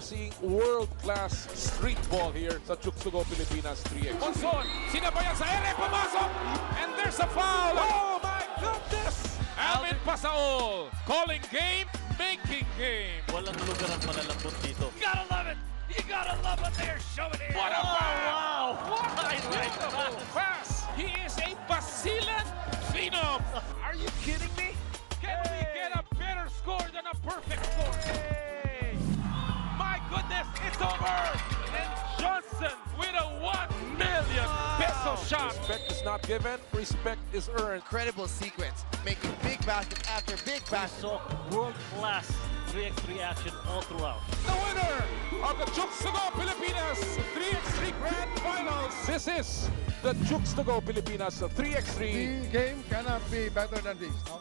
are seeing world-class street ball here sa Chooks to Go Pilipinas 3x. Monson, sinabayan sa ere, pumasok! And there's a foul! Oh my goodness! Alvin Pasaol, calling game, making game. Walang lugar ang malalambot dito. You gotta love it! You gotta love what they're showing here! What a pass! Wow! What a beautiful pass! He is a Basilan phenom! Are you kidding me? Can we get a better score than a perfect score? Hey! My goodness, it's over! And Johnson with a 1 million peso shot! Respect is not given, respect is earned. Incredible sequence, making big basket after big basket. So, world-class 3x3 action all throughout. The winner of the Chooks to Go Pilipinas 3x3 Grand Finals. This is the Chooks to Go Pilipinas 3x3. The game cannot be better than this. No?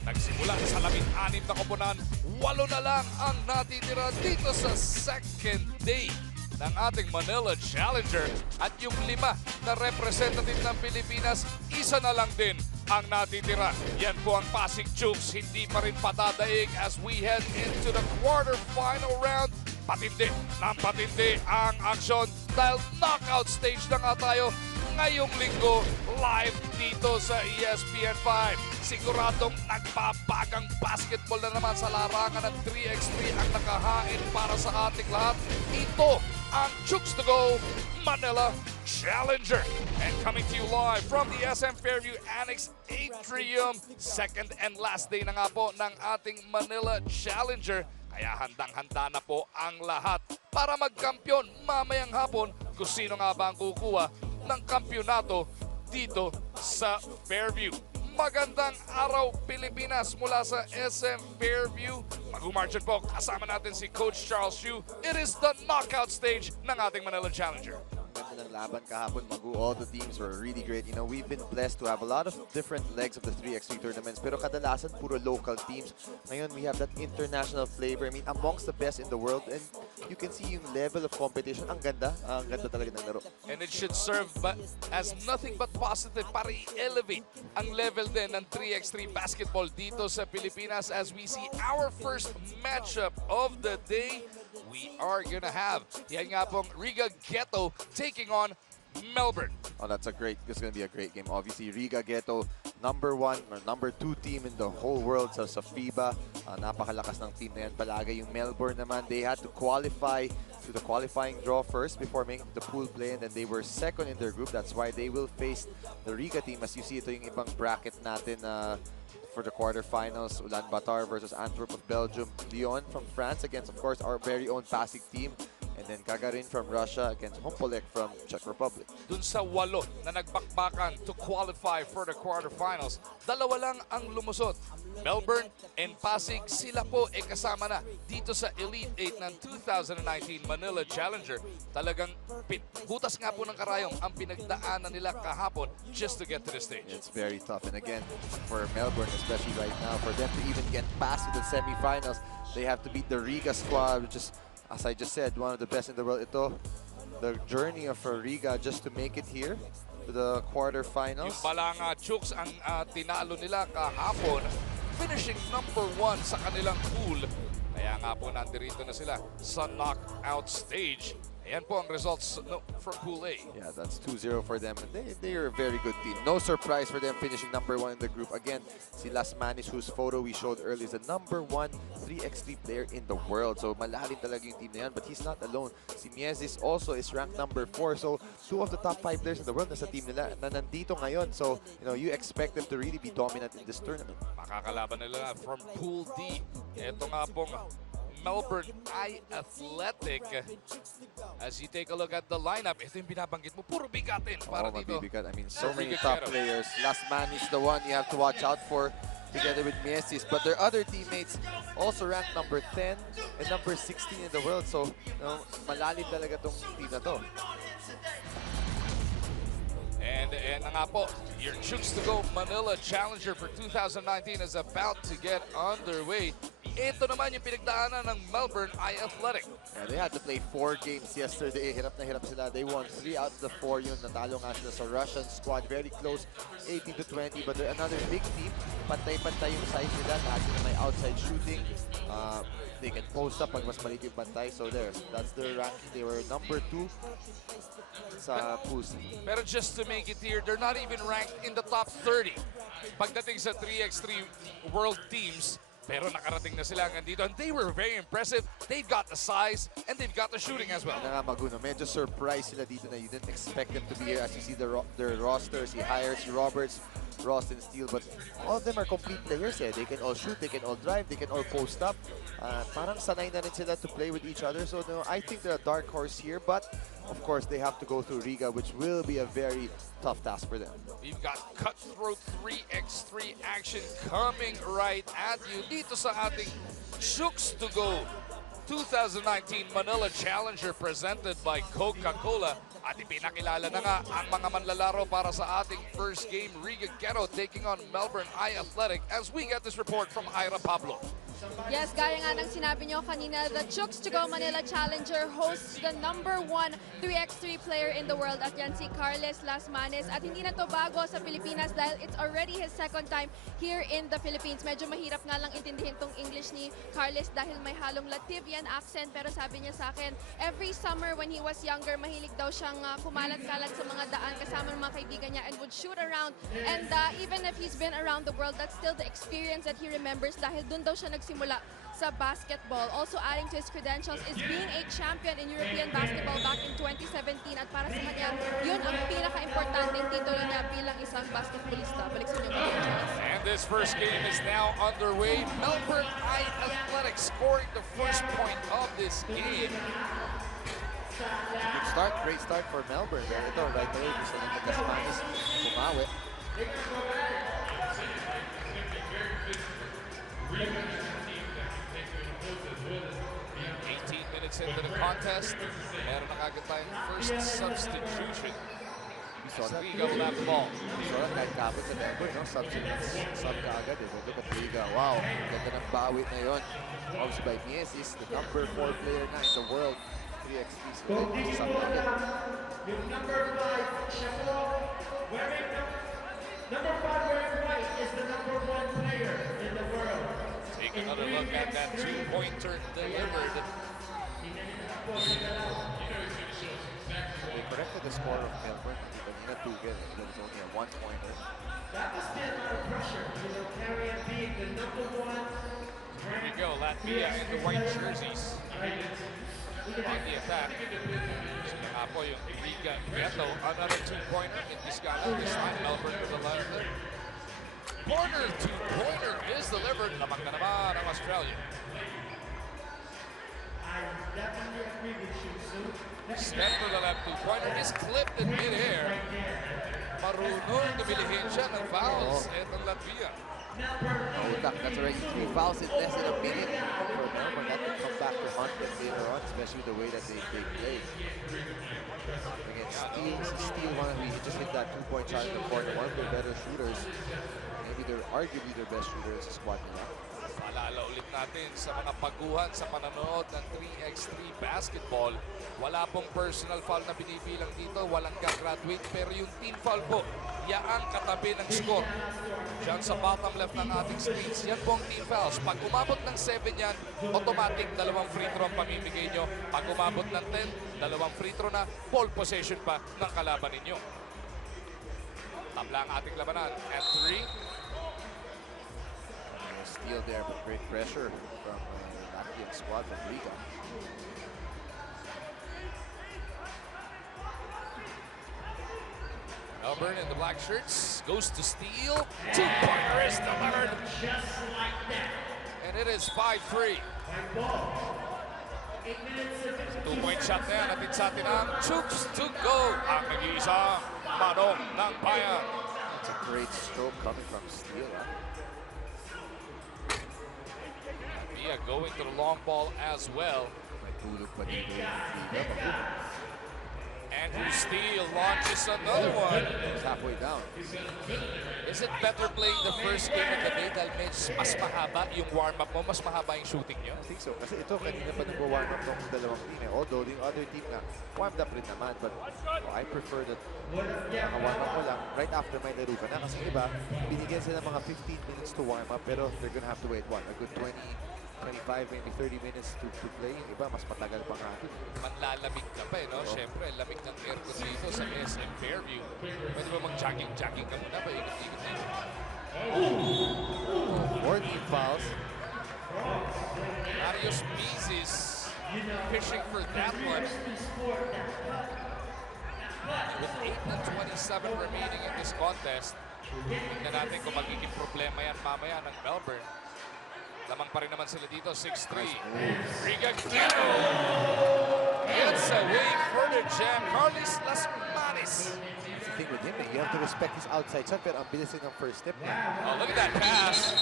Nagsimula sa 16 na koponan, 8 na lang ang natitira dito sa second day ng ating Manila Challenger. At yung 5 na representative ng Pilipinas, isa na lang din ang natitira. Yan po ang Pasig Chooks, hindi pa rin patadaig as we head into the quarterfinal round. Patindi ng patindi ang aksyon dahil knockout stage na nga tayo ngayong linggo live dito sa ESPN5. Siguradong nagbabagang basketball na naman sa larangan ng 3x3 ang nakahain para sa ating lahat. Ito ang Chooks to Go Manila Challenger. And coming to you live from the SM Fairview Annex Atrium. Second and last day na nga po ng ating Manila Challenger. Kaya handang-handa na po ang lahat para magkampiyon mamayang hapon kung sino nga ba ang kukuha ng kampyonato dito sa Fairview. Magandang araw Pilipinas mula sa SM Fairview. Mag-umarchan po kasama natin si Coach Charles Hsu. It is the knockout stage ng ating Manila Challenger. Ganda ng laban kahapon, Magu. All the teams were really great. You know, we've been blessed to have a lot of different legs of the 3x3 tournaments, pero kadalasan puro local teams. Ngayon, we have that international flavor. I mean, amongst the best in the world, and you can see yung level of competition. Ang ganda talaga ng laro. And it should serve as nothing but positive para i-elevate ang level din ng 3x3 basketball dito sa Pilipinas as we see our first matchup of the day. We are gonna have yan nga pong Riga Ghetto taking on Melbourne. Oh, it's gonna be a great game. Obviously, Riga Ghetto, #1 or #2 team in the whole world sa FIBA. Napakalakas ng team na yan. Palagay yung Melbourne naman, they had to qualify to the qualifying draw first before making the pool play, and then they were second in their group. That's why they will face the Riga team. As you see, ito yung ibang bracket natin for the quarterfinals. Ulaanbaatar versus Antwerp of Belgium. Lyon from France against, of course, our very own Pasig team. And then Gagarin from Russia against Hompolek from Czech Republic. Dun sa 8 na nagbakbakan to qualify for the quarterfinals, 2 lang ang lumusot. Melbourne and Pasig, sila po kasama na dito sa Elite 8 ng 2019 Manila Challenger. Talagang butas nga po ng karayong ang pinagdaanan nila kahapon just to get to the stage. It's very tough. And again, for Melbourne, especially right now, for them to even get past to the semifinals, they have to beat the Riga squad, which is, as I just said, one of the best in the world. Ito, the journey of Riga just to make it here to the quarterfinals. Yung pala nga Chooks ang tinalo nila kahapon, finishing #1 sa kanilang pool. Kaya nga po nandirito na sila sa knockout stage. Ayan po ang results from Pool A. Yeah, that's 2-0 for them. They are a very good team. No surprise for them finishing #1 in the group. Again, si Las Manis, whose photo we showed earlier, is the #1 3x3 player in the world. So malalim talaga yung team na yan, but he's not alone. Si Miezis also is ranked #4. So 2 of the top 5 players in the world nasa team nila na nandito ngayon. So, you know, you expect them to really be dominant in this tournament. Makakalaban nila from Pool D. Ito nga pong Melbourne Athletic. As you take a look at the lineup, ito yung binabanggit mo, puro bigatin para dito. Bigat. I mean, so many top players. Last man is the one you have to watch out for together with Miezis. But their other teammates also ranked #10 and #16 in the world. So, you know, malalim talaga tong team na to. And na nga po, your Chooks to Go Manila Challenger for 2019 is about to get underway. Ito naman yung pinagdaanan ng Melbourne Eye Athletic. Yeah, they had to play 4 games yesterday. Hirap na hirap sila. They won 3 out of the 4 yun. Natalo nga sila sa Russian squad. Very close, 18-20. But they're another big team. Pantay-pantay yung size nila. Lahat sila may outside shooting. They can post up pag mas maliit yung bantay. So there, that's their ranking. They were number 2 sa Pusi. Pero just to make it here, they're not even ranked in the top 30. Pagdating sa 3x3 world teams, pero nakarating na sila hanggang dito. And they were very impressive. They've got the size and they've got the shooting as well. Na nga Maguno, medyo surprise sila dito na you didn't expect them to be here. As you see their roster, si Hires, si Roberts, Ross and Steele, but all of them are complete players. They can all shoot, they can all drive, they can all post up. Parang sanay na rin sila to play with each other. So no, I think they're a dark horse here, but of course they have to go through Riga, which will be a very tough task for them. We've got cutthroat 3x3 action coming right at you dito sa ating Chooks to Go 2019 Manila Challenger presented by Coca-Cola. At ipinakilala na nga ang mga manlalaro para sa ating first game, Riga Ghetto taking on Melbourne Eye Athletic, as we get this report from Ira Pablo. Yes, gaya nga ng sinabi nyo kanina, the Chooks to Go Manila Challenger hosts the #1 3x3 player in the world at yan si Carles Lasmanes. At hindi na to bago sa Pilipinas dahil it's already his second time here in the Philippines. Medyo mahirap nga lang intindihin tong English ni Carles dahil may halong Latvian accent. Pero sabi niya sa akin, every summer when he was younger, mahilig daw siyang kumalat-kalat sa mga daan kasama ng mga kaibigan niya and would shoot around. And even if he's been around the world, that's still the experience that he remembers dahil dun daw siya nagsimula sa basketball. Also adding to his credentials is being a champion in European basketball back in 2017 at para sa kanya, yun ang pinaka-importanteng titulo niya bilang isang basketballista. Balik sa inyo, And this first game is now underway. Melbourne Eye Athletic scoring the first point of this game. Good start, great start for Melbourne. Ito, right away, gusto ng Lasmanes bumawi. 18 minutes into the contest, meron na kagad tayong first substitution. As Riga will have the ball. So kahit kapit sa Melbourne, no? Sub ka agad. Look at Riga. Wow, ganda ng bawit na yun. Obviously by Mies is the #4 player na in the world. 3x3. So they sub agad. Yung number 5, siya po, number 5 wearing white is the #1 player in the world. Take another look at that two-pointer delivered. They corrected the score of Melbourne. Kanina 2 good. It was only a 1-pointer. That was still under pressure. Carry and being the #1. Here we go, Latvia in the white jerseys. On the attack. Sila nga po yung Riga Ghetto. Another two-pointer in Discala. This time, Melbourne with the left. Corner two-pointer is delivered. Lamang na naman ang Australia. I definitely agree with you, Sue. Step to the left two-pointer is clipped in mid-air. Marunong dumilihin siya ng fouls. Etong Latvia. Oh, that's already 3 fouls in less than a minute for Melbourne. That will come back to haunt them later on, especially the way that they play. Again, Steele he just hit that 2-point shot in the corner. One of their better shooters. Maybe they're arguably their best shooter in the squad nila. Paalala ulit natin sa mga paguhan sa pananood ng 3x3 basketball. Wala pong personal foul na binibilang dito, walang gagraduate, pero yung team foul po, yaang katabi ng score. Diyan sa bottom left ng ating screens, yan po ang team fouls. Pag umabot ng 7 yan, automatic 2 free throw ang pamimigay nyo. Pag umabot ng 10, 2 free throw na, ball possession pa ng kalaban ninyo. Tabla ang ating labanan at 3. Steele there, but great pressure from Latvian squad from Riga. Melbourne in the black shirts goes to Steele. Two-pointer is delivered. Just like that. And it is 5-3. Two-point shot na yan. Atin sa atin ang Chooks to go. Ang nag-iisang manong ng bayan. It's a great stroke coming from Steele. Mia going to the long ball as well. May tulog pa dito yung Riga. Andrew steal, launches another one. He's halfway down. Is it better playing the first game of the day dahil mas mahaba yung warm-up mo, mas mahaba yung shooting nyo? I think so. Kasi ito, kanina pa nag-warm up tong dalawang team eh. Although, yung other team nga, warmed up rin naman. But I prefer that naka-warm up mo lang right after may laro ka na. Kasi iba, binigyan sila mga 15 minutes to warm up. Pero they're gonna have to wait, what? A good 20, 25, maybe 30 minutes to play. Yung iba, mas matagal pa nga. Manlalamig ka pa eh, no? Siyempre, lamig ng aircon dito sa SM Fairview. Pwede ba mag-jogging-jogging ka muna? Paikot-ikot dito. 14 fouls. Marius Mizis fishing for that one. With 8:27 remaining in this contest, tingnan natin kung magiging problema yan mamaya ng Melbourne. Lamang pa rin naman sila dito, 6-3. Riga Ghetto gets away for the jam. Carlos Lasmanis. That's the thing with him, you have to respect his outside shot, pero ang bilis ng first step niya. Oh, look at that pass.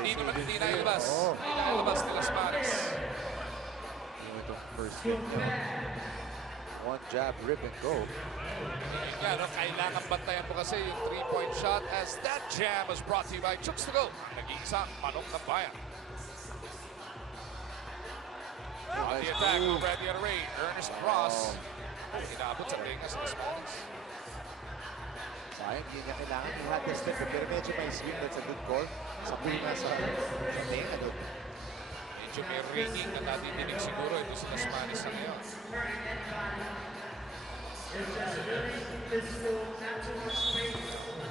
Hindi na ilabas. Hindi na ilabas ni Lasmanis. Itong first step niya. One jab, rip and go. Yan, no, kailangan bantayan po kasi yung 3-point shot as that jam is brought to you by Chooks to go. Nag-iisang manong ng bayan. On the attack, over at the other rate, Ernest Ross. Inaabot sa tenga sa Lasmanis. Sayang, hindi niya kailangan. He had the step, pero medyo may swing. That's a good call. Sa puna sa tenga doon. Medyo may ringing na nadidinig siguro ito sa Lasmanis sa ngayon.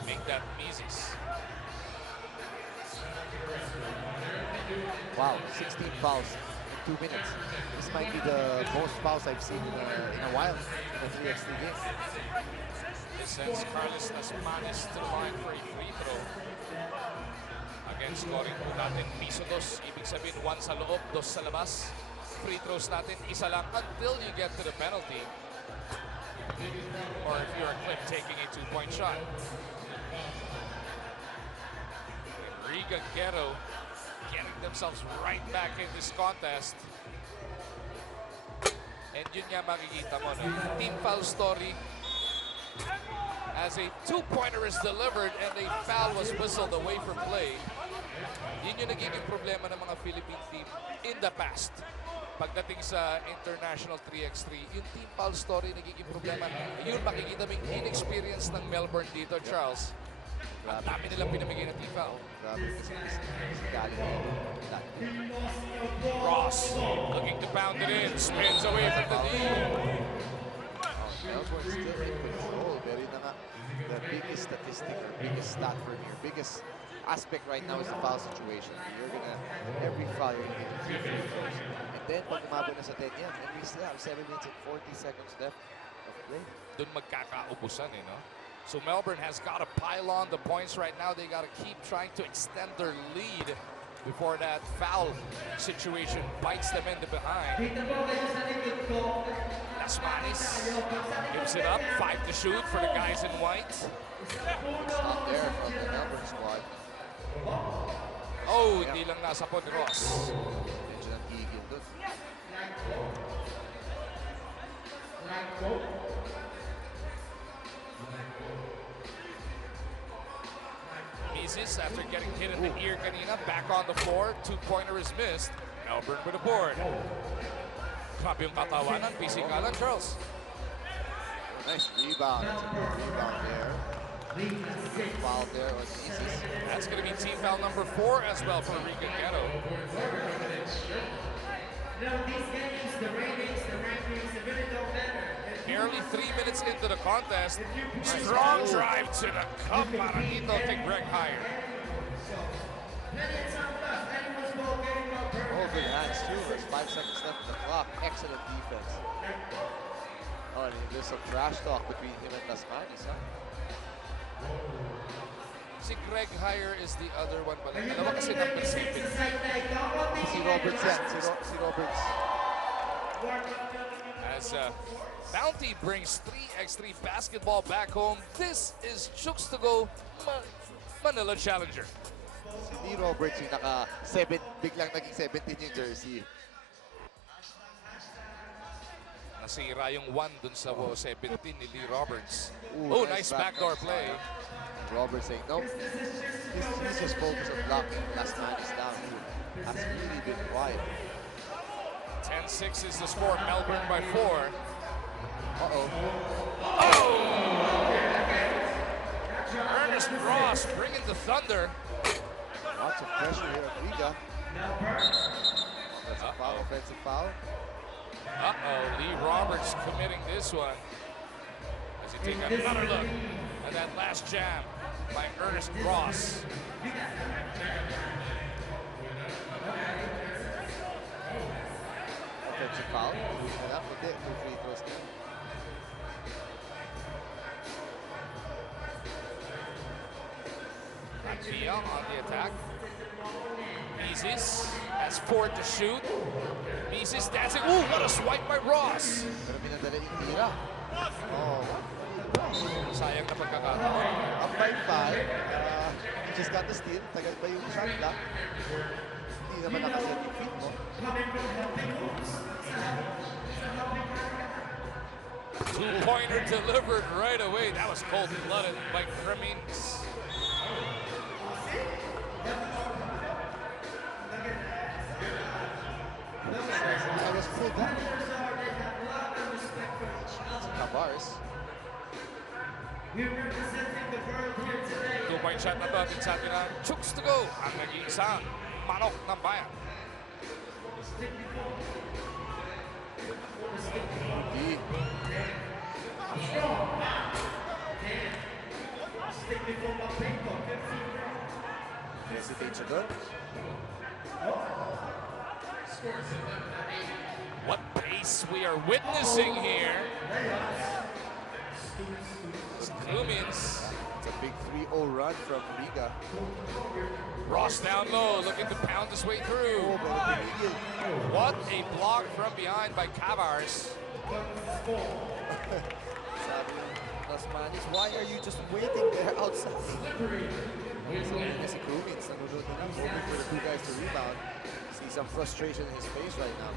Make that Mizis. Wow, 16 fouls in 2 minutes. This might be the most fouls I've seen in a while in a 3x3 game. This sends Carlos Lasmanis to the line for a free throw. Again, scoring po natin piso dos. Ibig sabihin, 1 sa loob, 2 sa labas. Free throws natin, isa lang until you get to the penalty. Or if you're a clip taking a 2-point shot. Riga Ghetto getting themselves right back in this contest. And yun nga makikita mo, no? Team foul story as a 2-pointer is delivered and a foul was whistled away from play. Yun yung nagiging problema ng mga Philippine team in the past. Pagdating sa international 3x3, yung team foul story nagiging problema. Yun makikita mo yung inexperience ng Melbourne dito, Charles. Ang dami nilang pinamigay na team foul. Ross looking to pound it in, spins away from the D. Melbourne still in control. Very na nga, the biggest statistic or biggest stat for me, or biggest aspect right now is the foul situation. You're gonna, every foul, you're gonna get 2 free throws. And then, pag umabot na sa 10 yan, and we still have 7 minutes and 40 seconds left of play. Doon magkakaubusan eh, no? So Melbourne has got to pile on the points right now. They got to keep trying to extend their lead before that foul situation bites them in the behind. Lasmanis gives it up. 5 to shoot for the guys in white. It's not there from the Melbourne squad. Oh, hindi lang nasa po ni Ross. Medyo nagigil doon. Mizis, after getting hit in the ear kanina, back on the floor. 2-pointer is missed. Melbourne with a board. Grabe yung katawanan, pisikalan, Charles. Nice rebound. Rebound there. Foul there on Mizis. That's going to be team foul number 4 as well for Riga Ghetto. Nearly 3 minutes into the contest. Strong drive to the cup para dito kay Greg Hire. Oh, good hands too. There's 5 seconds left on the clock. Excellent defense. Oh, and there's some trash talk between him and Lasmanis, huh? Si Greg Hire is the other one pala. Dalawa kasi number 7. Si Roberts yan. Si Roberts. As Bounty brings 3x3 basketball back home. This is Chooks to go Manila Challenger. Si D. Roberts yung biglang naging 17 yung jersey. Nasira yung 1 dun sa 17 ni Lee Roberts. Ooh, Nice backdoor play. Roberts saying, nope. He's just focused on blocking. Last man is down. He has really been quiet. 10-6 is the score. Melbourne by 4. Uh-oh. Ernest Ross bringing the thunder. Lots of pressure here on Riga. That's a foul, offensive foul. Lee Roberts committing this one. As he take another look at that last jam by Ernest Ross. Offensive foul. Wala, puti. 2 free throws na. Via on the attack. Mises has 4 to shoot. Mises dancing. Ooh, what a swipe by Ross. Pero minadala yung tira. Oh, Sayang na pagkakataon. up by 5. Just got the steal. Tagal pa yung shot clock. Hindi naman nakaset yung feet mo. Two-pointer delivered right away. That was cold-blooded by Cremins. I was pulled down. Tavares. Two-point shot na to ating sa atin ng Chooks to go. Ang nag-iisang manok ng bayan. Deep. Hesitate siya doon. What pace we are witnessing here. Cremins. It's a big 3-0 run from Riga. Ross down low, looking to pound his way through. Oh, pero pinigil. What a block from behind by Cavars. Sabi ng Tasmanis, why are you just waiting there outside? So yun si Cremins, nanonood na lang, hoping for the 2 guys to rebound. See some frustration in his face right now.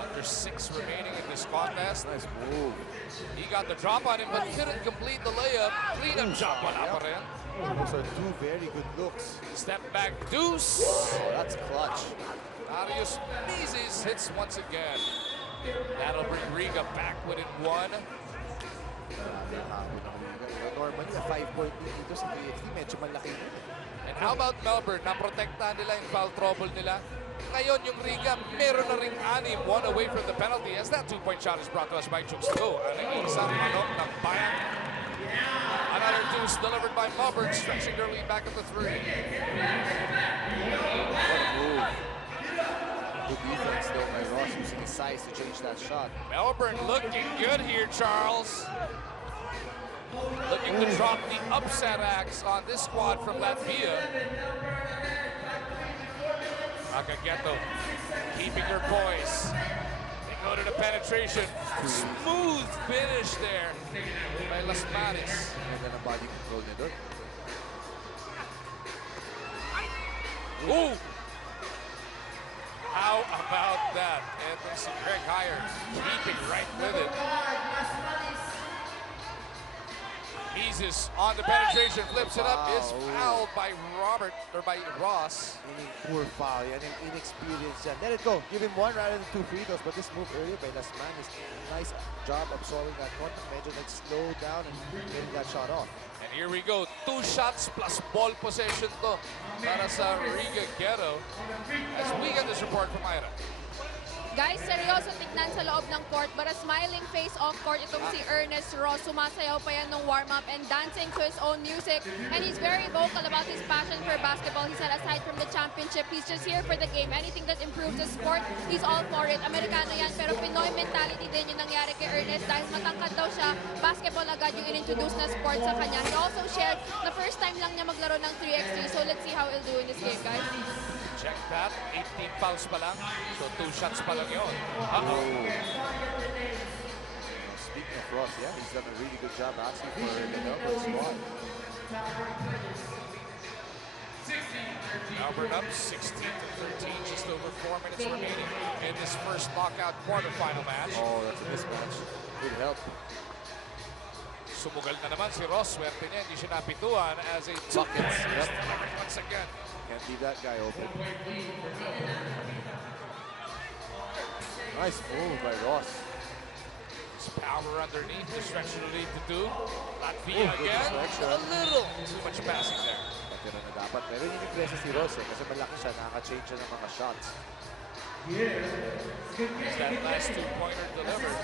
Under 6 remaining in this contest. Nice move. He got the drop on him, but couldn't complete the layup. Clean-up shot, wala pa rin. Those are 2 very good looks. Step back deuce. Oh, that's clutch. Darius Mises hits once again. That'll bring Riga back within 1. Normally, a 5-point lead dito sa 3x3, medyo malaki na. And how about Melbourne? Naprotektahan nila yung foul trouble nila. Ngayon yung Riga, meron na ring 6, 1 away from the penalty as that 2-point shot is brought to us by Chooks. Ang nag-iisang manok ng bayan. Another deuce delivered by Melbourne, stretching their lead back at the 3. What a move. Good defense though by Ross, using his size to change that shot. Melbourne looking good here, Charles. Looking to drop the upset axe on this squad from Latvia. Agageto keeping her poise. They go to the penetration. Smooth finish there by Las Maris. Ganda ng body control niya doon. Ooh! How about that? Anthony si Greg Hires keeping right with it. Mises on the penetration, flips it up, is fouled by Ross. Poor foul. Yan yung inexperience yan. Let it go. Give him 1 rather than 2 free throws. But this move earlier by Las Manis, nice job absorbing that one. Medyo slow down and getting that shot off. And here we go. 2 shots plus ball possession to para sa Riga Ghetto. As we get this report from Ira. Guys, seryoso tignan sa loob ng court, but a smiling face off court itong si Ernest Ross. Sumasayaw pa yan nung warm-up and dancing to his own music. And he's very vocal about his passion for basketball. He said aside from the championship, he's just here for the game. Anything that improves the sport, he's all for it. Amerikano yan, pero Pinoy mentality din yung nangyari kay Ernest dahil matangkad daw siya. Basketball agad yung inintroduce na sport sa kanya. He also shared na first time lang niya maglaro ng 3x3, so let's see how he'll do in this game, guys. Check that. 18 fouls pa lang. So 2 shots pa lang yun. Uh-oh. Speaking of Ross, yeah, he's done a really good job asking for the Melbourne squad. Melbourne up 16-13, just over 4 minutes remaining in this first knockout quarterfinal match. Oh, that's a mismatch. Good help. Sumugal na naman si Ross. Swerte niya, hindi siya napituan as a Buckets, yep. once again. Can't leave that guy open. Nice move by Ross. His power underneath, the stretch to lead to 2. Latvia good again, deflection. a little too much passing there. Pero na dapat. Pero yung impresa si Ross kasi malaki siya, nakaka-change siya ng mga shots. As that last two-pointer delivered.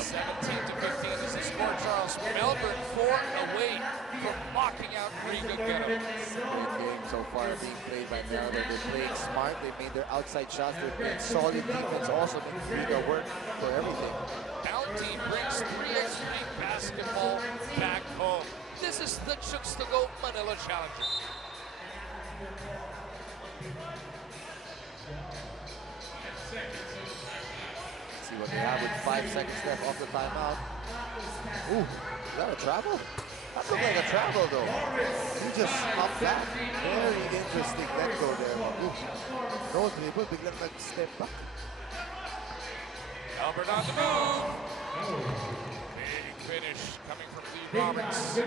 17-15 is the score, Charles. Melbourne 4 away from knocking out Riga Ghetto. Great game so far being played by Melbourne. They're playing smart. They made their outside shots. They're playing solid defense. Also makes Riga work for everything. Bounty brings 3x3 basketball back home. This is the Chooks to Go Manila Challenger. See what they have with 5 seconds left off the timeout. Ooh, is that a travel? That looked like a travel though. He just hopped back. Very interesting let go there. Ooh. No dribble, biglang nag-step back. Albert on the move. Big finish coming from Lee Roberts. He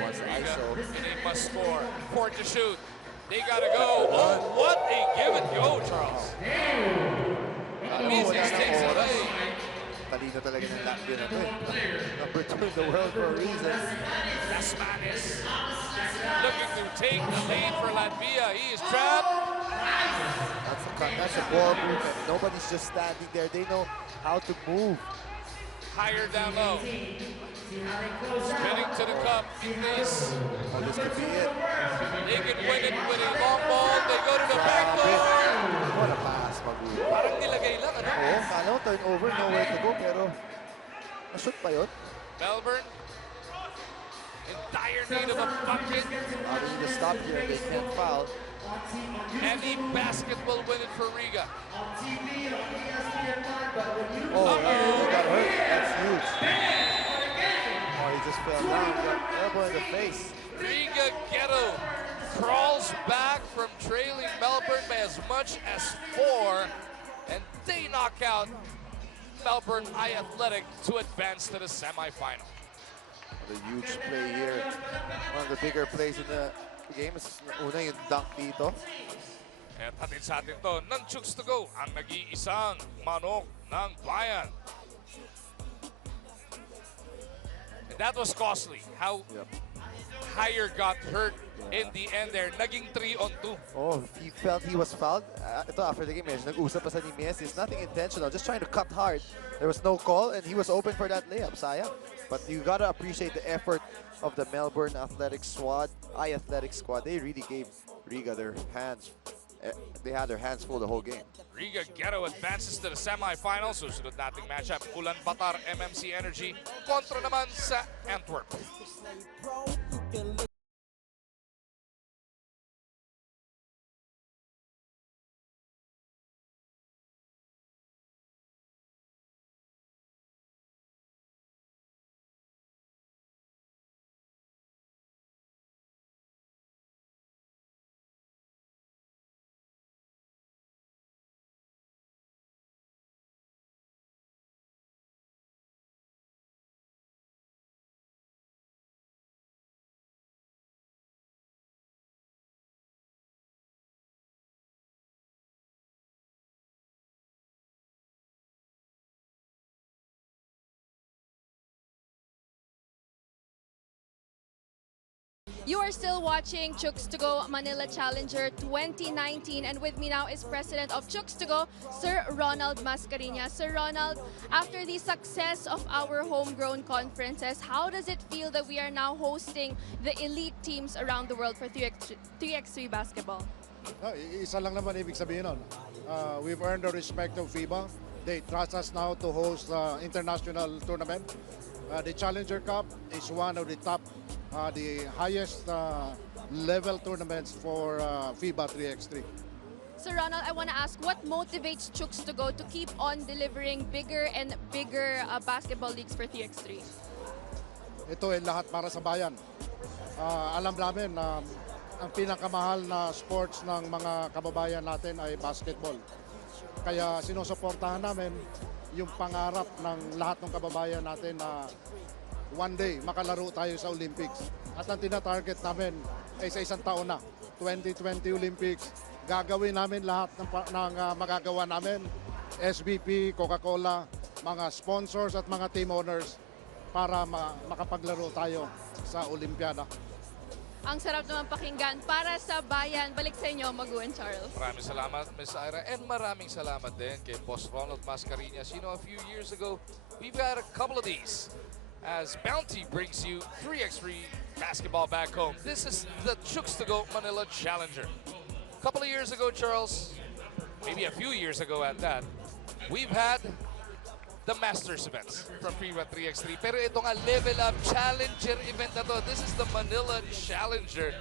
wants Riga ISO. in a must score. 4 to shoot. They gotta go. Oh, what a give and go, Charles. Business takes away. Talino talaga ng Latvia na to eh. Number 2 in the world for a reason. Las Manis looking to take the lead for Latvia. He is trapped. That's a ball movement. Nobody's just standing there. They know how to move. Higher down low. Spinning to the cup. This. Oh, this could be it. They can win it with a long ball. They go to the backboard. What a pass, Magu. Parang nilagay lang, ano? Oo, kala ko turnover, nowhere to go, pero na-shoot pa yun. Melbourne in dire need of a bucket. They need to stop here. They can't foul. And the basket will win it for Riga. Oh, he got hurt. That's huge. Oh, he just fell down. Got elbow in the face. Riga Ghetto crawls back from trailing Melbourne by as much as 4, and they knock out Melbourne High Athletic to advance to the semifinal. The huge play here. One of the bigger plays in the game is una yung dunk dito. At hatid sa atin to ng Chooks to Go, ang nag-iisang manok ng bayan. And that was costly. How Higher got hurt in the end there. Naging 3-on-2. Oh, he felt he was fouled. Ito after the game, nag-usap pa sa ni Messi. It's nothing intentional, just trying to cut hard. There was no call and he was open for that layup, sayang. But you gotta appreciate the effort of the Melbourne Athletic squad, Athletic squad. They really gave Riga their hands. They had their hands full the whole game. Riga Ghetto advances to the semifinals. Susunod nating matchup, Ulan Batar MMC Energy kontra naman sa Antwerp. You are still watching Chooks to Go Manila Challenger 2019, and with me now is President of Chooks to Go, Sir Ronald Mascareñas. Sir Ronald, after the success of our homegrown conferences, how does it feel that we are now hosting the elite teams around the world for 3x3 basketball? Isa lang naman ibig sabihin nun. We've earned the respect of FIBA. They trust us now to host international tournament. The Challenger Cup is one of the top, the highest level tournaments for FIBA 3x3. So Ronald, I want to ask, what motivates Chooks to Go to keep on delivering bigger and bigger basketball leagues for 3x3? Ito ay lahat para sa bayan. Alam namin na ang pinakamahal na sports ng mga kababayan natin ay basketball. Kaya sinusuportahan namin yung pangarap ng lahat ng kababayan natin na one day makalaro tayo sa Olympics. At ang tinatarget namin ay sa isang taon na, 2020 Olympics. Gagawin namin lahat ng magagawa namin, SBP, Coca-Cola, mga sponsors at mga team owners para makapaglaro tayo sa Olympiada. Ang sarap naman pakinggan para sa bayan. Balik sa inyo, Magu and Charles. Maraming salamat, Miss Ira. And maraming salamat din kay Boss Ronald Mascareñas. You know, a few years ago, we've had a couple of these as Bounty brings you 3x3 basketball back home. This is the Chooks to Go Manila Challenger. A couple of years ago, Charles, maybe a few years ago at that, we've had the Masters events from FIBA 3x3. Pero ito nga, level up challenger event na to. This is the Manila Challenger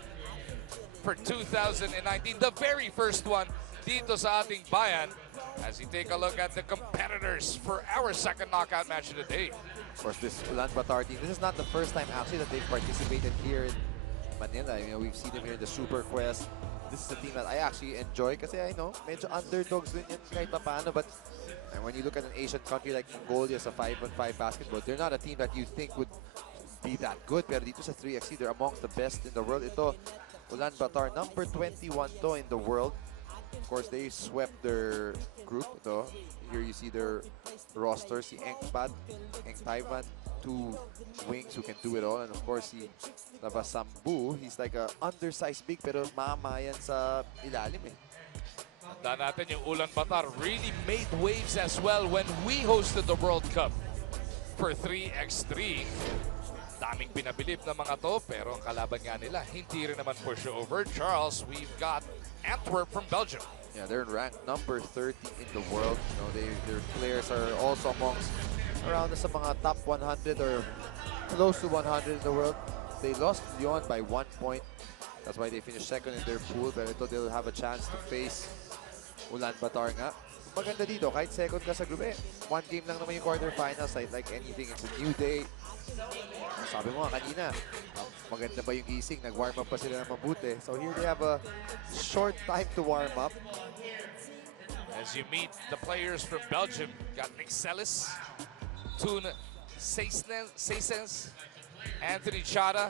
for 2019. The very first one dito sa ating bayan as we take a look at the competitors for our second knockout match of the day. Of course, this Ulaanbaatar team, this is not the first time actually that they've participated here in Manila. You know, we've seen them here in the Super Quest. This is a team that I actually enjoy kasi I know, medyo underdogs din yan kahit pa paano, but and when you look at an Asian country like Mongolia sa 5-on-5 basketball, they're not a team that you think would be that good. Pero dito sa 3xc, they're amongst the best in the world. Ito, Ulaanbaatar, number 21 to in the world. Of course, they swept their group. Ito, here you see their roster. Si Engpat, Eng Taiwan, two wings who can do it all. And of course, si Nabasambu, he's like a undersized big pero mamayan sa ilalim eh. Tandaan natin yung Ulaanbaatar really made waves as well when we hosted the World Cup for 3x3. Daming pinabilib na mga to, pero ang kalaban nga nila, hindi rin naman pushover. Charles, we've got Antwerp from Belgium. Yeah, they're ranked number 30 in the world. You know, their players are also amongst around sa mga top 100 or close to 100 in the world. They lost Lyon by 1 point. That's why they finished second in their pool. Pero ito, they'll have a chance to face Ulaanbaatar nga. Maganda dito, kahit second ka sa group eh. One game lang naman yung quarterfinals. Like anything, it's a new day. Sabi mo nga kanina, maganda ba yung gising? Nag-warm up pa sila ng mabuti. So here they have a short time to warm up. As you meet the players from Belgium, got Nick Sellis, Toon Seysens, Anthony Chada,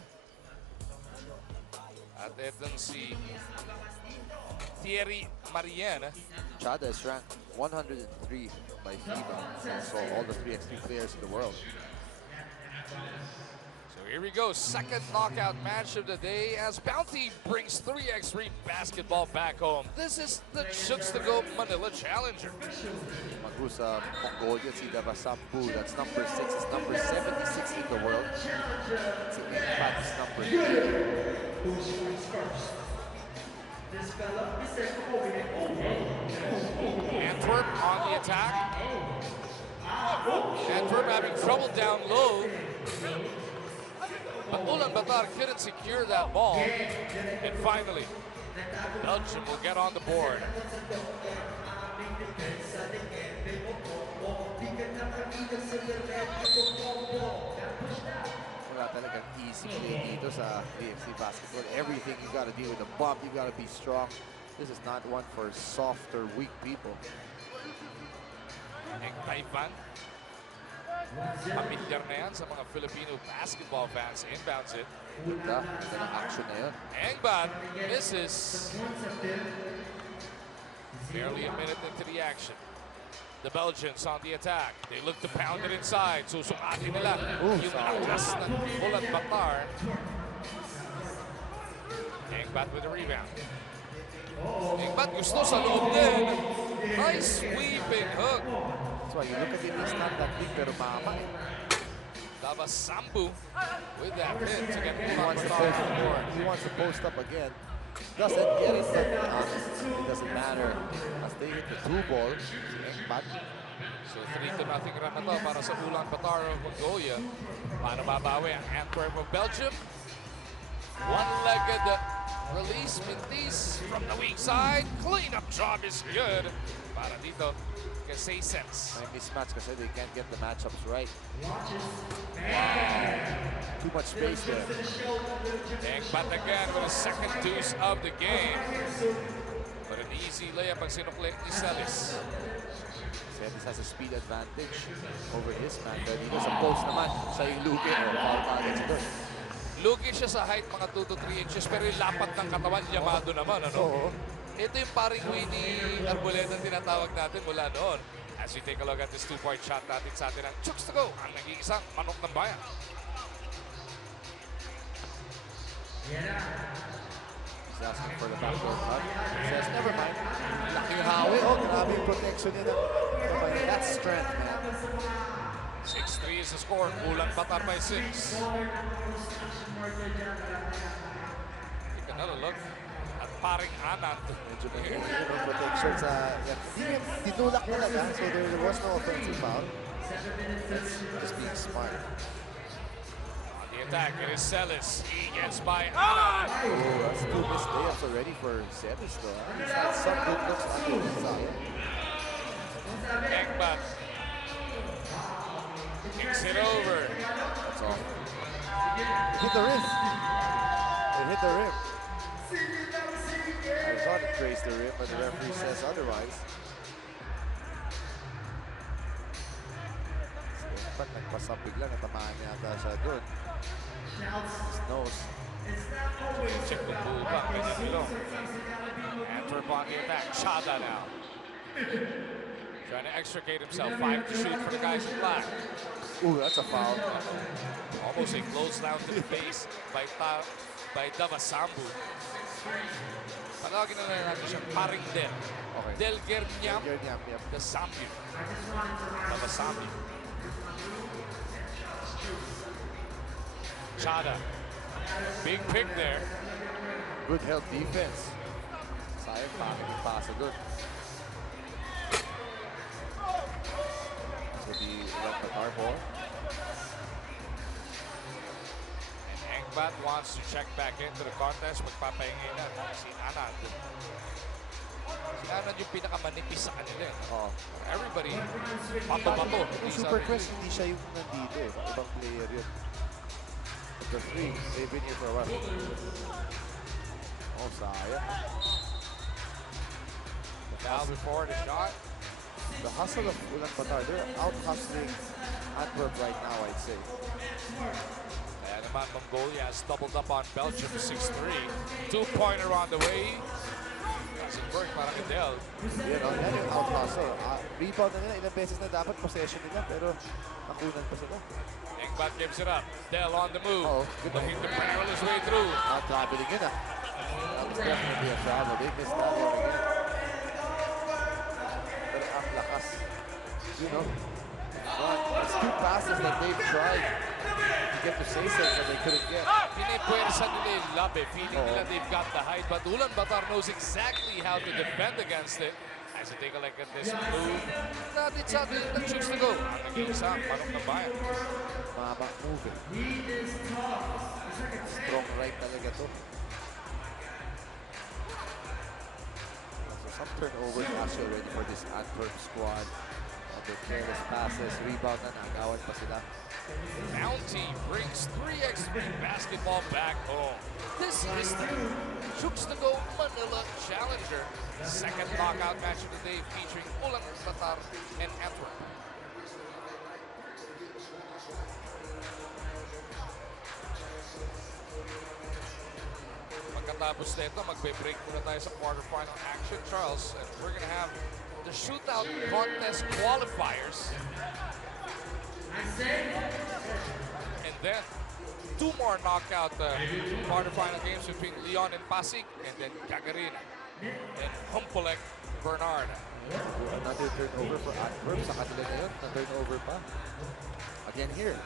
at itong si Thierry Marienne. Chada is ranked 103 by FIBA. So all the 3x3 players in the world. So here we go, second knockout match of the day as Bounty brings 3x3 basketball back home. This is the Chooks to Go Manila Challenger. Magu sa Mongolia, si Nabasambu, that's number 6, is number 76 in the world. Si Engpat is number 3. Antwerp on the attack. Antwerp having trouble down low. But Ulaanbaatar couldn't secure that ball. And finally, Belgium will get on the board. Wala talagang easy play dito sa 3xc basketball. Everything you gotta deal with the bump, you gotta be strong. This is not one for soft or weak people. Eng Taiwan. Pamilyar na yan sa mga Filipino basketball fans. Inbounds it. Ganda ng action na yun. Engbat misses. Barely a minute into the action. The Belgians on the attack. They look to pound it inside. Susukatin nila yung lakas ng Ulaanbaatar. Engbat with the rebound. Engbat gusto sa loob din. Nice sweeping hook. That's why you look at him, he's not that big pero mama. Nabasambu with that hit to get He wants to Ulaanbaatar on the board. he wants to post up again. Doesn't get it, but it doesn't matter. As they hit the 2 ball, si Engbat. So 3-0 run na to para sa Ulaanbaatar of Mongolia. Paano babawi ang Antwerp of Belgium? One-legged Release, Mintis from the weak side. Cleanup job is good. Para dito kay Saysens. May mismatch kasi they can't get the matchups right. Too much space there. But again with a second deuce of the game. But an easy layup ang sinuklit ni Celis. Celis has a speed advantage over his man. Pero dito sa post naman, siya yung lugi. Foul agad siya doon. Lugi siya sa height mga 2 to 3 inches pero yung lapat ng katawan Yamado naman. Ano? Oo. Ito yung paring Winnie Arboleda ang tinatawag natin mula noon. As we take a look at this two-point shot natin sa atin ang Chooks to go. Ang nag-iisang manok ng bayan. He's asking for the backdoor cut. Says, never mind. Laki yung hawi. Oh, grabe yung protection niya. That's strength, man. 6-3 is the score. Kulang Batar by 6. Take another look at paring Anand. Medyo may protection sa... Tinulak talaga, so there was no offensive foul. That's just being smart. On the attack, it is Celis. He gets by Anand. Oh, that's 2 missed layups already for Celis, though. He's had some good looks under his eye. Ekbat kicks it over. That's all. Hit the rim. It hit the rim. I thought it grazed the rim, but the referee says otherwise. But nagpasap bigla, natamaan yata siya doon. His nose. Check the pull back, ganyan bilong. Antwerp on the attack. Chada now. Trying to extricate himself. 5 to shoot for the guys in black. Ooh, that's a foul. Almost a close down to the face by Davasambu. Palagin na lang natin siyang paring Del. Okay. Del Gernyam, Gernyam, yep. the Sambu. Davasambu. Chada. Big pick there. Good help defense. Sayang pangit yung pasa doon. So the left Qatar ball. And Engbat wants to check back into the contest. Magpapahingi na si Anand. Si Anand yung pinakamanipis sa kanila. Oh. Everybody, bato-bato. Yung Super Quest, hindi siya yung nandito eh. Ibang player yun. But the 3, they've been here for a while. Oh, sayang. Now before the shot. The hustle of Ulaanbaatar, they're out-hustling Antwerp right now, I'd say. Kaya naman Mongolia has doubled up on Belgium 6-3. 2-pointer on the way. Doesn't work para kay Del. Yan yung out-hustle. Rebound na nila, ilang beses na dapat possession nila, pero nakunan pa sila. Engbat gives it up. Del on the move. Good Looking to barrel his way through. Traveling yun ah. That was definitely a travel. They missed that one again. Pero ang lakas. You know, it's 2 passes that they've tried to get to Saysens and they couldn't get. Pinipwersa nila yung labi. Feeling nila they've got the height, but Ulaanbaatar knows exactly how to defend against it. As you take a look at this move, natin sa atin ng Chooks to go. Ang nag-iisang manok ng bayan. Mabang move eh. Strong right talaga to. So some turnovers actually already for this Antwerp squad. The careless passes, rebound na naagawan pa sila. Bounty brings 3x3 basketball back home. This is the Chooks to go Manila Challenger. Second knockout match of the day featuring Ulaanbaatar and Antwerp. Pagkatapos nito, magbe-break muna tayo sa quarterfinal action, Charles. And we're gonna have the Shootout contest qualifiers. And then 2 more knockout quarterfinal games between Leon and Pasig, and then Cagarin and Humpolek Bernard. Another turnover for Antwerp. Sa kanila na yun, na turnover pa. Again here.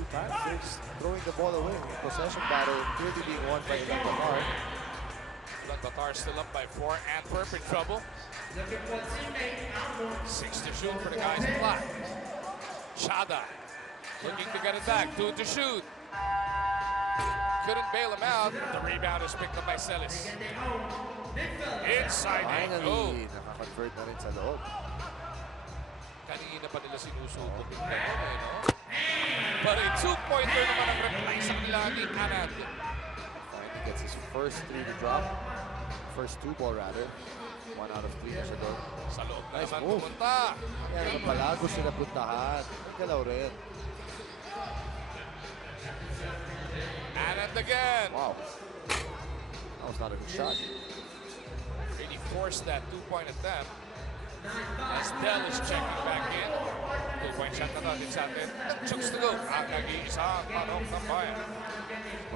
2 times, they're just throwing the ball away. Possession battle clearly being won by Ulaanbaatar. Ulaanbaatar still up by 4. Antwerp in trouble. 6 to shoot for the guys in black. Chada looking to get it back. 2 to shoot. couldn't bail him out. The rebound is picked up by Celis. Inside they go. Finally, nakakonvert na rin sa loob. Kanina pa nila sinusubok yung gano'n eh, no? But a two-pointer naman ang reply sa kanila ni Anand. Finally gets his first three to drop. First two ball rather. 1 out of 3 na siya doon. Sa loob na Nice naman move. pumunta. Kaya naman pala gusto na puntahan. Nagkalaw rin. Anand again. Wow. That was not a good shot. Really forced that two-point attempt. As Del is checking back in. Two-point shot na natin sa atin. Chooks to go. Ang nag-iisang parok ng bayan.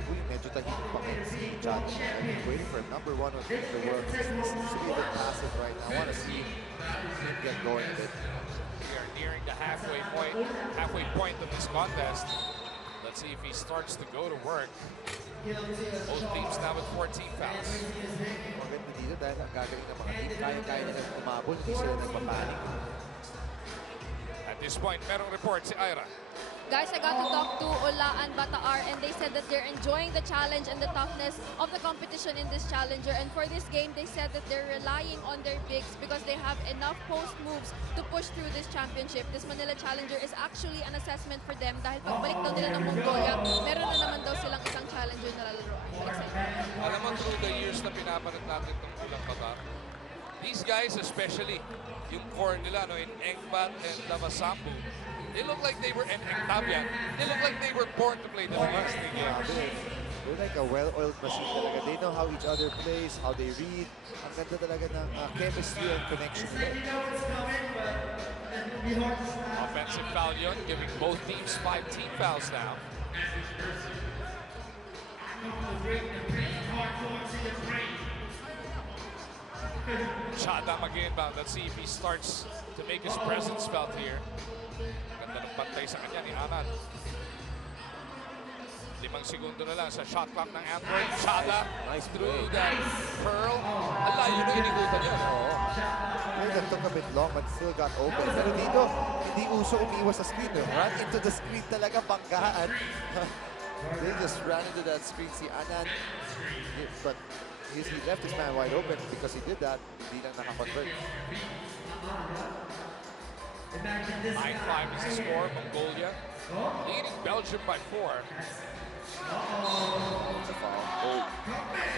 Uy, medyo tahimik pa ngayon si Chad. Waiting for number 1 in the world. Seems to be a bit passive right now. I want to see him get going a bit. We are nearing the halfway point of this contest. Let's see if he starts to go to work. Both teams now with 14 fouls. Maganda dito dahil ang gagaling ng mga team. Kaya-kaya nila umabol. Hindi sila nagpapanik. At this point, merong report si Ira. Guys, I got to talk to Ola and Bataar, and they said that they're enjoying the challenge and the toughness of the competition in this challenger. And for this game, they said that they're relying on their bigs because they have enough post moves to push through this championship. This Manila Challenger is actually an assessment for them dahil pagbalik daw nila ng Mongolia, meron na naman daw silang isang challenger na lalaroan. Alam mo, through the years na pinapanood natin itong Ulang Batar, these guys especially, yung core nila, no, in Engbat and Lavasambu, they look like they were, and Tabian, they look like they were born to play the next game. They're like a well-oiled machine talaga. They know how each other plays, how they read. Ang ganda talaga ng chemistry and connection nila. Offensive foul yun, giving both teams 5 team fouls now. Chada mag-inbound. Let's see if he starts to make his presence felt here. Ganda ng pantay sa kanya ni Anand. 5 segundo na lang sa shot clock ng Antwerp. Chada Nice through play. that curl. Ang layo na inigutan niya. Play that took a bit long but still got open. Pero dito, hindi uso umiwas sa screen. Run into the screen talaga, banggaan. They just ran into that screen. Si Anand, but he left his man wide open because he did that. Hindi lang nakakonvert. 9-5 is the score. Mongolia leading Belgium by 4. It's a foul. Oh.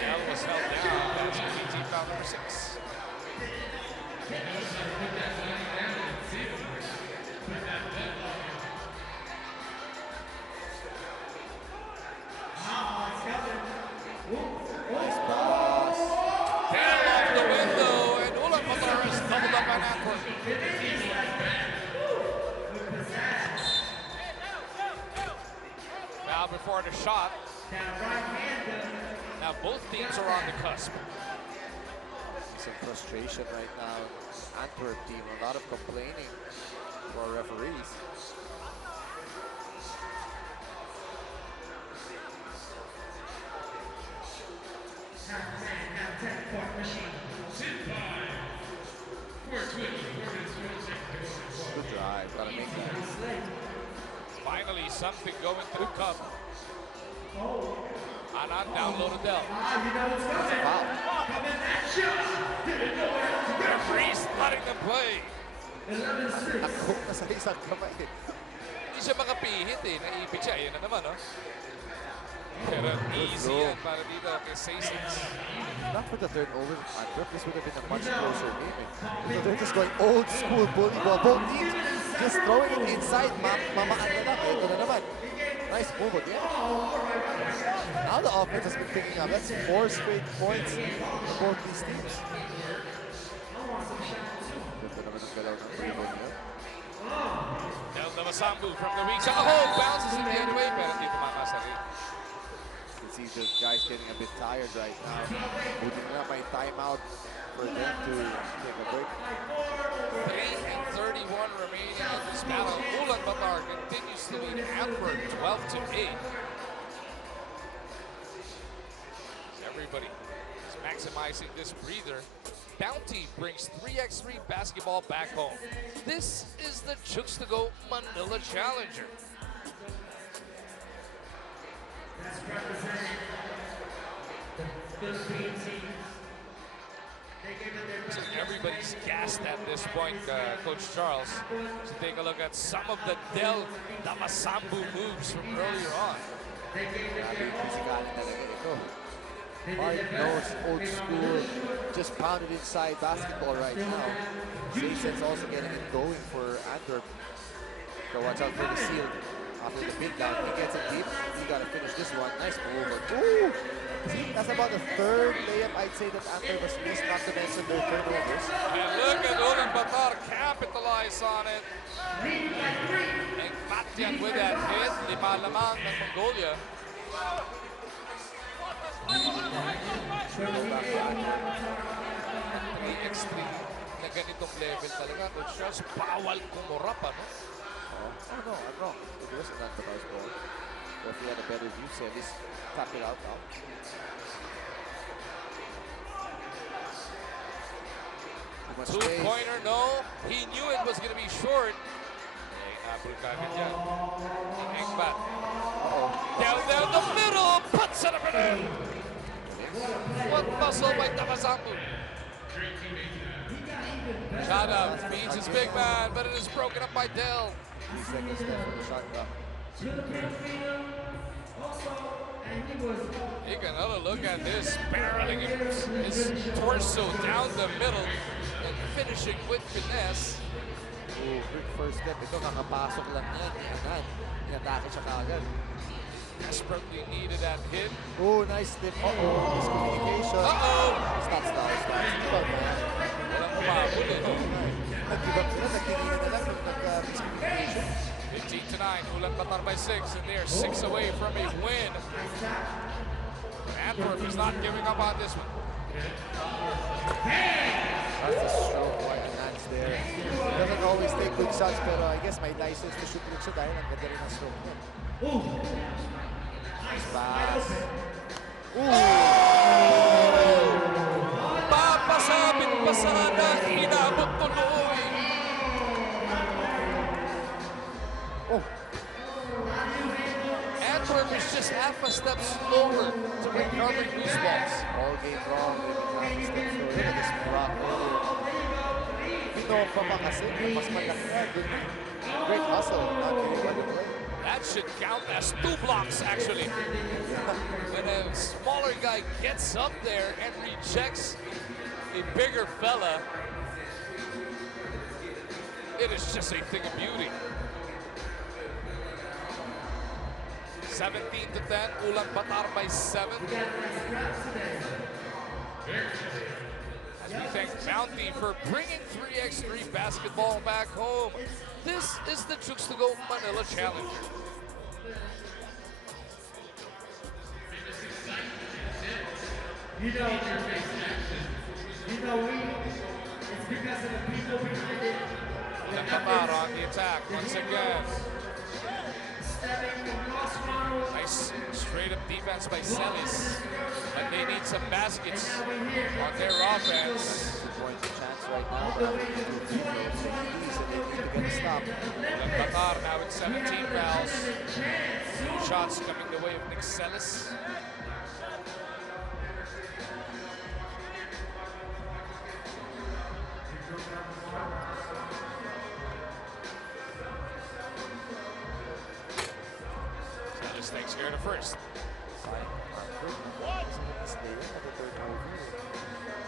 Del was held down. That's PT foul number 6. Nice pass. Del off the window, and Ulan Batar is doubled up on Antwerp. Foul before the shot. Now both teams are on the cusp. Some frustration right now. Antwerp team, a lot of complaining for our referees. Good drive, gotta make that. Finally, something going to the cup. Anand down low to Del. Foul. Referees letting them play. Nakhook na sa isang kamay. Hindi siya makapihit eh. Naipit siya. Yan na naman, no? Pero easy yan para dito kay Sasons. Not for the third over, Antwerp. This would have been a much closer game. So they're just going old school bully ball. Both teams just throwing it inside. Mamaan na lang. Ito na naman. Nice move again. Now the offense has been picking up. That's 4 straight points for both these teams. Ganda naman ang galaw ng dribble niya. Del Damasambu from the weak side. Oh, bounces in the other way. Pero hindi tumama sa rin. You can see the guys getting a bit tired right now. Buti na may timeout for them to take a break. 3:31 remaining in this battle. Ulan Batar continues to lead Antwerp 12-8. Everybody is maximizing this breather. Bounty brings 3x3 basketball back home. This is the Chooks to Go Manila Challenger. representing the Philippine teams. They gave it their So best. everybody's gassed at this point, Coach Charles. So take a look at some of the Del Damasambu moves from earlier on. Grabe yung physicality talaga ito. Hard-nosed, old school, just pounded inside basketball right now. Jason's also getting it going for Antwerp. So watch out for the seal after the pin down. He gets it deep. He got to finish this one. Nice move. Ooh! See, that's about the third layup I'd say that Antwerp has missed, not to mention their turnovers. And look at Ulan Batar capitalize on it. And Batyan with that hit. Lima lamang ng Mongolia. Ang extreme na ganitong level talaga. Coach Charles, bawal kumurap, ano? Oh no, I'm wrong. It wasn't that Batar's ball. But if he had a better view, so at least tap it out now. Too much space. Two-pointer, no. He knew it was going to be short. Apple kagad yan. Engbat. Down the middle. Puts it up and in. What muscle by Damasambu. Shootout beats his big man, but it is broken up by Del. 3 seconds left for the shot clock. Take another look at this, barreling his torso down the middle and finishing with finesse. Ooh, quick first step. Ito, kakapasok lang yan. Yan. Inatake siya kaagad. Desperately needed that hit. Oh, nice slip. Uh-oh, miscommunication. Uh-oh! Stops now, stops. Ibang man. Walang umabot eh, no? Nag-ibang sila, nagtinginan na lang nung nag-miscommunication. 15-9, Ulan Batar by 6, and they are 6 away from a win. Antwerp is not giving up on this one. That's a stroke by Nance there. Doesn't always take good shots, pero I guess may license to shoot rin siya dahil ang ganda rin ang stroke niya. Nice pass. Papasabit pa sana, inabot tuloy. Antwerp is just half a step slower to recover loose balls. All game long, they've been half a step slow. Look at this block earlier. Pinopa pa kasi, mas malaki na. Great hustle, not getting run away. That should count as 2 blocks, actually. When a smaller guy gets up there and rejects a bigger fella, it is just a thing of beauty. 17-10, Ulan Batar by 7. As we thank Bounty for bringing 3x3 basketball back home. This is the Chooks to Go Manila Challenge. You know, it's because of the people behind it. Ulan Batar on the attack once again. Nice straight up defense by Celis. But they need some baskets on their offense. 2 points a chance right now. But they need to get a stop. Ulan Batar now with 17 fouls. 2 shots coming the way of Nick Celis. Celis takes care of the first. What?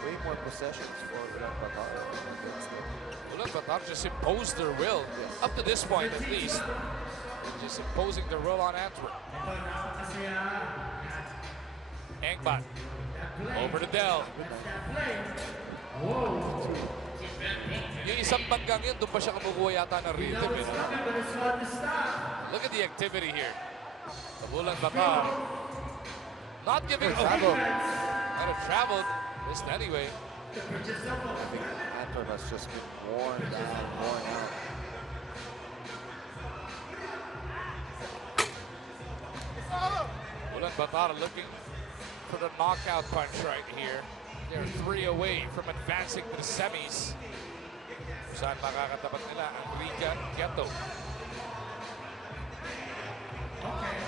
Way more possessions for Ulan Batar. Ulan Batar just imposed their will, up to this point at least. Just imposing their will on Antwerp. Engbat. Over to Del. Yung isang banggang yun, doon pa siya kumukuha yata ng rhythm. Look at the activity here. The Ulan Batar. Not giving up. Might have traveled. Missed anyway. I think Antwerp has just been worn down, worn out. Ulan Batar looking for the knockout punch right here. They're 3 away from advancing to the semis. Saan makakatapat nila ang Riga Ghetto.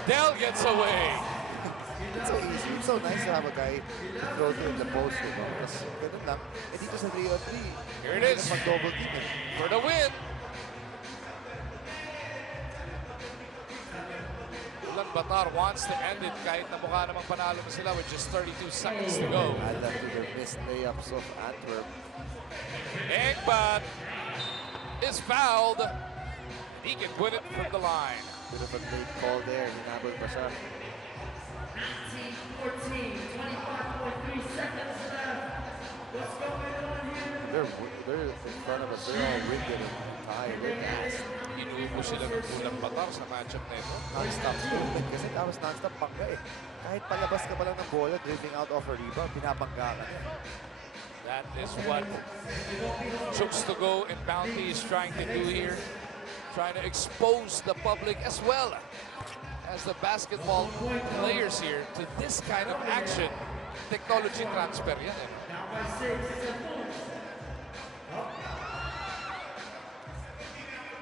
Del gets away. It's so easy. It's so nice to have a guy to throw to in the post, diba? Tapos ganun lang. Eh dito sa 3-on-3, Here it is mag-double team eh. for the win. Ulaanbaatar wants to end it kahit na mukha namang panalo na sila with just 32 seconds to go. Add that to the missed layups of Antwerp. Engbat is fouled. He can win it from the line. Bit of a late call there. Hinabol pa siya. 14, 25.3 seconds left. What's going on here? They're in front of us. They're all winded and tired. They're gassed. Inuubo sila ng Ulaanbaatar sa matchup na ito. Non-stop movement kasi tapos non-stop pangga eh. Kahit palabas ka pa lang ng bola, dribbling out off a rebound, pinapangga ka na. That is what Chooks to go and Bounty is trying to do here. Trying to expose the public as well as the basketball players here to this kind of action. Technology transfer yan eh. Down by 6, it's a full.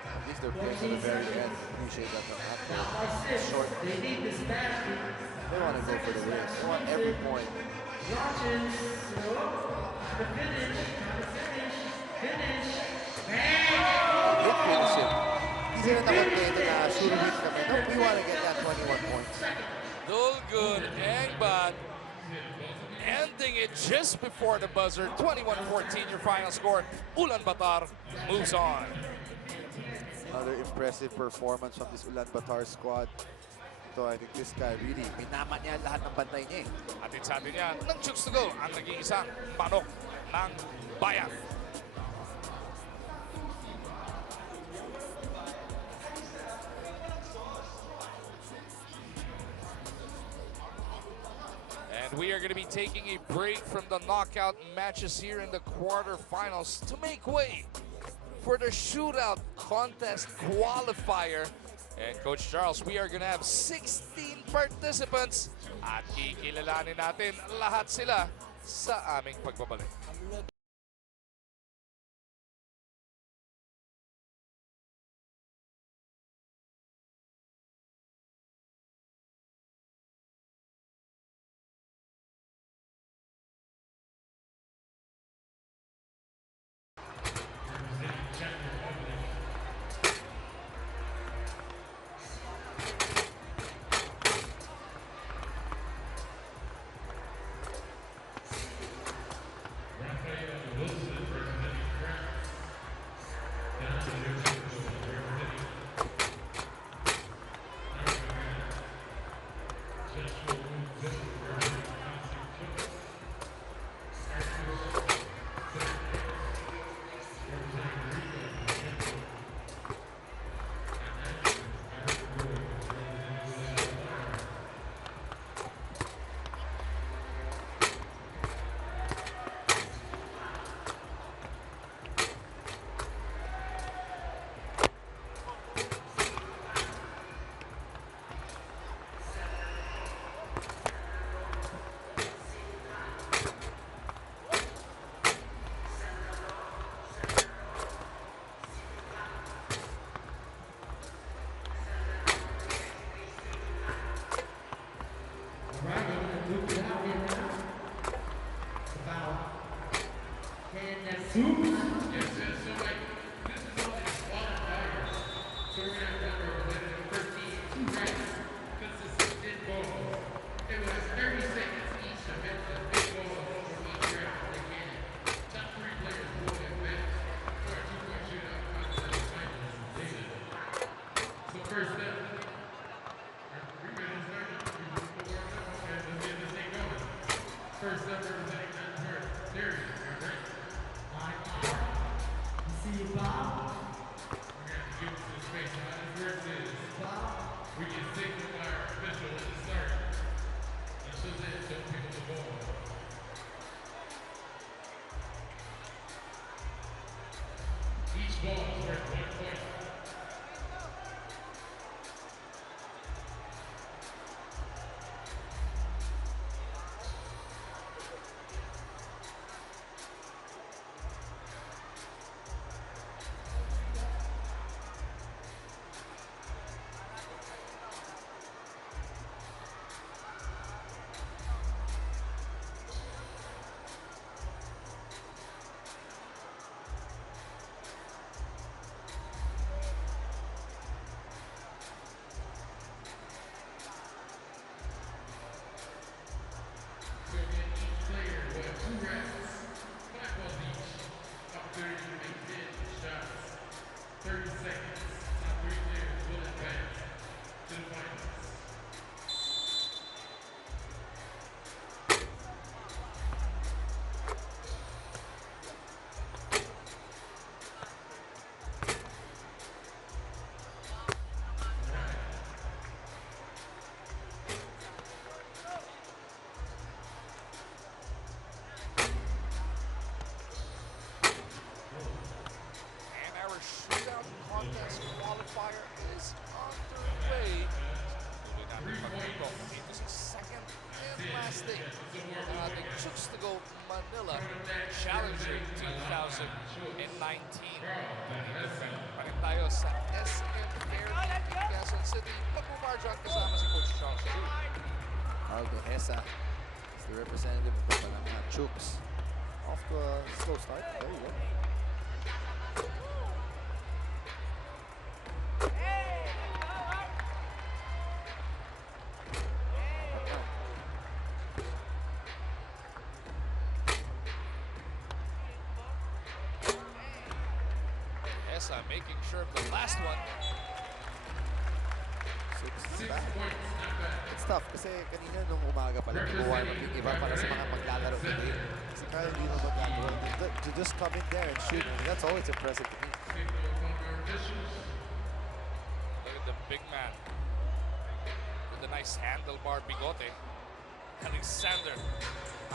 At least they're playing to the very end. Appreciate that from Down Antwerp. by 6. Short. They need this badly. They want to go for the win. They want every point. Launches. The finish. Finish. Did finish it. Hindi sila nakontento na sure win kami. No, we want to get that 21 points. Dolgun Engbat ending it just before the buzzer. 21-14 your final score. Ulaanbaatar moves on. Another impressive performance from this Ulaanbaatar squad. So I think this guy really, minama niya lahat ng bantay niya eh. Atin sa atin yan ng Chooks to go, ang nag-iisang manok ng bayan. And we are going to be taking a break from the knockout matches here in the quarterfinals to make way for the shootout contest qualifier. And Coach Charles, we are going to have 16 participants at kikilalanin natin lahat sila sa aming pagbabalik. Challenger 2019. Pa rin tayo sa SM Fairview, Quezon City. Pag-umarjan kasama si Coach Chooks. Aldo Hesa is the representative of the Manila Chooks. Off to a slow start. Very well. Hesa making sure of the last one. It's tough kasi kanina nung umaga pala nag-warm up yung iba para sa mga maglalaro today. Si Kyle hindi naman magagawa. To just come in there and shoot, that's always impressive to me. Look at the big man with the nice handlebar bigote. Alexander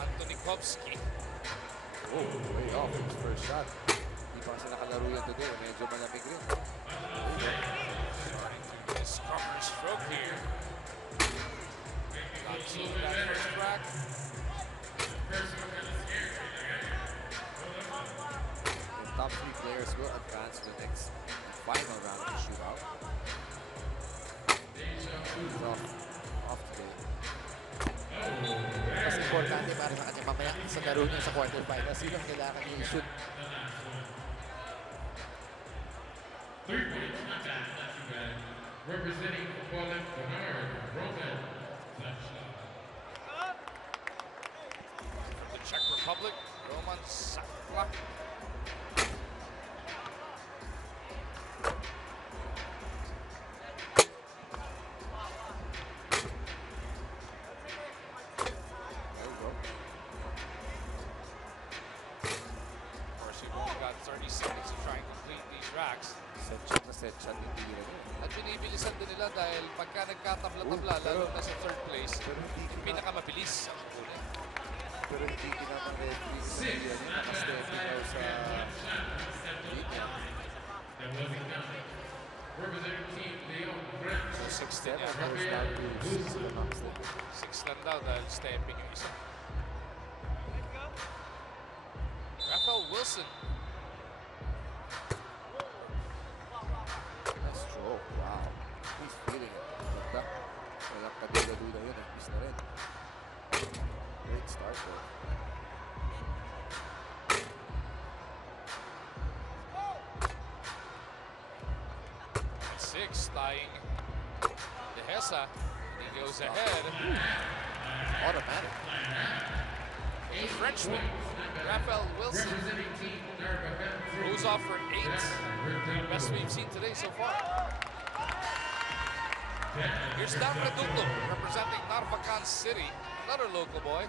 Antonikovsky. Oh, way off his first shot. Hindi pa kasi nakalaro yan today. Medyo malamig rin. This cover stroke here. Not seeing that first crack. The top 3 players will advance to the next final round of the shootout. He's off today. Mas importante para sa kanya mamaya sa laro niya sa quarterfinal. Sino ang kailangan niya i-shoot? 3 points, representing Quarterfinal, Roman. From the Czech Republic, Roman Sakla. There you go. Of course, you've only got 30 seconds to try and complete these racks. Set shot yung tira niya. At binibilisan din nila dahil pagka nagkatabla-tabla, lalo na sa third place, Pero hindi yung pinakamabilis ang kunin. Pero hindi kinamang referee sa tira niya. Nakastepping daw sa linya. Representing Team Leon. So 16 Seven yan. goes down to 6 for knockstepping. 6 lang daw dahil stepping yung isa. Rafael Wilson. Nice stroke. Wow. He's feeling it. Ganda. Walang kaduda-duda yun. Miss na rin. Great start though. 6 tying Dehesa. He goes ahead. Automatic. The Frenchman, Rafael Wilson, goes off for 8. Best we've seen today so far. Here's Dan Reducto, representing Narvacan City, another local boy.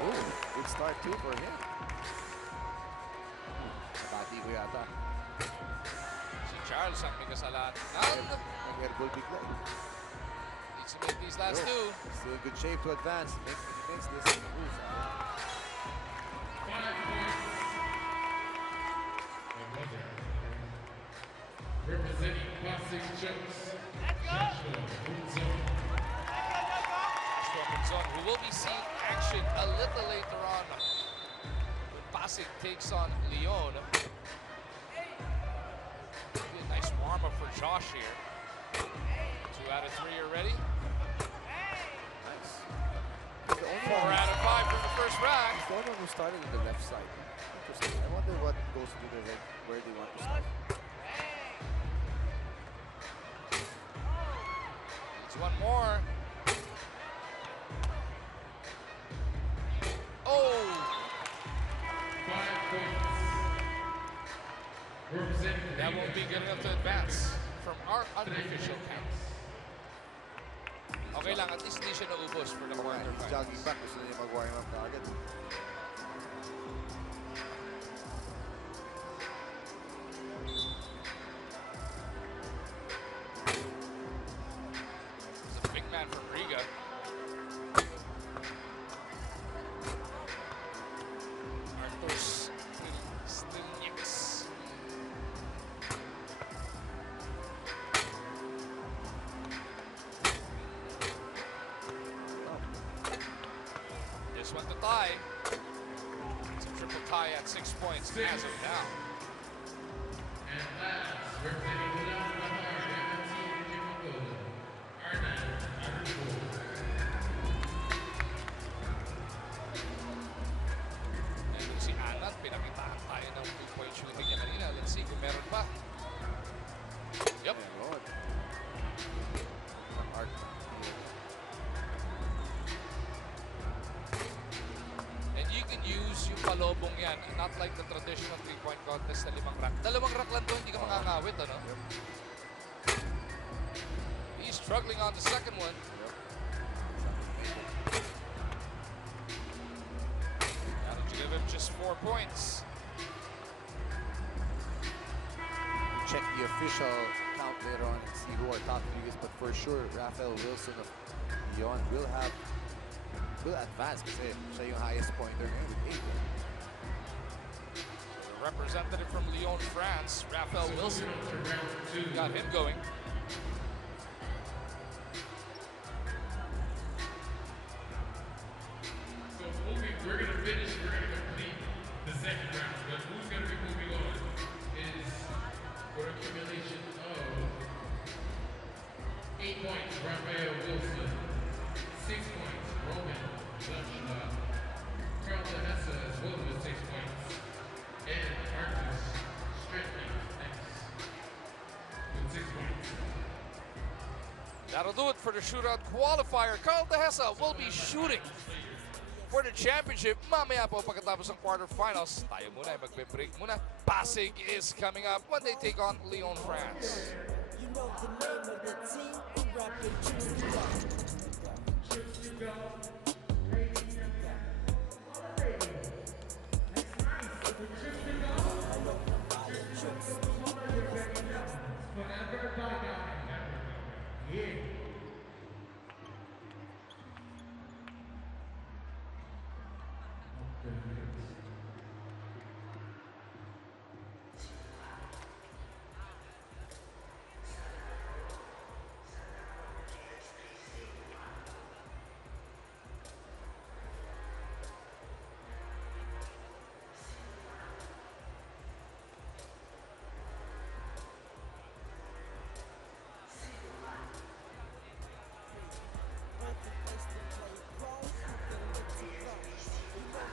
Ooh, good start too for him. Nakati ko yata. Si Charles ang may kasalanan. Nag-airball bigla eh. Needs to make these last two. Still in good shape to advance. He makes this move. Representing Classic Chooks. Zone, who will be seeing action a little later on when Pasig takes on Leon. Be a nice warm-up for Josh here. 2 out of 3 already. Nice. 4 out of 5 from the first rack. He's the only one who started on the left side. Interesting. I wonder what goes through their head, where they want to start. Needs one more. Oh! 5 points. Representing That won't be good enough to advance from our unofficial count. Okay lang, at least hindi siya naubos for the He's quarterfinals. jogging back. Gusto niya mag-warm up kaagad. He's a big man from Riga. this one to tie. It's a triple tie at 6 points as of now. And last, representing Guadalajara, MNC Manila, Arnan Arturo. And si Anat, pinakitaan tayo ng 2-point shooting niya kanina. Let's see kung meron pa. Yep. Meron. Ang art here. And you can use yung palobong yan, not like the traditional 3-point contest na 5 rack. 2 rack lang doon, hindi ka makakawit, ano? He's struggling on the second one. Gotta give him just 4 points. Check the official count later on and see who our top 3 is, but for sure, Rafael Wilson of Lyon will advance kasi siya yung highest pointer ngayon with 8. The representative from Lyon, France, Raphael Wilson, got him going. So we're going to finish, we're going to complete the second round, but who's going to be moving on is for accumulation of 8 points, Raphael Wilson, 6 points, Roman Joshua, Carlton Hessa as well with 6 points, and Artus Stretton next with 6 points. That'll do it for the shootout qualifier. Carl Dehesa will be shooting for the championship. Mamaya po pagkatapos ng quarterfinals, tayo muna ay magbe-break muna. Pasig is coming up when they take on Lyon, France. You know the name of the team, we rap your Chooks to go.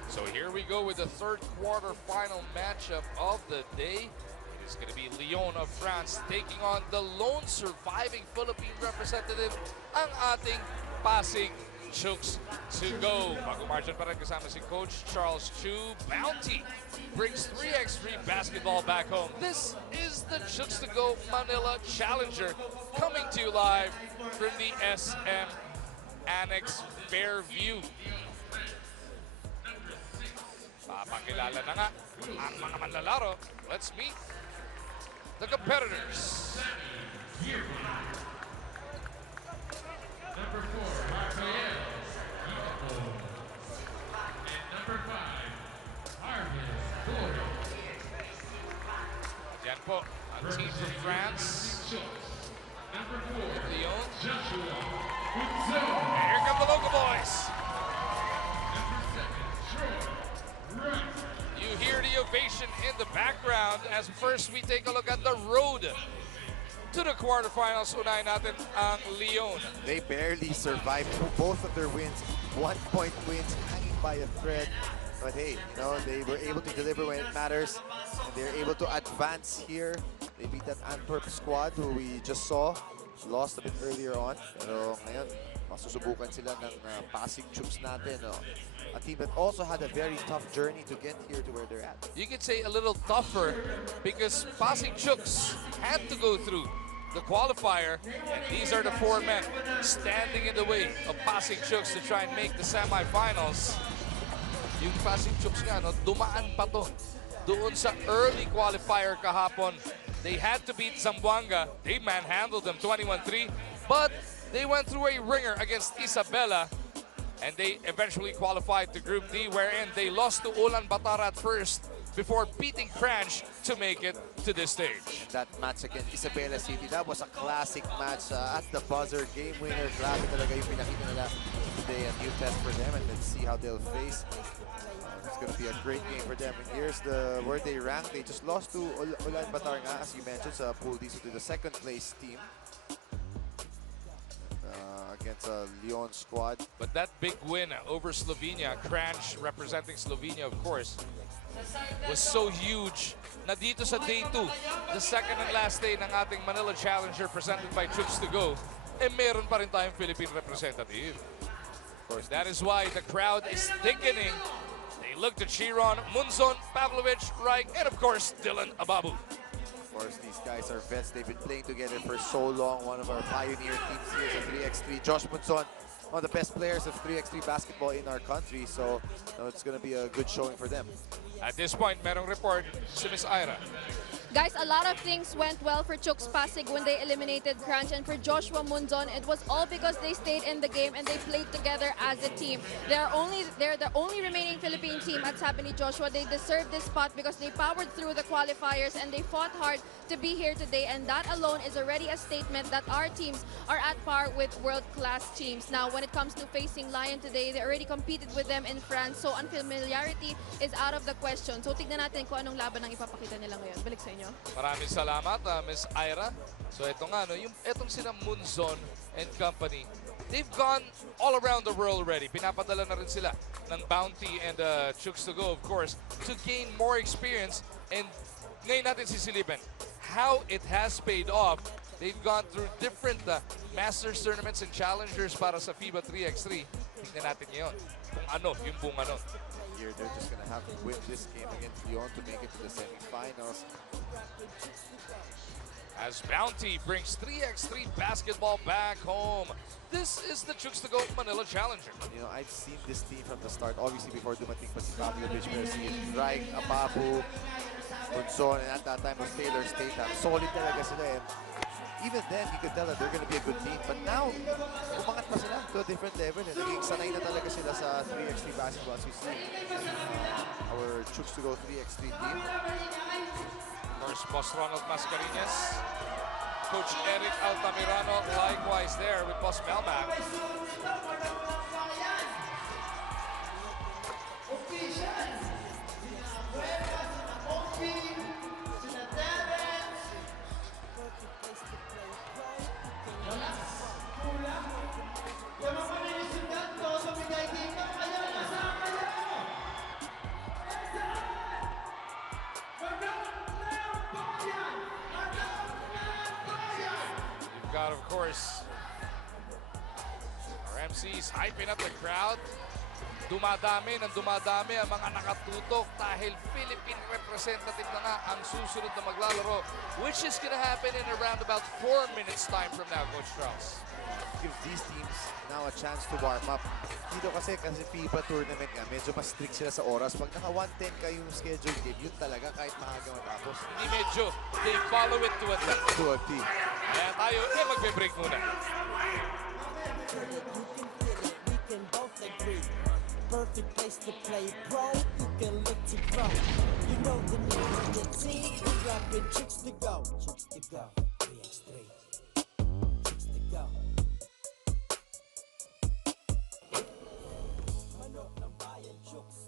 So here we go with the third quarterfinal matchup of the day. It is going to be Lyon of France taking on the lone surviving Philippine representative, ang ating Pasig Chooks to go. Bago margin pa rin kasama si Coach Charles Chu. Bounty brings 3x3 basketball back home. This is the Chooks to go Manila Challenger coming to you live from the SM Annex Fairview. Papakilala na nga ang mga manlalaro. Let's meet the competitors. Number 4, Rafael Guillermo. And number 5, Harvest Gordon. Yan po, ang team from France. Number 4, Lyon. Joshua Utso. And here come the local boys. Number 7, Troy Wright. You hear the ovation in the background as first we take a look at the road to the quarterfinals. Unahin natin ang Lyon. They barely survived both of their wins, 1-point wins, hanging by a thread. But hey, you know, they were able to deliver when it matters, and they're able to advance here. They beat that Antwerp squad who we just saw, lost a bit earlier on. Pero ngayon, masusubukan sila ng Pasig Chooks natin. A team that also had a very tough journey to get here to where they're at. You could say a little tougher because Pasig Chooks had to go through the qualifier, and these are the 4 men standing in the way of Pasig Chooks to try and make the semifinals. Yung Pasig Chooks nga, no, dumaan pa to doon sa early qualifier kahapon. They had to beat Zamboanga. They manhandled them 21-3, but they went through a ringer against Isabela, and they eventually qualified to Group D, wherein they lost to Ulaanbaatar at first before beating Cranch to make it to this stage. That match against Isabela City, that was a classic match at the buzzer, game winner. Grabe talaga yung pinakita nila. today, a new test for them, and let's see how they'll face. It's going to be a great game for them. And here's where they rank. They just lost to Ulaanbaatar nga, as you mentioned, sa pool D, so to the second place team. Against a Lyon squad. But that big win over Slovenia, Cranch representing Slovenia, of course, was so huge na dito sa day 2, the second and last day ng ating Manila Challenger presented by Chooks to go, meron pa rin tayong Philippine representative. Of course, that is why the crowd is thickening. They look to cheer on Munzon, Pavlovich, Reich, and of course, Dylan Ababu. Of course, these guys are vets. They've been playing together for so long. One of our pioneer teams here is a 3x3. Josh Munzon, one of the best players of 3x3 basketball in our country. So it's going to be a good showing for them. At this point, merong report si Miss Ira. Guys, a lot of things went well for Chooks Pasig when they eliminated Crunch, and for Joshua Munzon, it was all because they stayed in the game and they played together as a team. They're the only remaining Philippine team at sabi ni Joshua. They deserve this spot because they powered through the qualifiers and they fought hard to be here today, and that alone is already a statement that our teams are at par with world-class teams. Now, when it comes to facing Lion today, they already competed with them in France, so unfamiliarity is out of the question. So tignan natin kung anong laban ang ipapakita nila ngayon. Balik sa inyo. Maraming salamat, Miss Ira. So ito nga, no, itong sina Munzon and company, they've gone all around the world already. Pinapadala na rin sila ng Bounty and Chooks to go, of course, to gain more experience. And ngayon natin sisilipin how it has paid off. They've gone through different Masters tournaments and challengers para sa FIBA 3x3. Tingnan natin ngayon kung ano yung bunga nun. Here, they're just going to have to win this game against Lyon to make it to the semifinals. As Bounty brings 3x3 basketball back home. This is the Chooks to go Manila Challenger. You know, I've seen this team from the start. Obviously, before dumating pa si Pavlovich, pero si Reich, Ababu, Munzon, and at that time was Taylor State. Solid talaga sila. And even then, you could tell that they're going to be a good team. But now, umangat pa sila to a different level. And naging sanay na talaga sila sa 3x3 basketball as we see our Chooks to go 3x3 team. Of course, Boss Ronald Mascareñas, Coach Eric Altamirano, likewise there with Boss Melmac. Got, of course, our MCs hyping up the crowd. Dumadami ng dumadami ang mga nakatutok dahil Philippine representative na nga ang susunod na maglalaro, which is gonna happen in around about 4 minutes time from now, Coach Strauss. Gives these teams now a chance to warm up. Dito kasi FIBA tournament nga, medyo mas strict sila sa oras. Pag naka 1:10 ka yung schedule game, yun talaga kahit maaga matapos. Hindi medyo, they follow it to a T. To a T. Kaya tayo, magbe-break muna. Perfect place to play, bro. You can look to grow. You know the name of the team. We're rapping Chooks to go. Chooks to go. 3x3. Chooks to go. Manok ng bayan, Chooks.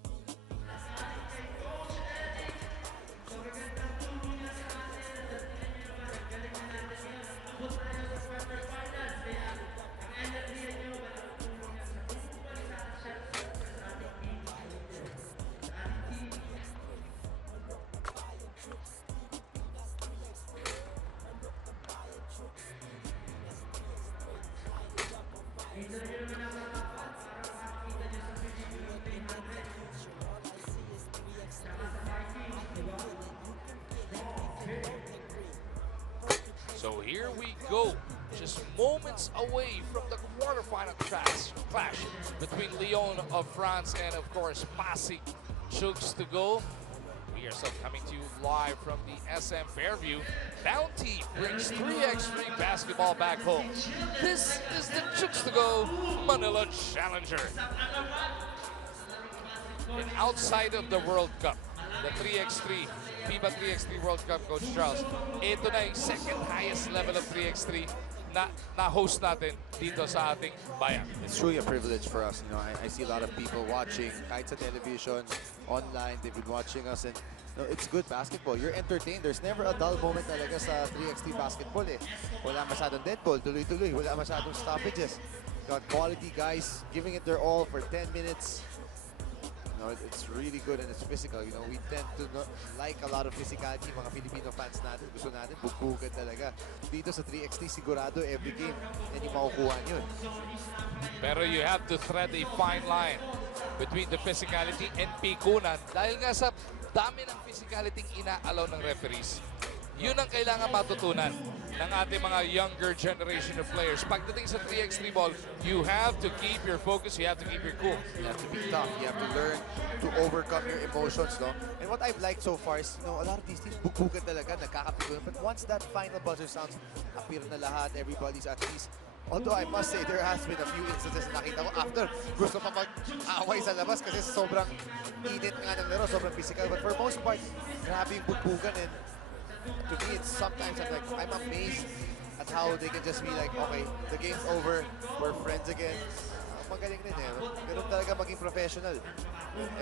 So here we go, just moments away from the quarterfinal clash between Lyon of France and, of course, Pasig Chooks to go. We are still coming to you live from the SM Fairview. Bounty brings 3x3 basketball back home. This is the Chooks to go Manila Challenger. And outside of the World Cup, the 3x3, FIBA 3x3 World Cup, Coach Charles, ito na yung second highest level of 3x3 na-host natin dito sa ating bayan. It's truly a privilege for us. You know, I see a lot of people watching, kahit sa television, online, they've been watching us, and you know, it's good basketball. You're entertained. There's never a dull moment talaga sa 3x3 basketball eh. Wala masyadong dead ball, tuloy-tuloy. Wala masyadong stoppages. Got quality guys giving it their all for 10 minutes. You know, it's really good and it's physical. You know, we tend to not like a lot of physicality, mga Filipino fans natin. Gusto natin bugbugan talaga. Dito sa 3x3, sigurado every game yan yung makukuha nyo. Pero you have to thread a fine line between the physicality and pikunan. Dahil nga sa dami ng physicality inaalaw ng referees, yun ang kailangan matutunan ng ating mga younger generation of players. Pagdating sa 3x3 ball, you have to keep your focus, you have to keep your cool. You have to be tough. You have to learn to overcome your emotions, no? And what I've liked so far is, you know, a lot of these teams bugbugan talaga, nagkakapigunan. But once that final buzzer sounds, appear na lahat, everybody's at peace. Although I must say, there has been a few instances na nakita ko after gusto pa mag-away sa labas kasi sobrang init nga ng laro, sobrang physical. But for most part, grabe yung bugbugan, and to me, it's sometimes I'm amazed at how they can just be like, okay, the game's over, we're friends again. Magaling rin eh. Pero talaga maging professional.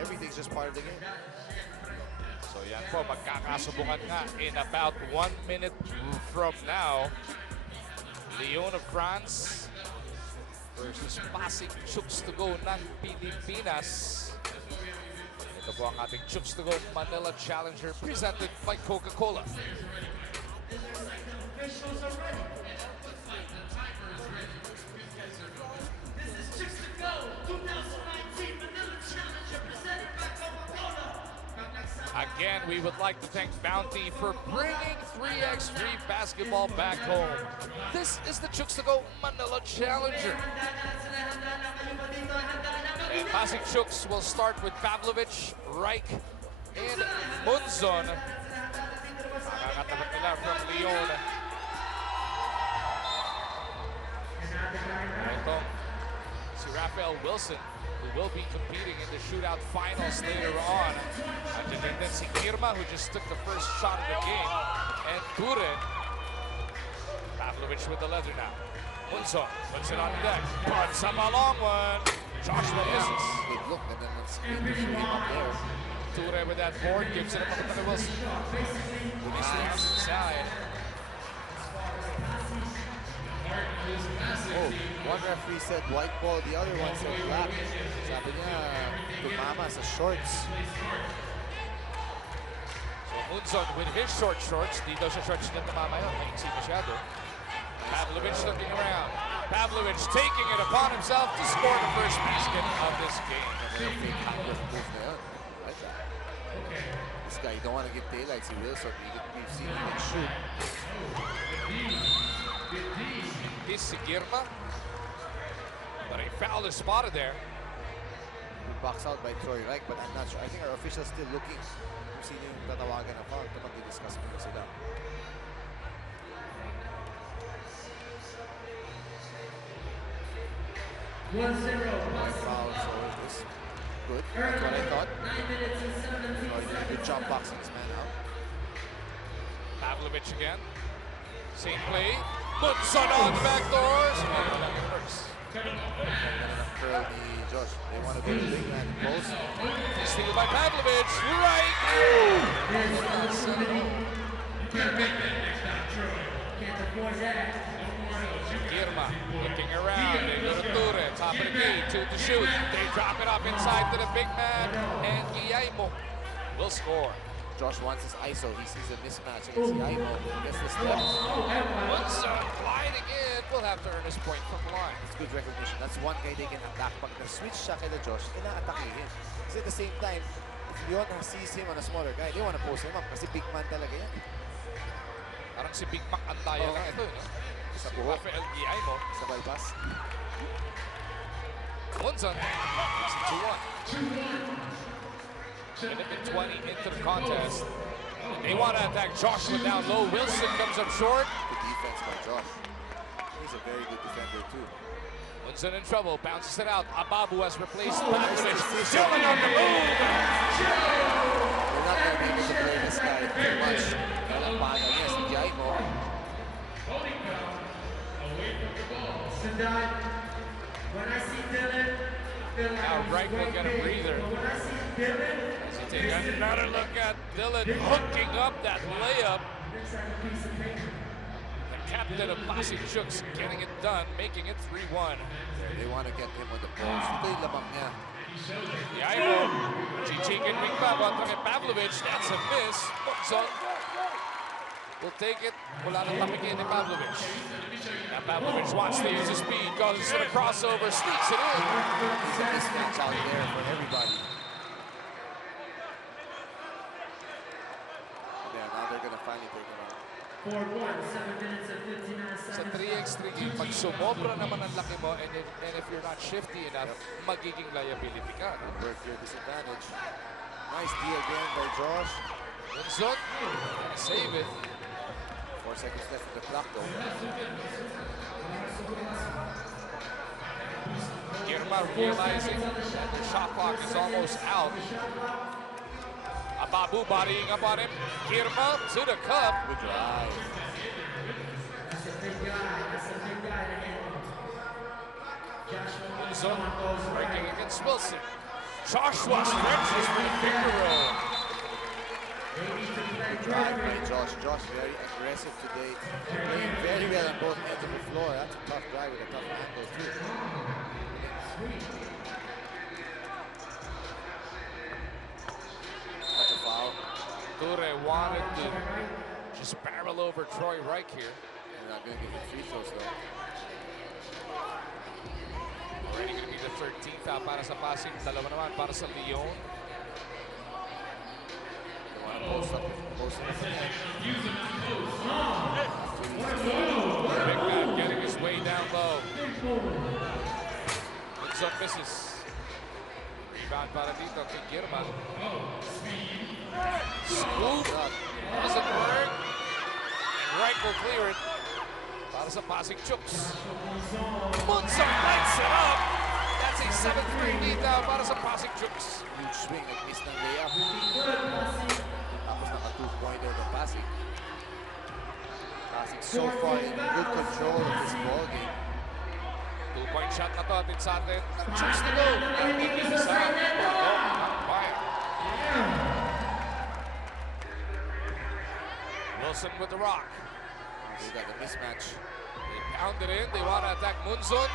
Everything's just part of the game. So yan po, magkakasubukan nga in about 1 minute from now. Leon of France versus Pasig Chooks to go ng Pilipinas. Ito po ang ating Chooks to go Manila Challenger presented by Coca-Cola. Again, we would like to thank Bounty for bringing 3x3 basketball back home. This is the Chooks to go Manila Challenger. And Pasig Chooks will start with Pavlovic, Reich, and Munzon. Nakakatapat nila from Leon. Ito, si Raphael Wilson, who will be competing in the shootout finals later on. And then si Irma, who just took the first shot of the game. And Turin. Pavlovic with the leather now. Munzon puts it on deck. Puts up a long one. Joshua misses. Good look, and then let's get the frame up there. Ture with that board, gives it up to Wilson. He steps inside. Oh, one referee said white ball, the other one said black. Sabi niya, tumama sa shorts. So Munzon with his short shorts. Dito sa shorts niya tumama yun. Maiksi masyado. Pavlovic looking around. Pavlovic taking it upon himself to score the first basket of this game. Fake handle move na yun. Like that. This guy, you don't want to give daylight. Si Wilson, we've seen him shoot. This is Girma. But a foul is spotted there. Box out by Troy Reich, but I'm not sure. I think our officials still looking kung sino yung tatawagan na foul. Ito mag-discuss muna sila. 1-0. Foul, so it's good. That's what I thought. Good job boxing this man out. Pavlovic again. Same play. Munzon on the back doors. And it works. Curl ni Josh. They want to go to the big man post. Steal by Pavlovic. Right. Girma looking around. They go to Ture. Top of the key. Two to shoot. They drop it up inside to the big man. And Guillermo will score. Josh wants his ISO. He sees a mismatch against Yaimo. Gets the steps. Munzon gliding in. Will have to earn his point from the line. It's good recognition. That's one guy they can attack. Pag na-switch siya kay Josh, ina-attackihin. Kasi at the same time, if Leon sees him on a smaller guy, they want to post him up kasi big man talaga yan. Parang si Big Mac ang taya lang ito. No? Sa Si buhok, Rafael Guillermo. sa bypass. Munzon. It's a 2-1. Minute and 20 into the contest. They want to attack Joshua down low. Wilson comes up short. Good defense by Josh. He's a very good defender too. Munzon in trouble. Bounces it out. Ababu has replaced Pavlovic. Dylan on the move. We're not going to be able to play this guy too much. Kalampagan niya si Jaimo. done. When I see Dylan, I feel like Now I'm Wright will get a great, breather. but when I see Dylan, As you take another look at Dylan hooking up that layup. looks like a piece of paper. The captain of Pasig Chooks getting it done, making it 3-1. They want to get him on the post. Ito yung lamang niya. Yaimo, chichikin wing back kontra kay Pavlovich. That's a miss. Bunson will take it. Wala nang tapikin ni Pavlovich. Now Pavlovich wants to use his speed, goes to the crossover, sneaks it in. There's a mismatch out there for everybody. Yeah, now they're gonna finally take him out. 4-1, 7 minutes and 59 Sa seconds. 3x3 game, pag sumobra naman ang laki mo, and if you're not shifty enough, magiging liability ka. No? Work your disadvantage. Nice D again by Josh. Bunson, save it. 4 seconds left in the clock though. Girma realizing that the shot clock is almost out. Ababu bodying up on him. Girma to the cup. Good drive. That's a big guy. That's a big guy to handle. Joshua Bunson breaking against Wilson. Joshua stretches for the finger roll. Drive by Josh. Josh very aggressive today. Playing very well on both ends of the floor. That's a tough drive with a tough angle too. That's a foul. Ture wanted to just barrel over Troy Reich here. They're not gonna give him free throws though. Already going to be the 13th para sa Pasig. Dalawa naman para sa Leon. They want to post up again. Big man getting his way down low. Bunson misses. Rebound para dito kay Girma. Scoop. Doesn't work. And Reich will clear it. Para sa Pasig Chooks. Bunson lights it up. That's a 7-3 lead now para sa Pasig Chooks. Huge swing at miss ng layup. Tapos naka 2-pointer the Pasig. Pasig so far in good control of this ball game. 2-point shot na to atin sa atin. Chooks to go. Isa. Fire. Wilson with the rock. They got the mismatch. They pound it in. They want to attack Munzon.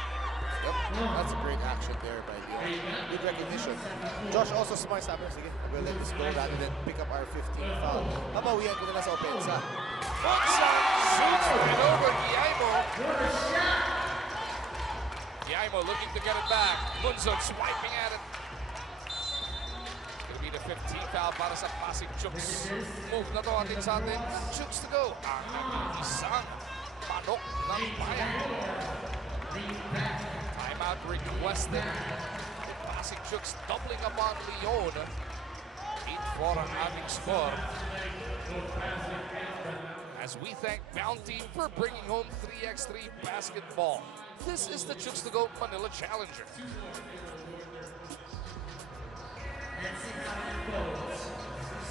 Yep, that's a great action there by Leon. Good recognition. Josh also smart sabi, sige, we'll let this go rather than pick up our 15th foul. Mabawian ko na lang sa opensa. Bunson shoots right over Yaimo. Yaimo looking to get it back. Munzon swiping at it. Gonna be the 15th foul para sa Pasig Chooks. Move na to atin sa atin. Chooks to go. Ang isang manok ng bayan. Timeout requested. The Pasig Chooks doubling up on Leon. 8-4 ang ating score. As we thank Bounty for bringing home 3x3 basketball. This is the Chooks to Go Manila Challenger. Let's see how it goes.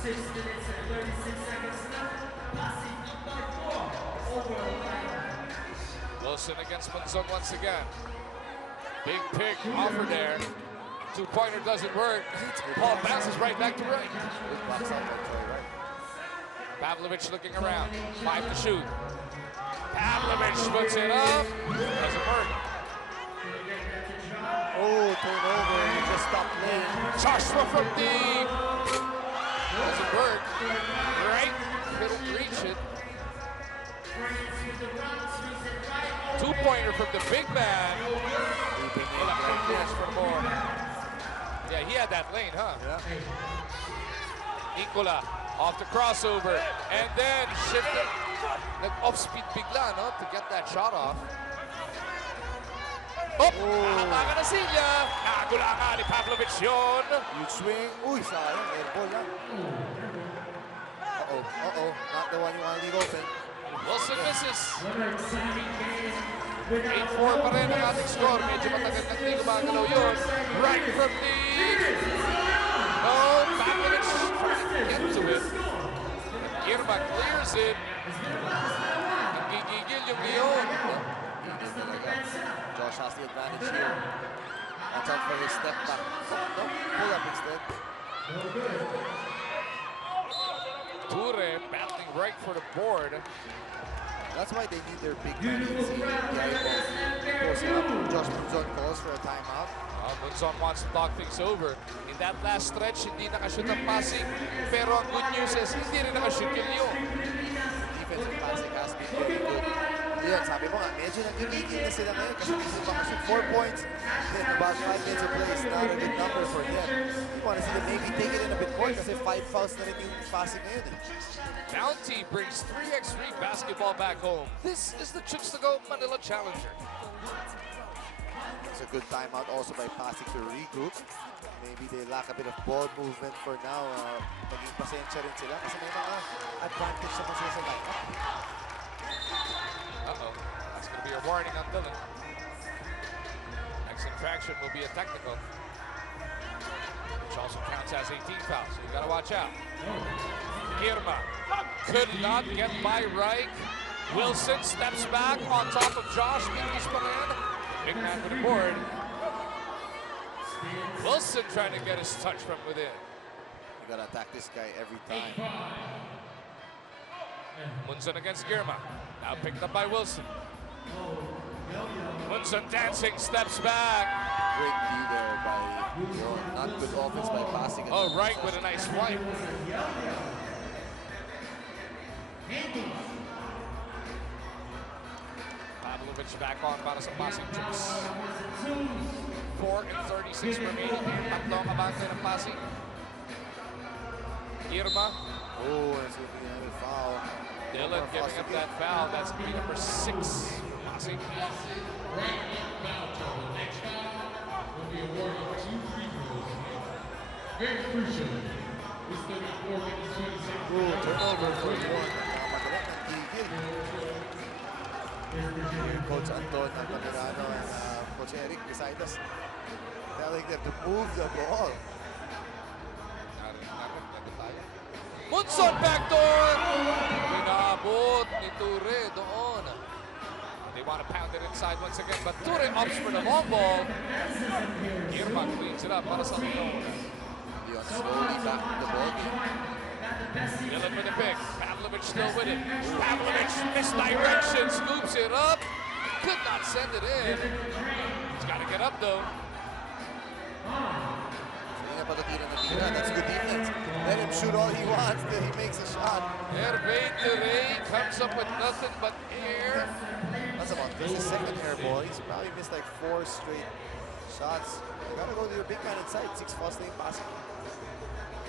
6 minutes and 36 seconds left. Passing up by 4 over the line. Wilson against Munzon once again. Big pick offer there. Two-pointer doesn't work. Paul bounces right back to Wright. Good box out by Troy, right? Pavlovich looking around. 5 to shoot. Pavlovich puts it up. Doesn't work. Oh, turnover. He just stopped playing. Joshua from deep. Doesn't work. Right. Couldn't reach it. Two-pointer from the big man. Well, a quick pass for more. Yeah, he had that lane, huh? Yeah. Nicola off the crossover. And then shifted. Nag-off-speed bigla, no? To get that shot off. Oh! Hatakan na Silya. Nagulangan ni Pavlovich yun. Huge swing. Uy, sayang. Airball lang. Uh-oh. Uh-oh. Not the one you want to leave open. Wilson misses. 8-4 8-4 pa rin ang ating score. Medyo matagal na hindi gumagalaw yun. Right from the... No, Pavlovich trying to get to it. Girma clears it. Nagigigil yung Leon. Josh right for the board. That's why they need their big man. Si Josh Munzon calls for a timeout. Bunzon wants to talk things over. In that last stretch, hindi nakashoot ang passing. Pero ang good news is, hindi rin nakashoot yung Lyon. Defensive passing has been very good. Yun, sabi mo nga, medyo nagigigil na sila ngayon kasi hindi makashoot 4 points. Then about 5 minutes of play is not a good number for them. You want to see them maybe take it in a bit more kasi 5 fouls na rin yung passing ngayon. Bounty brings 3x3 basketball back home. This is the Chooks to Go Manila Challenger. It's a good timeout also by passing to regroup. Maybe they lack a bit of ball movement for now. Maging pasensya rin sila kasi may mga advantage sa sila sa lineup. Uh-oh, that's going to be a warning on Dylan. Next infraction will be a technical, which also counts as 18 fouls, so you got to watch out. Irma could not get by Reich. Wilson steps back on top of Josh. Big man for the board. Wilson trying to get his touch from within. You got to attack this guy every time. Munson against Girma. Now picked up by Wilson. Munson dancing, steps back. Great D there by Yon. Not good offense by passing. Oh, right with a nice swipe. Pavlovich back on para sa passing Chooks. 4:36 remaining. Tatlong abante ng passing. Irma. Oh, that's going to be another foul. Dylan giving up that foul. That's going to be number 6. Passing. Will be awarded 2 free throws. Very crucial. We still got 4 minutes, 20 seconds. Oh, turnover for one. Magaling ng gigil. Coach Anton Altamirano and Coach Eric beside us telling them to move the ball. Munson backdoor! Pinabot ni Ture doon. They want to pound it inside once again, but Ture opts for the long ball. Irma cleans it up para sa Lyon. Lyon slowly back to the ball game. Dylan with the pick. Pavlovich still with it. Pavlovich misdirection, scoops it up. Could not send it in. He's got to get up though. That's good defense. Let him shoot all he wants till he makes a shot. Hervé Ture comes up with nothing but air. That's about his second air ball. He's probably missed like 4 straight shots. You gotta go to your big man inside. 6 fouls lane passing.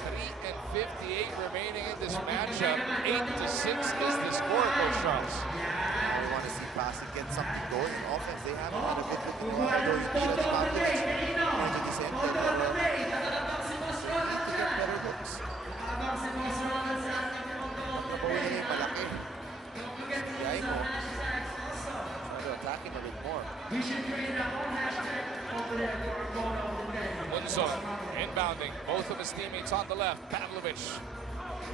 3:58 remaining in this matchup. 8-6 is the score, Coach Charles. We want to see passing get something going in offense. They haven't had a good looking ball, although you need a Pavlovich. Medyo decent, but they need to get better looks. Napawin na yung malaki. Siyay mo. Try to attack him a bit more. Munson inbounding. Both of his teammates on the left. Pavlovich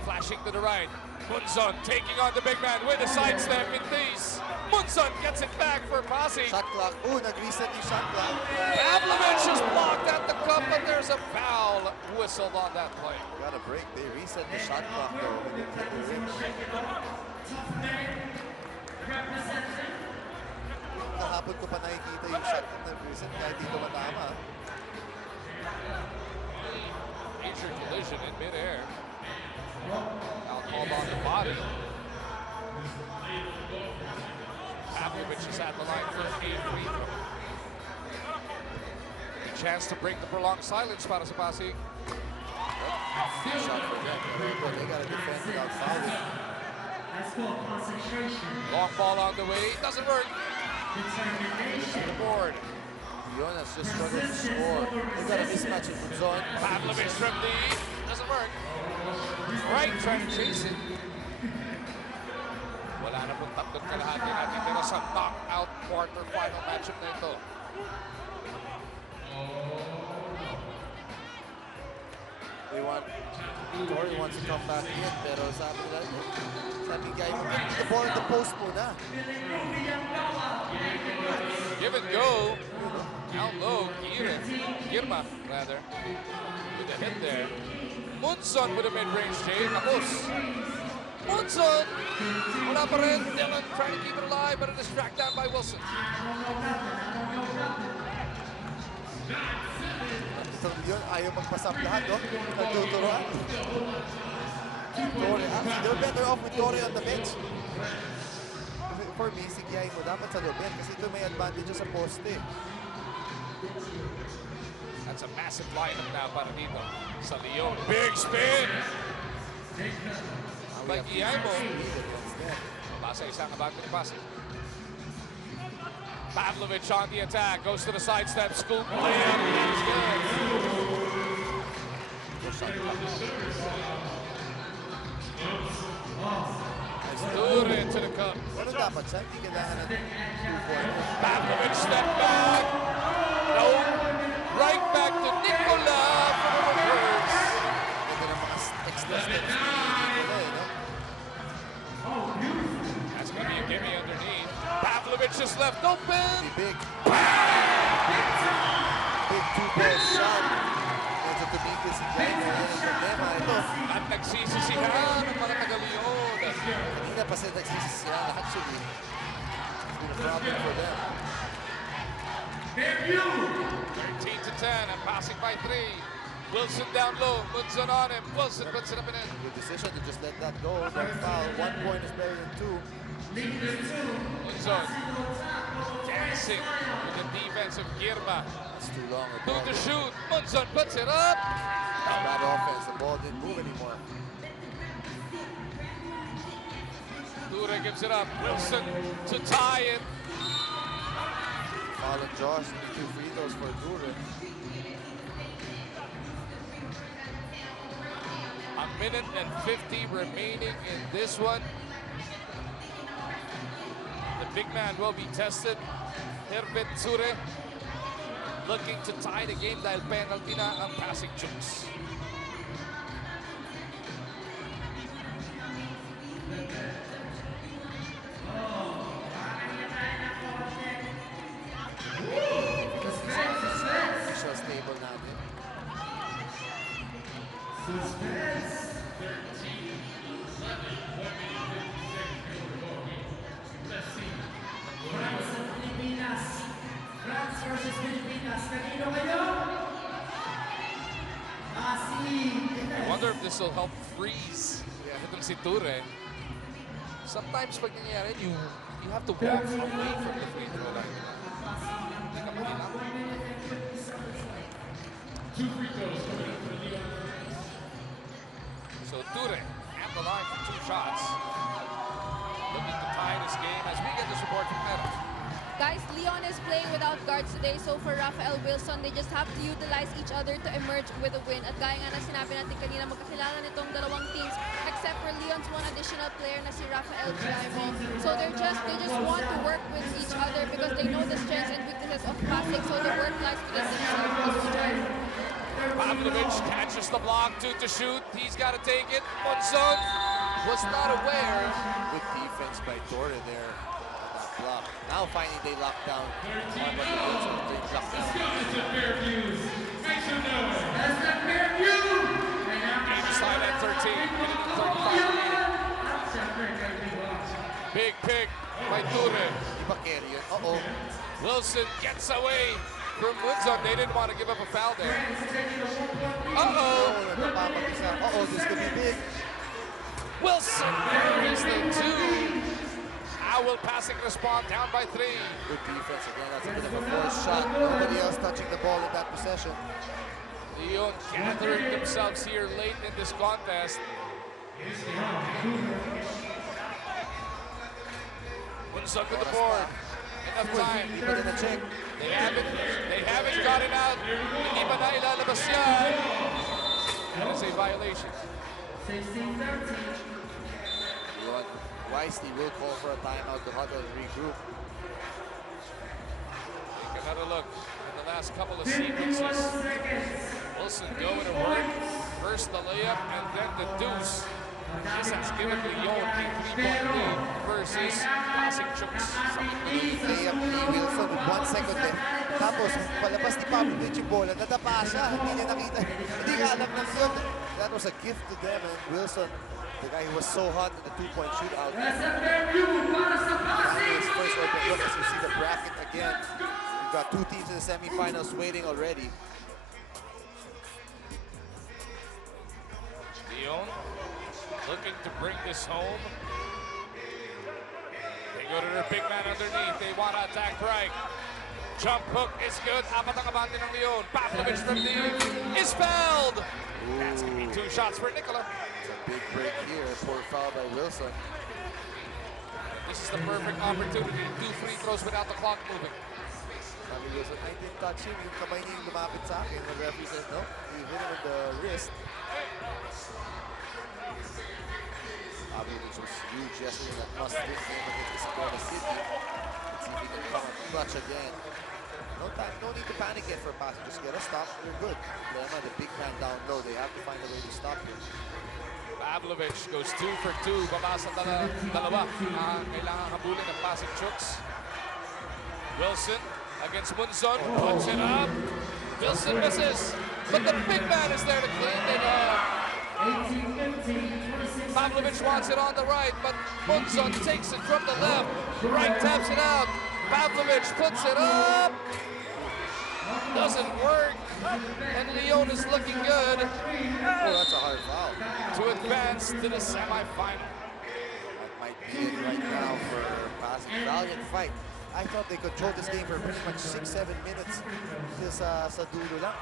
flashing to the right. Munson taking on the big man with a sidestep in these. Munson gets it back for passing. Shot clock. Ooh, nag-reset yung shot clock. Pavlovich is blocked at the cup, but there's a foul whistled on that play. Got a break. They reset the shot clock though when they hit the rim. Kahapon ko pa nakikita yung shot clock nag-reset kahit dito matama. Major collision in midair. Now called on the body. Pavlovich is at the line for a free throw. A chance to break the prolonged silence para sa passing. Shot for them. But they gotta defend without fouling. Long ball on the way. Doesn't work. The board. Lyon has just struggled to score. They got a mismatch in Munzon. Pavlovich from deep. Doesn't work. Right, trying to chase it. Wala na pong tatlong kalahati natin pero sa knockout quarterfinal matchup na ito. They want, Tori wants to come back in, pero sabi guy, put the ball in the post muna. Give and go. Down low, Girma, rather, with a hit there. Munson with a mid-range J. Tapos. Munson! Wala pa rin. Dylan trying to keep it alive, but it is tracked down by Wilson. Itong yun, ayaw magpasap lahat, no? Nagtuturoan. Torre, actually, they're better off with Torre on the bench. For me, sigiyahin mo dapat sa loob yan kasi ito may advantage sa poste. That's a massive lineup now para dito sa Leon. Big spin! Pag-iay mo. Basa isang abante ni Pasig. Pavlovich on the attack. Goes to the sidestep. Scoop. Layup. He's good. Dure to the cup. Ano dapat siya? Hindi kailangan ng 2-4. Pavlovich step back. No. Right back to Nicola for the reverse. Ganda ng mga extra steps ni Nicola, no? That's going to be a gimme underneath. Pavlovich is left open. Big two-ball shot. Medyo tumigil si Giants. Ayan ang problema. Ito, At nagsisisihan ng mga taga-Leon. kanina pa sila nagsisisihan. Actually, it's been a problem for them. 13 to 10 and passing by 3. Wilson down low. Munson on him. Wilson puts it up and in. Good decision to just let that go. Don't foul. 1 point is better than 2. Munson dancing with the defense of Girma. It's too long. The To ball the didn't- shoot. Munson puts it up. Bad offense. The ball didn't move anymore. Dure gives it up. Wilson to tie it. Foul on Josh. 2 free throws for Dure. A minute and 50 remaining in this one. The big man will be tested. Herbert Zure looking to tie the game dahil penalty na ang passing Chooks. Official stable natin. France versus Pilipinas. Kanino kayo? I wonder if this will help freeze itong si Ture. Sometimes pag nangyayari, you have to walk away from the free throw line. Hindi ka makinap. So Ture at the line for 2 shots. Looking to tie this game as we get the support from Meta. Guys, Leon is playing without guards today, so for Rafael Wilson, they just have to utilize each other to emerge with a win. At gaya nga na sinabi natin kanina, magkakilala nitong dalawang teams, except for Leon's one additional player na si Rafael Giaimo. So they just want to work with each other because they know the strengths and weaknesses of Pasig, so the work lies within themselves. Pavlovich catches the block to shoot. He's got to take it. Munson was not aware. Good defense by Torre there on that block. Now finally they lock down on what the Wilson they lock down. Game is tied at 13. Minute and 35 remaining. Big pick by Ture. Di ba carry yun? Uh-oh. Wilson gets away from Munson. They didn't want to give up a foul there. Uh-oh. Napapag-isa. Uh-oh, this could be big. Wilson buries the 2. How will passing respond down by 3? Good defense again. That's a bit of a forced shot. Nobody else touching the ball in that possession. Leon gathering themselves here late in this contest. Munson with the board. Enough time. Hindi pa rin na-check. They haven't got it out. Hindi pa na ilalabas yan. That is a violation. Leon wisely will call for a timeout to huddle and regroup. Take another look at the last couple of sequences. Wilson going to work. First the layup and then the deuce. This has given Leon a 3-point lead versus passing Chooks. Layup ni Wilson with 1 second left. Tapos, palabas ni Pavlovich yung bola, nadapa siya. Hindi niya nakita. Hindi ka alam na yun. that was a gift to them, and Wilson, the guy who was so hot in the two-point shootout, his first open look. As you see the bracket again, we've got two teams in the semifinals waiting already. Leon looking to bring this home. They go to their big man underneath. They want to attack right. Jump hook is good. Apat ang abante ng Leon. Pavlovich from deep is fouled. That's going to be 2 shots for Nicola. It's a big break here. Poor foul by Wilson. This is the perfect opportunity. 2 free throws without the clock moving. Sabi Wilson, I didn't touch him. Yung kamay niya yung lumapit sa akin. The referee says, no, you hit him with the wrist. Pavlovich was huge yesterday. That must win game against Isabela City. Let's see if he can come up clutch again. No time, no need to panic yet for a pass. Just get a stop, you're good. Problema, the big man down low. They have to find a way to stop him. Pavlovich goes 2 for 2. Baba sa dalawa. Kailangan habulin ng passing Chooks. Wilson against Munzon. Puts it up. Wilson misses. But the big man is there to clean it up. Pavlovich wants it on the right, but Munzon takes it from the left. Right taps it out. Pavlovich puts it up. Doesn't work. And Leon is looking good. Oh, that's a hard foul. To advance to the semifinal. That might be it right now for passing. Valiant fight. I thought they controlled this game for pretty much 6-7 minutes. Just sa dulo lang.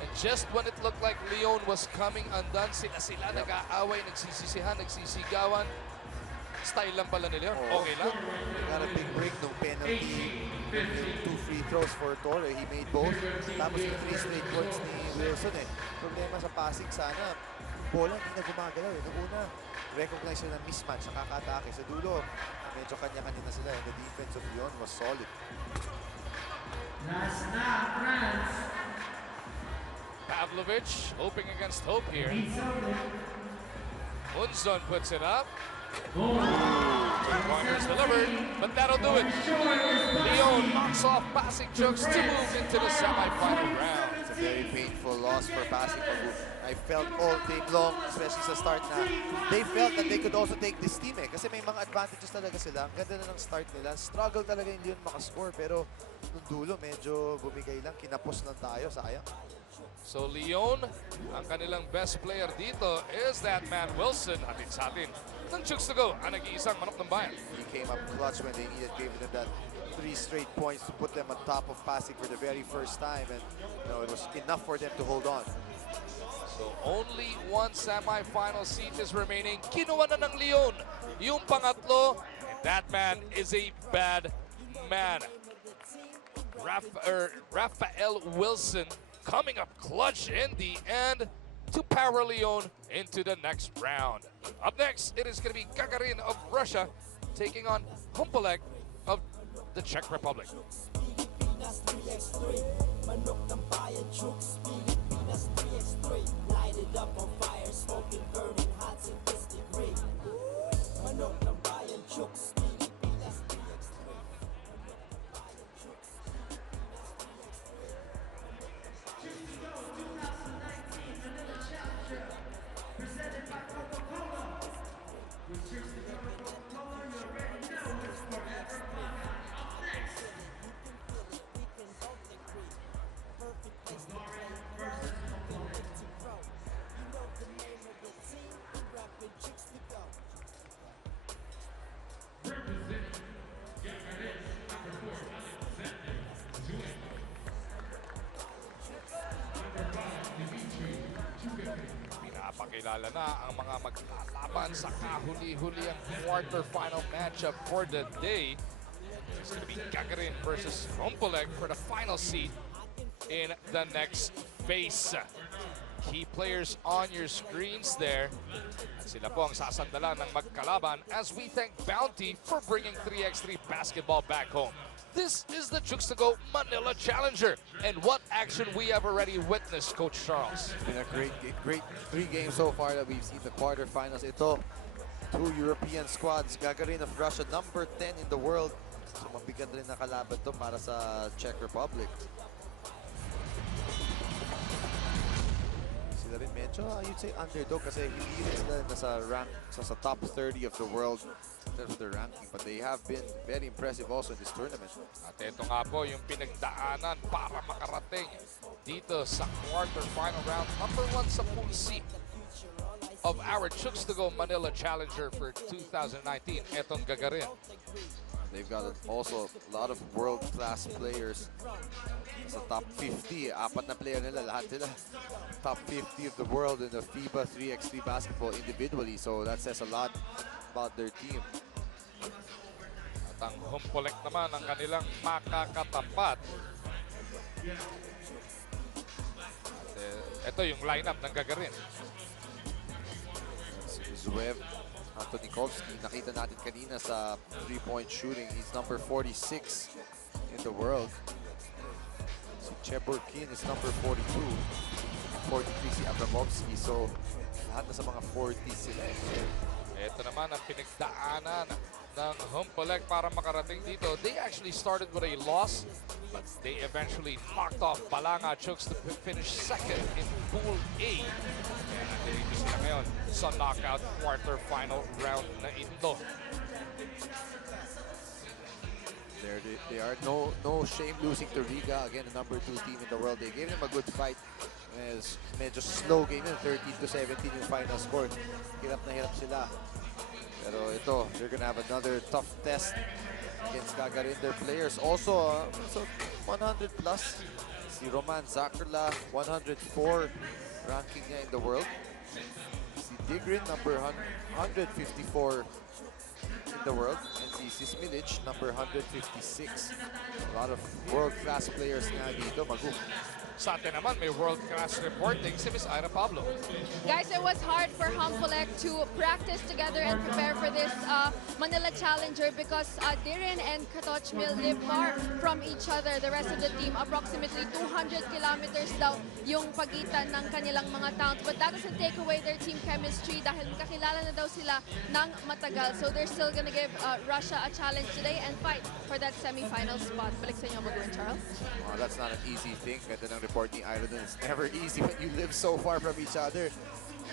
And just when it looked like Leon was coming undone, sila nag-aaway, nagsisisihan, nagsisigawan. Style lang pala ni Leon. Okay lang. Got a big break nung penalty. Yung 2 free throws for Torre. He made both. Tapos yung 3 straight points ni Wilson eh. Problema sa passing sana. Bola hindi na gumagalaw eh. Nung una, recognize sila ng mismatch sa kaka-atake. Sa dulo, medyo kanya-kanya na sila. And the defense of Leon was solid. Pavlovich hoping against hope here. Munzon puts it up. 2-pointers delivered, but that'll do it. Leon knocks off passing Chooks to move into the semifinal round. It's a very painful loss for passing Pagu. I felt all game long, especially sa start na, they felt that they could also take this team eh. Kasi may mga advantages talaga sila. Ang ganda na ng start nila. Struggle talaga yung Leon makascore, pero nung dulo medyo bumigay lang. Kinapos lang tayo, sayang. So Leon, ang kanilang best player dito is that man Wilson. Hatid sa atin ng Chooks to go, ang nag-iisang manok ng bayan. He came up clutch when they needed, gave them that 3 straight points to put them on top of passing for the very first time, and you know, it was enough for them to hold on. So only 1 semi-final seat is remaining. Kinuha na ng Leon yung pangatlo, and that man is a bad man. Rafael Wilson coming up clutch in the end to power Leon into the next round. Up next, it is going to be Gagarin of Russia taking on Humpelek of the Czech Republic. Pinapakilala na ang mga maglalaban sa kahuli-huliang quarterfinal matchup for the day. It's going to be Gagarin versus Humpelek for the final seat in the next phase. Key players on your screens there. At sila po ang sasandalan ng magkalaban as we thank Bounty for bringing 3x3 basketball back home. This is the Chooks to Go Manila Challenger. And what action we have already witnessed, Coach Charles. It's been a great 3 games so far that we've seen the quarterfinals. Ito, 2 European squads. Gagarin of Russia, number 10 in the world. So mabigat rin na kalaban to para sa Czech Republic. Sila rin medyo, you'd say underdog kasi hindi rin sila nasa rank, sa top 30 of the world in terms of their ranking. But they have been very impressive also in this tournament. At ito nga po yung pinagdaanan para makarating dito sa quarterfinal round. Number 1 sa Pool C of our Chooks to Go Manila Challenger for 2019. Etong Gagarin. They've got also a lot of world-class players. Sa top 50, apat na player nila, lahat sila top 50 of the world in the FIBA 3x3 basketball individually. So that says a lot about their team. At ang humpolek naman ang kanilang makakatapat. At ito yung lineup ng Gagarin. Zuev Antonikovsky, nakita natin kanina sa 3-point shooting. He's number 46 in the world. Si Cheburkin is number 42. 43 si Abramovsky. So, lahat na sa mga 40 sila. Ito naman ang pinagdaanan ng Humpolek para makarating dito. They actually started with a loss, but they eventually knocked off Balanga Chooks to finish second in Pool A. And nandito sila ngayon sa knockout quarterfinal round na ito. They are no shame losing to Riga. Again, the number 2 team in the world. They gave them a good fight. Medyo slow game yun, 13-17 yung final score. Hirap na hirap sila. Pero ito, they're gonna have another tough test against Gagarin. Their players also, so 100 plus. Si Roman Zakrla, 104 ranking niya in the world. Si Digrin, number 154 in the world. And si Sismilic, number 156. A lot of world-class players nga dito, Magu. Sa atin naman, may world-class reporting si Miss Ira Pablo. Guys, it was hard for Humpolek to practice together and prepare for this Manila Challenger because Dirin and Katochmil live far from each other. The rest of the team, approximately 200 kilometers daw yung pagitan ng kanilang mga towns. But that doesn't take away their team chemistry dahil kakilala na daw sila ng matagal. So they're still gonna give Russia a challenge today and fight for that semifinal spot. Balik sa inyo, Mag-win, Charles. Oh, that's not an easy thing. Ganda ng report ni Ira dun. It's never easy when you live so far from each other.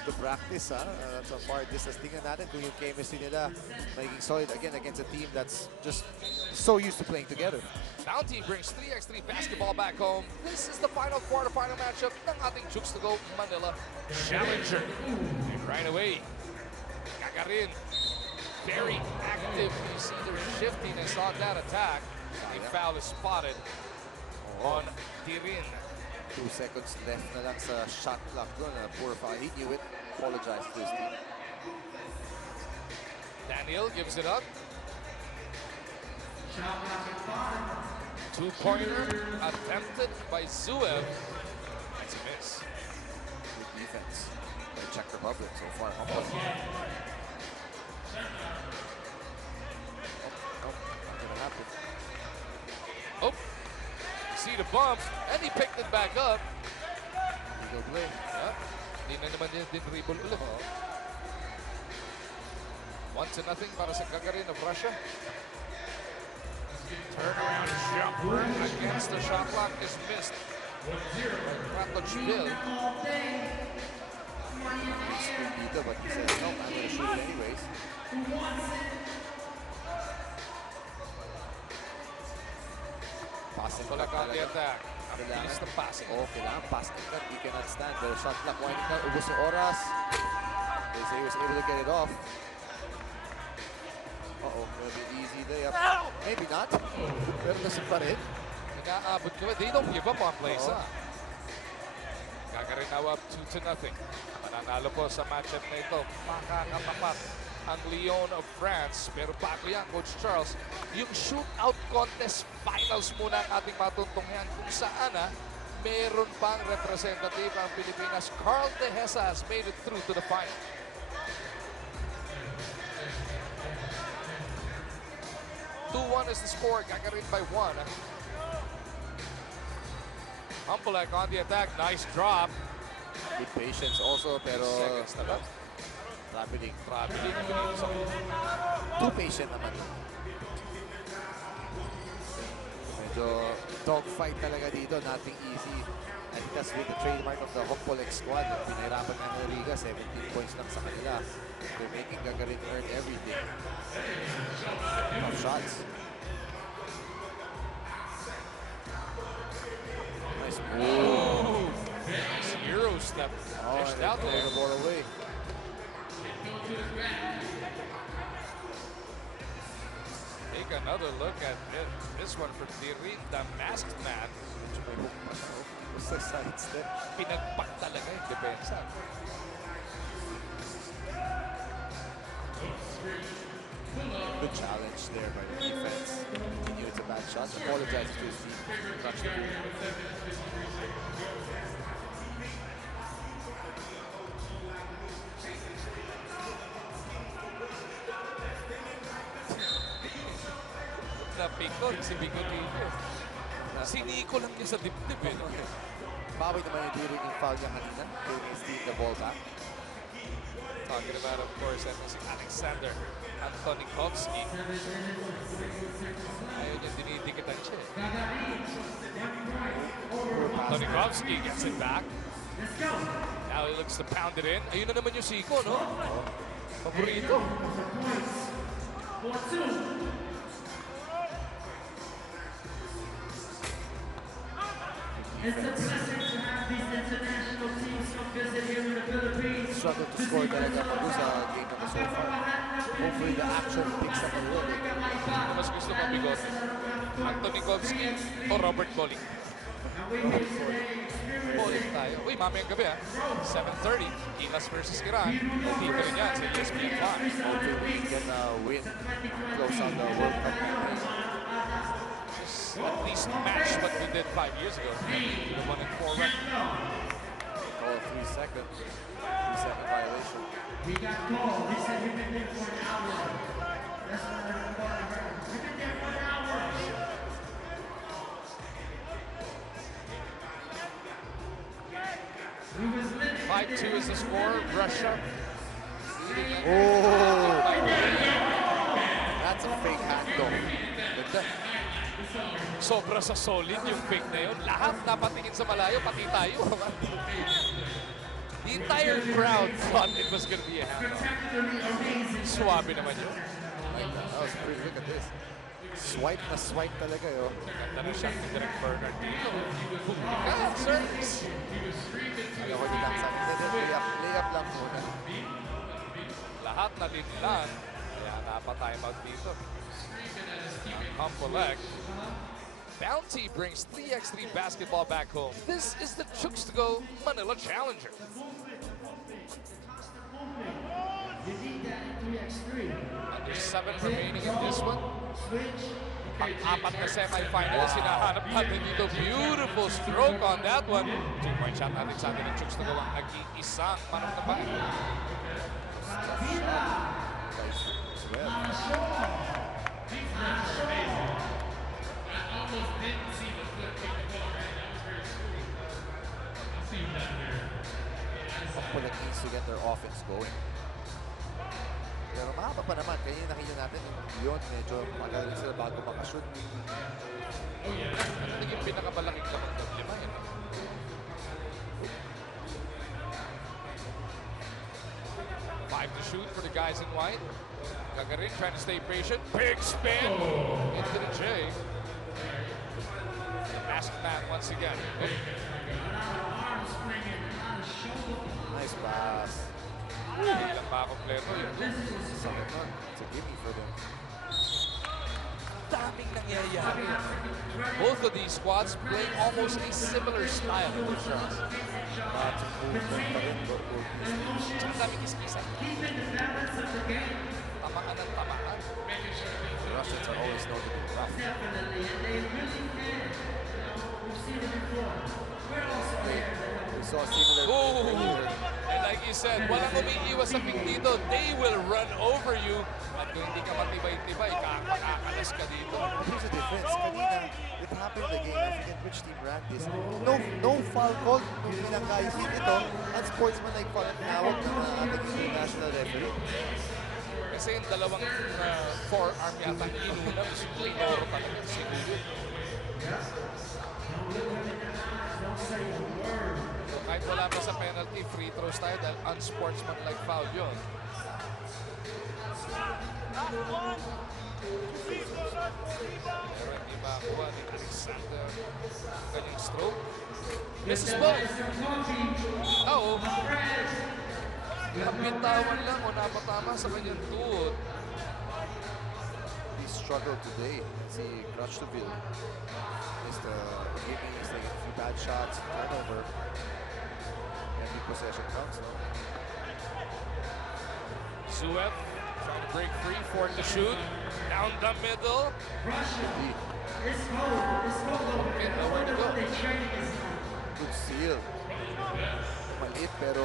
To practice, that's a far distance. Tingnan natin kung yung chemistry nila magiging solid again against a team that's just so used to playing together. Bounty brings 3x3 basketball back home. This is the final quarterfinal matchup ng ating Chooks to Go Manila Challenger. And right away, Gagarin, very active. You see their shiftiness on that attack. A foul is spotted on Dirin. 2 seconds left na lang sa shot clock doon. Poor foul. He knew it. Apologized to his team. Daniel gives it up. 2-pointer attempted by Zuev. That's a miss. Good defense by Czech Republic so far. Not gonna happen. Oh, see the bump, and he picked it back up. Legal play. Yeah, hindi na naman din dribble ulit. 1-0 para sa Gagarin of Russia. Turnaround jumper against the shot clock is missed. Kratochvil. He screwed dito, but he says, no, I'm gonna shoot it anyways. Passing Wala clock ka the talaga. attack. Ang bilis ng passing. Oh, kailangan passing clock. He cannot stand. The shot clock winding down. Ubus yung oras. They say he was able to get it off. Uh-oh, maybe easy layup. Maybe not. Pero nasa pa rin. Nag-aabot ka ba? They don't give up on plays, ha? Gagarin now up 2-0. Mananalo po sa matchup na ito. Makakatapat ang Lyon of France. Pero bago yan, Coach Charles, yung shootout contest finals muna ang ating matutungyan kung saan meron pang representative ang Pilipinas. Carl De Hesa has made it through to the final. 2-1 is the score. Gagarin by 1. Humpolek on the attack. Nice drop. Good patience also, pero Seconds na lang. traveling. Traveling. Too patient naman. Medyo dogfight talaga dito. Nothing easy. I think that's with the trademark of the Hoppolex squad. Pinahirapan nga ng Riga, 17 points lang sa kanila. They're making Gagarin earn everything. Tough shots. Nice move. Nice Euro step. Dished out throw there. the ball away. Take another look at this one for Dirin, the masked man. May hook pa siya. Basta sidestep. Pinagpak talaga yung depensa. Good challenge there by the defense. He knew it's a bad shot. Apologizes to his team. Touched it. Napikon si Bigo dito. Siniko lang niya sa dibdib eh. Bawi naman yung Dirin yung foul niya kanina. Giving his team the ball back. Talking about, of course, si Alexander Antonikovsky. Ayun yung dinidikitan siya. Antonikovsky gets it back. Now he looks to pound it in. Ayun na naman yung siko, no? Paborito. It's a blessing to have these international teams come visit here in the Philippines. Struggled to score talaga Magu sa game na to so far. Hopefully the action picks up a little bit. Mas gusto mo bigote? Antonikovsky o Robert Bolick? Bolick tayo. Uy, mamayang gabi 7:30. Gilas versus Iran. Dito rin yan sa ESPN 5. Hopefully we can win close on the World Cup campaign. At least match what we did 5 years ago. The 1-4 record. Call 3 second. 3-second violation. We got called. They said we've been there for an hour. That's what I heard. We've been there for an hour. 5-2 is the score. Russia. Oh! That's a fake handle. Ganda. Sobra sa solid yung fake na yun. Lahat napatingin sa malayo, pati tayo. The entire crowd thought it was gonna be a handoff. Swabe naman yun. That was pretty. Look at this. Swipe na swipe talaga yo. Ganda na siya ni Direk Bernard dito. Ah, service. Ayaw ko nilang sa akin. Layup lang muna. Lahat na linlan. Kaya napatime out dito. Ang Humpolek. Bounty brings 3x3 basketball back home. This is the Chooks to Go Manila Challenger. And there's 7 remaining in this one. Pang-apat na semifinals, hinahanap natin dito. Beautiful stroke on that one. 2-point shot natin sa atin ng Chooks to Go ang nag-iisang manong na pa. Almost didn't see the flip kick the ball right. That was very smooth. I'll see that there. Hopefully needs to get their offense going. Pero mahaba pa naman. Kaya yung nakita natin yun, medyo magaling sila bago makashoot. Oh yeah. Ano naging pinakamalaking kapag ng 5 yun? 5 to shoot for the guys in white. Gagarin trying to stay patient. Big spin into the J. The masked man once again. Nice pass. Hindi lang makakompleto yun. Sakit nun. It's a gimme for them. Daming nangyayari. Both of these squads playing almost a similar style of their shots. Lots of movement pa rin. Tsaka daming kiskisan. Tamaan ng tamaan. The Russians are always known to be rough. We saw a similar Ooh. earlier. And like you said, walang umiiwas sa pick dito. They will run over you. At kung hindi ka matibay-tibay, makakalas ka dito. Here's the difference. Kanina, it happened in the game. I forget which team ran this. No foul call nung pinangayos din ito. Unsportsmanlike foul ang tinawag ng ating international referee. Kasi yung dalawang forearm yata inuna, Linoro talaga siguro. So kahit wala pa sa penalty, free throws tayo dahil unsportsmanlike foul yun. Pero hindi makakuha ni Alexander ang kanyang stroke. Misses both. Oo. Napitawan lang o napatama sa kanyang tuhod. He struggled today. Si Crutchville is taking a few bad shots, turnover, and the possession counts. Suev trying to break free, fourth to shoot. Down the middle. Okay, nowhere to go. Good steal. Maliit pero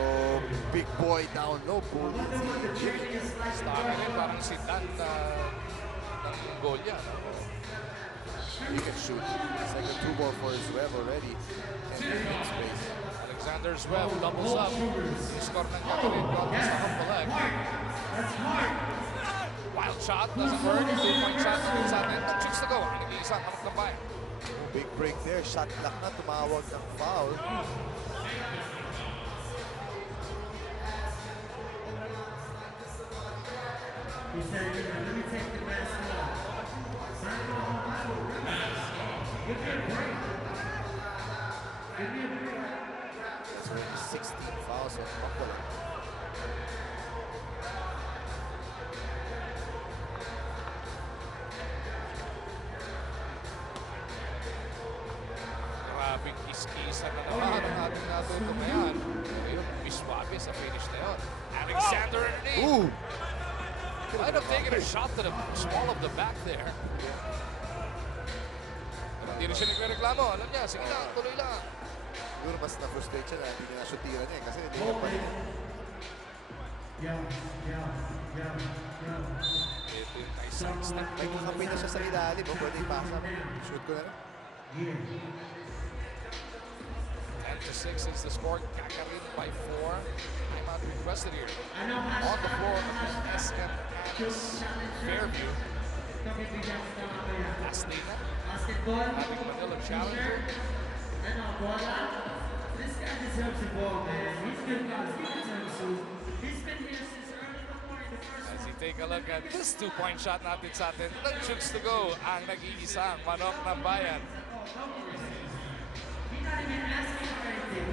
big boy down low. Bully si Jimmy. Stocking rin, parang si Dan ng goal niya. No? He can shoot. It's like a 2-ball for his web already. And in space. Alexander Zvev doubles up. Score ng Kakarin. Context na Kampalag. Wild shot, doesn't work. 2-point shot natin sa atin. Ang Chooks to go. Ang nag-iisang manok ng bayan. Big break there. Shot clock na. Tumawag ng foul. That's already 16 fouls on Buffalo. Grabing kiskisa na naman ang ating natuto na yan. Ayun, miswabe sa finish na yun. Alexander underneath. Ooh! Might have taken a shot to the small of the back there. Pero hindi rin siya nagre-reklamo. Alam niya, sige lang, tuloy lang. Siguro mas na-frustrate siya na hindi niya na-shootira niya kasi hindi niya pa rin. Ito yung nice side step. May kakampi na siya sa ilalim. Pwede ipasa. Shoot ko na lang. 10-6 is the score. Kakarin by 4. Timeout requested here. On the floor of the SM Fairview. Last Dana. Having Manila challenger. This guy deserves the ball, man. He's good guys. He deserves to. He's been here since early in the morning. The first As you take a look at this 2-point shot natin sa atin, ng Chooks to go, ang nag-iisang manok ng bayan.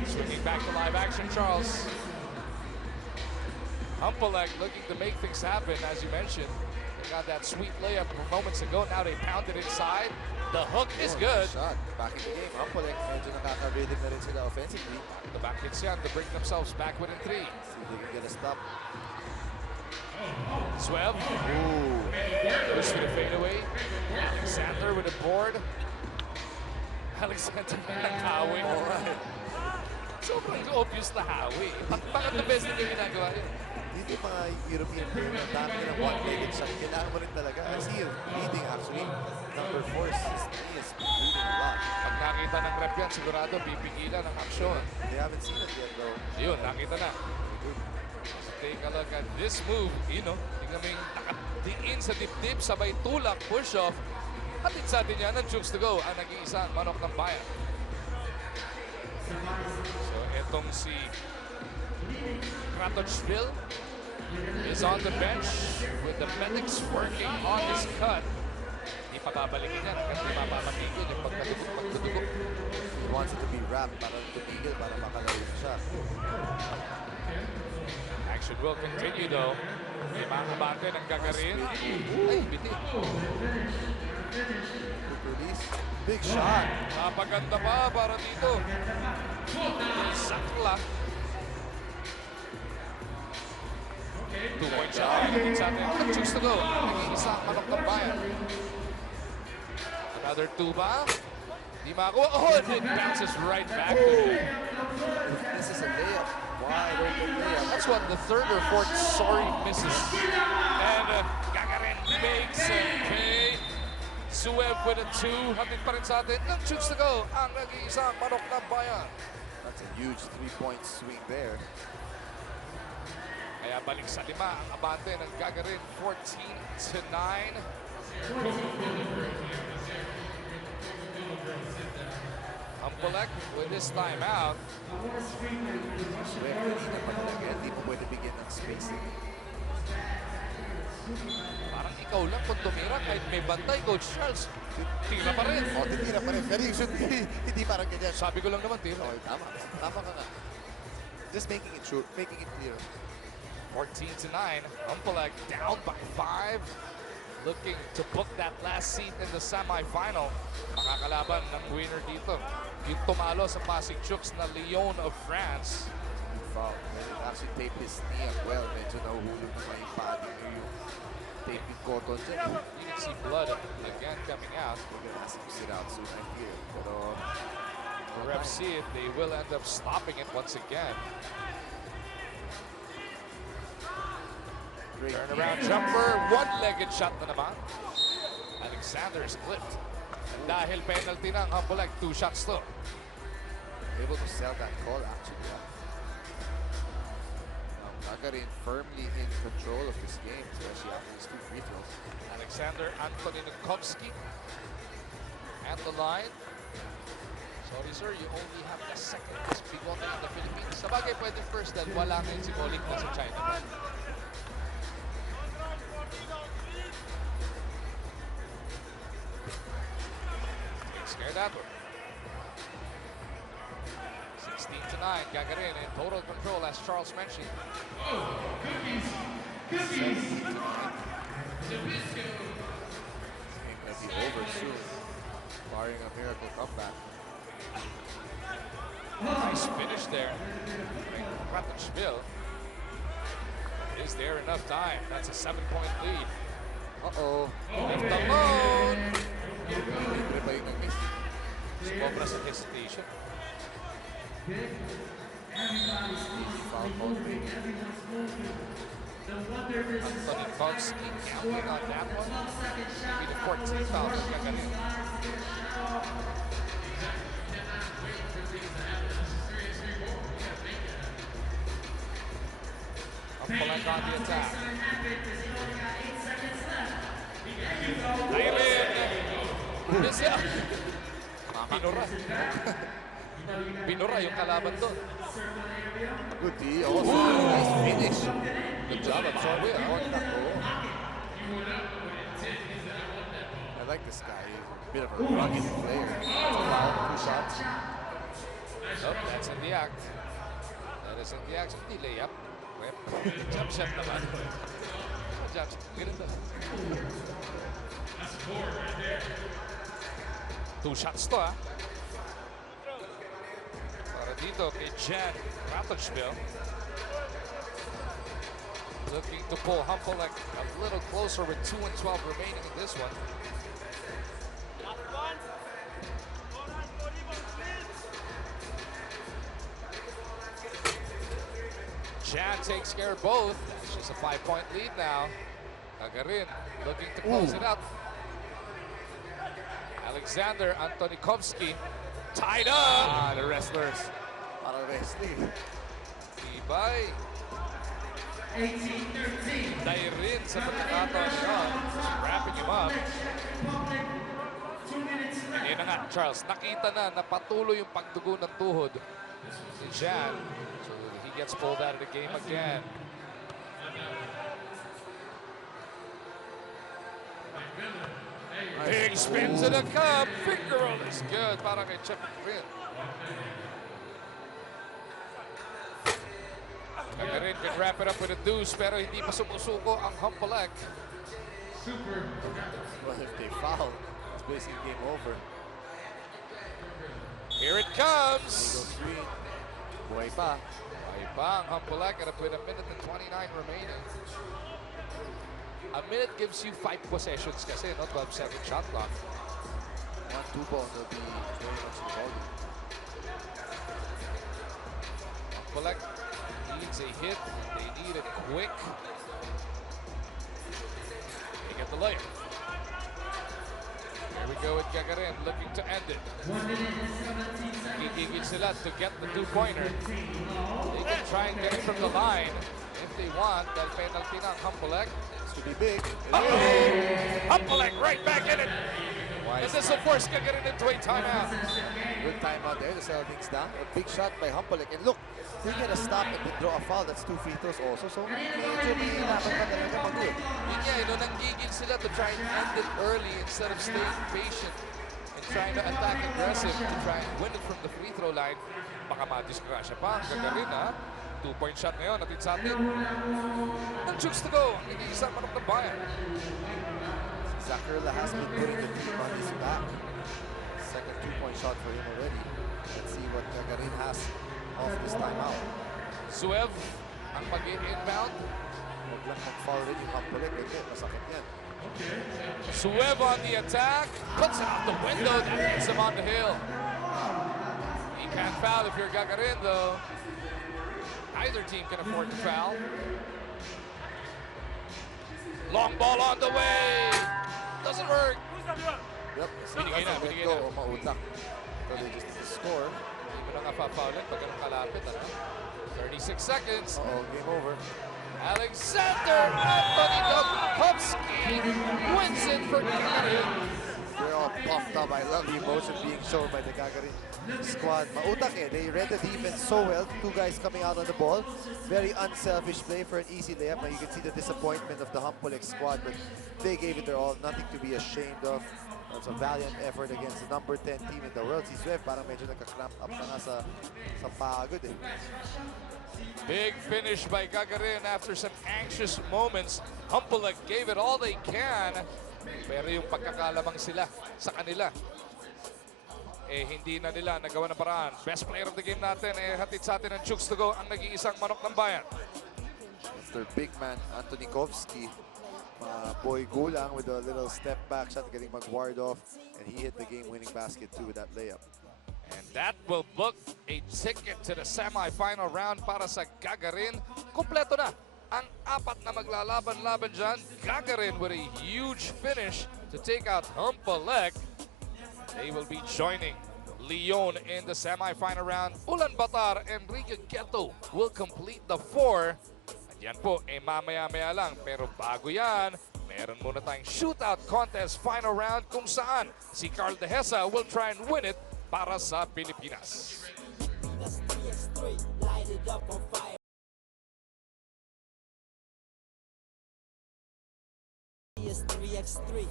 Swinging back to live action, Charles. Humpelek looking to make things happen, as you mentioned. They got that sweet layup moments ago. Now they pounded inside. The hook is good. Shot. Back in the game. Humpelek, medyo nakaka-rhythm na rin sila offensively. The back hits yan to bring themselves back within 3. See if they can get a stop. Zvev. Ooh. Goes for the fadeaway. Alexander with a board. Alexander nag-hawi. Alright. Sobrang obvious na hawi. Bakit the best na yung ginagawa yun? Dito yung mga European player na dami ng one-legged shot. Kailangan mo rin talaga. I see him leading actually. Number 4 is bleeding a lot. Pag nakita ng rep yan, sigurado pipigilan ang aksyon. They haven't seen it yet though. Yun, nakita na. So take a look at this move. Tingnan mo yung nakadiin sa dip-dip, sabay tulak, push-off. Hatid sa atin yan ng Chooks to go, ang nag-iisang manok ng bayan. So etong si Kratochville is on the bench with the medics working on his cut. Hindi pa babalikin yan hanggang di mapamatigil yung pagkadugog. He wants it to be wrapped para tumigil, para makalaro siya. Action will continue though. May mga kabate ng Gagarin. Ay, bitin. Quick release. Big shot. Napaganda pa para dito. Sakla. 2-point shot. Sa atin. Chooks to go. Nag-iisa ang manok ng bayan. Another 2 ba? Di makakuha. Oh, and it bounces right back to him. This is a layup. Wide open layup. That's what the third or fourth sorry misses. And Gagarin makes it pay. Suev with a 2. Hatid pa rin sa atin. Ng Chooks to go. Ang nag-iisang manok ng bayan. That's a huge 3-point swing there. Kaya balik sa 5 ang abante ng Gagarin. 14-9. Hampelek with this timeout. Well, kanina pa talaga, hindi mo pwede bigyan ng space. Parang ikaw lang kung tumira kahit may bantay, Coach Charles. Tira pa rin. O, titira pa rin. Pero usually, hindi parang ganyan. Sabi ko lang naman, tira. Okay, tama. Tama ka nga. Just making it true, making it clear. 14-9. Hampelek down by 5. Looking to book that last seat in the semifinal. Makakalaban ng winner dito. Yung tumalo sa Pasig Chooks na Lyon of France. Foul. And it actually taped his knee as well. Medyo nahuhulog naman yung padding niya yung tape yung cotton dyan. You can see blood again coming out. We're gonna ask him to sit out soon, I hear. Pero, The refs see it. They will end up stopping it once again. great. Turnaround jumper. One-legged shot na naman. Alexander's clipped. And dahil penalty ng Hampelek, 2 shots to. Able to sell that call, actually. Gagarin firmly in control of this game, especially after his 2 free throws. Alexander Antonikovsky at the line. Sorry sir, you only have the second best bigote in the Philippines. Sabagay pwede first dahil wala ngayon si Molik na sa China. Scared that one. 16-9, Gagarin in total control as Charles mentioned. Cookies. Game gonna be over soon, barring a miracle comeback. Nice finish there. Rattenschmill. Is there enough time? That's a 7-point lead. Uh-oh. Left alone. Libre pa yung nag-miss. Sumobra sa hesitation. Foul call. Antonikovsky counting on that one. Maybe the 14th foul for Gagarin. Hampelek on the attack. Ayrin! Bisa! Binura. Binura yung kalaban doon. Good D. Also, nice finish. Good job, absorbing it. I like this guy. He's a bit of a rugged player. Foul, 2 shots. Nope, that's in the act. That is in the act. Hindi layup. Jump shot naman. Jump shot. Ganun na. 2 shots to Para dito kay Jan Rattenschmill. Looking to pull Hampelek a little closer with 2 and 12 remaining in this one. Jan takes care of both. It's just a 5-point lead now. Gagarin looking to close it up. Alexander Antonikovsky tied up. The wrestlers. Para wrestling. Ibay. 18-13. Dairin sa pagkakataon yun. Wrapping him up. 2 minutes left. Yan na nga, Charles. Nakita na patuloy yung pagdugo ng tuhod ni Jan. So he gets pulled out of the game again. Big spin to the cup. Finger roll is good. Para kay Chip Green. Gagarin can wrap it up with a deuce pero hindi pa sumusuko ang Hampelek. Well, if they foul, it's basically game over. Here it comes. Eagle screen. Buhay pa. Ay pa ang Hampelek at with a minute and 29 remaining. A minute gives you 5 possessions kasi, no? 12-second shot clock. 1-2 balls will be very much involved. Hampelek needs a hit. They need it quick. They get the layup. Here we go with Gagarin looking to end it. 1 minute and 17 seconds. Gigigil sila to get the 2-pointer. They can try and get it from the line if they want. Dahil penalty ng Hampelek. To be big. Hampelek right back in it. And this will force Gagarin into a timeout. Good timeout there to settle things down. A big shot by Hampolek. And look, they get a stop and then draw a foul. That's 2 free throws also. So medyo may laban pa talaga mag-good. Yun nga, nanggigil sila to try and end it early instead of staying patient and trying to attack aggressive to try and win it from the free throw line. Baka madiskrasya pa. Gagarin, ha? 2-point shot ngayon. Natin sa atin. Ng Chooks to go. Ang isang manok ng bayan. Zakarla has been putting the team on his back. Second 2-point shot for him already. Let's see what Gagarin has off this timeout. Suev ang mag-inbound. Huwag lang mag-foul rin yung Hampolek. Hindi, masakit yan. Suev on the attack. Puts it out the window. That hits him on the hill. He can't foul if you're Gagarin, though. Either team can afford to foul. Long ball on the way. Doesn't work. Yep. Binigay na, binigay na. O mautak. So they just need to score. Hindi mo na nga pa-foulit pag ganun kalapit, ano? 36 seconds. Uh-oh, game over. Alexander Anthony Dogkowski wins it for Gagarin. They're all pumped up. I love the emotion being shown by the Gagarin squad. Mautak eh. They read the defense so well. 2 guys coming out on the ball. Very unselfish play for an easy layup. Now you can see the disappointment of the Hampolek squad, but they gave it their all. Nothing to be ashamed of. It's a valiant effort against the number 10 team in the world. Si Suev parang medyo nagka-cramp up na nga sa pagod eh. Big finish by Gagarin after some anxious moments. Hampolek gave it all they can. Pero yung pagkakalamang sila sa kanila, eh hindi na nila nagawa ng paraan. Best player of the game natin, hatid sa atin ng Chooks to go, ang nag-iisang manok ng bayan. That's their big man, Anthony Kovsky. Boy Gulang with a little step back shot, getting mag-ward off. And he hit the game-winning basket too with that layup. And that will book a ticket to the semi-final round para sa Gagarin. Kompleto na ang 4 na maglalaban-laban dyan. Gagarin with a huge finish to take out Hampolek. They will be joining Leon in the semi-final round. Ulaanbaatar and Riga Ghetto will complete the 4. At yan po, mamaya-maya lang. Pero bago yan, meron muna tayong shootout contest final round kung saan si Carl Dehesa will try and win it para sa Pilipinas. It's 3x3.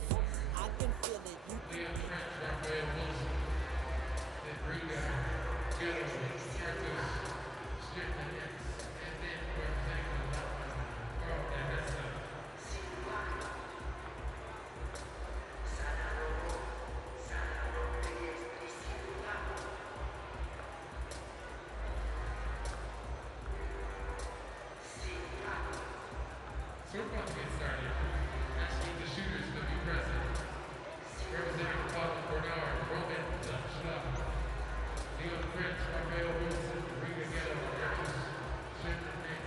I can feel it. Leon French, Rafael Wilson, then Riga, Ghetto, Chooks, Strickland X, and then representing the Carl Dehesa. So we're about to get started. Asking the shooters to be present. Representing the bottom for an hour, Roman Shootout. Leon French, Rafael Wilson, Riga Ghetto, Chooks, Strickland X.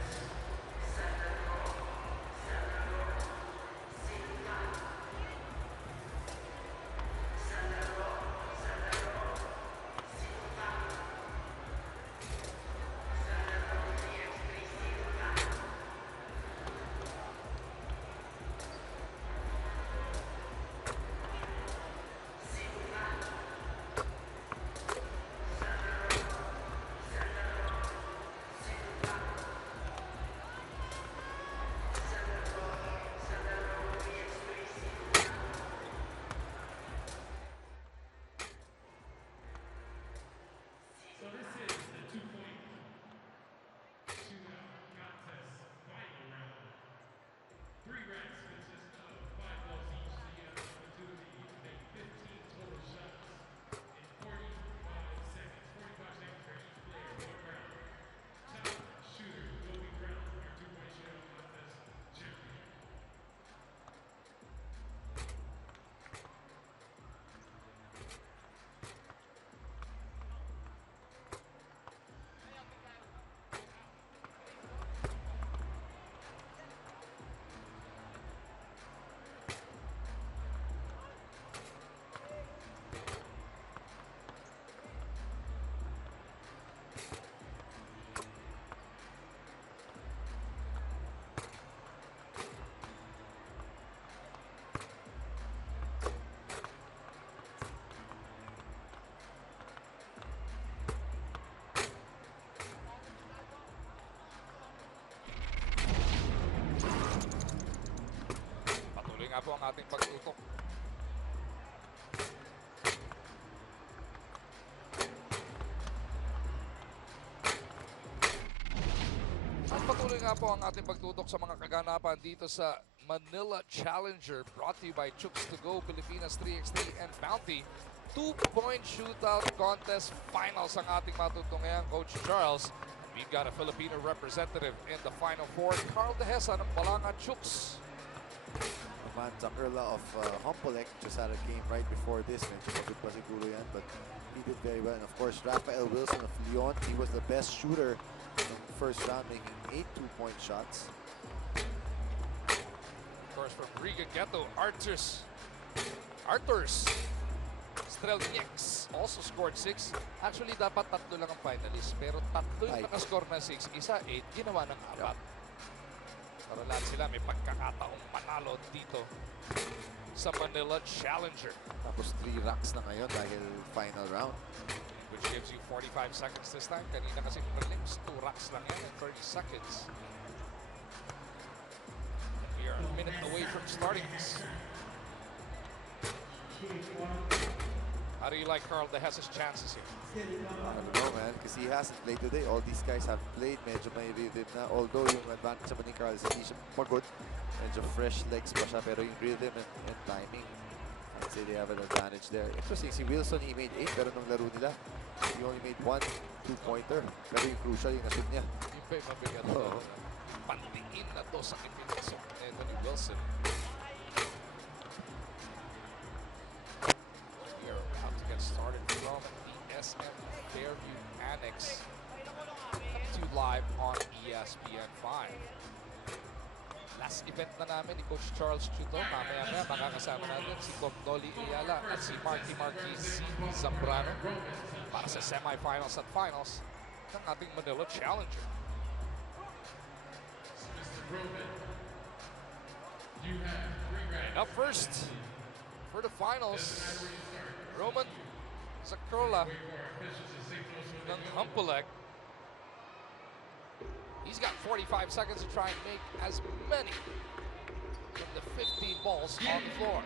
nga po ang ating pagtutok. At patuloy nga po ang ating pagtutok sa mga kaganapan dito sa Manila Challenger, brought to you by Chooks to Go, Pilipinas 3x3 and Bounty. 2-point shootout contest finals ang ating matutunghayan, Coach Charles. We've got a Filipino representative in the Final Four, Carl Dehesa ng Balangan Chooks. Naman, Zakerla of Humpolek just had a game right before this. Medyo pagod pa siguro yan, but he did very well. And of course, Rafael Wilson of Leon, he was the best shooter in the first round, making 8 2-point shots. Of course, from Riga Ghetto, Arturs Strelnieks also scored 6. Actually, dapat tatlo lang ang finalist, pero tatlo yung nakascore na 6. Isa, 8. Ginawa ng 4. Para lahat sila may pagkakataong manalo dito sa Manila Challenger. Tapos 3 racks na ngayon dahil final round. Which gives you 45 seconds this time. Kanina kasi prelims, 2 racks lang yan in 30 seconds. We are a minute away from starting this. How do you like Carl Dehesa's chances here? I don't know, man, because he hasn't played today. All these guys have played. Medyo may rhythm na. Although yung advantage naman ni Carl is hindi siya pagod. Medyo fresh legs pa siya. Pero yung rhythm and timing, I'd say they have an advantage there. Interesting, si Wilson, he made 8. Pero nung laro nila, he only made 1 2-pointer. Pero yung crucial, yung nashoot niya. Yung pa yung mabigat na pantingin na to sa ipinasok nito ni Wilson. Started from the SM Fairview Annex to live on ESPN 5. Last event na namin ni Coach Charles Chuto. Mamaya-maya makakasama natin si Coach Dolly Ayala at si Marquis Zambrano para sa semifinals at finals ng ating Manila Challenger. And up first for the finals, Roman Zakerla ng Humpolek. He's got 45 seconds to try and make as many from the 15 balls on the floor.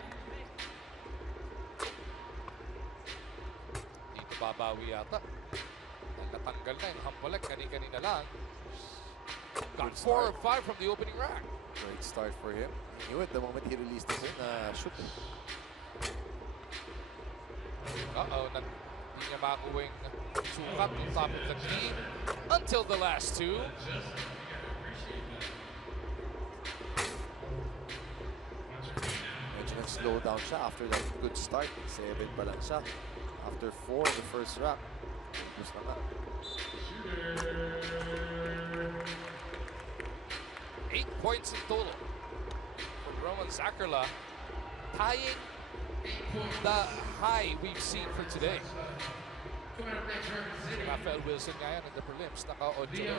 Dito babawi yata. Natanggal na yung Humpolek kani-kanina lang. Got 4 of 5 from the opening rack. Great start for him. He knew it the moment he released it in shoot. Uh-oh, hindi niya makuwing sukat on top of the key until the last 2. Medyo nag-slow down siya after that good start. 7 pa lang siya. After 4 in the first rack. Gusto na nga. 8 points in total for Roman Zakerla, tying the high we've seen for today. Rafael Wilson ngayon in the prelims, naka-odd siya.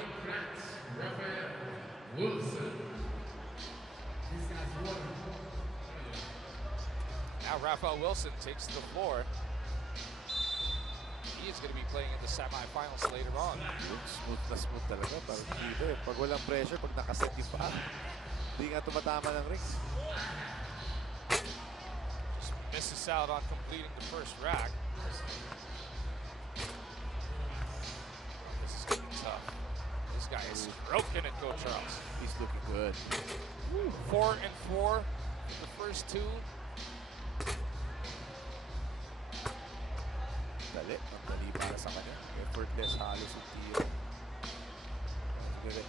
Now Rafael Wilson takes the floor. He is going to be playing in the semifinals later on. Smooth na smooth talaga. Parang dito eh. Pag walang pressure, pag nakaset yung paa, hindi nga tumatama ng rings. Misses out on completing the first rack. This is going to be tough. This guy is broken at Coach Charles. He's looking good. 4 and 4 the first 2. Dali. Ang dali para sa kanya. Effortless halos yung tiro.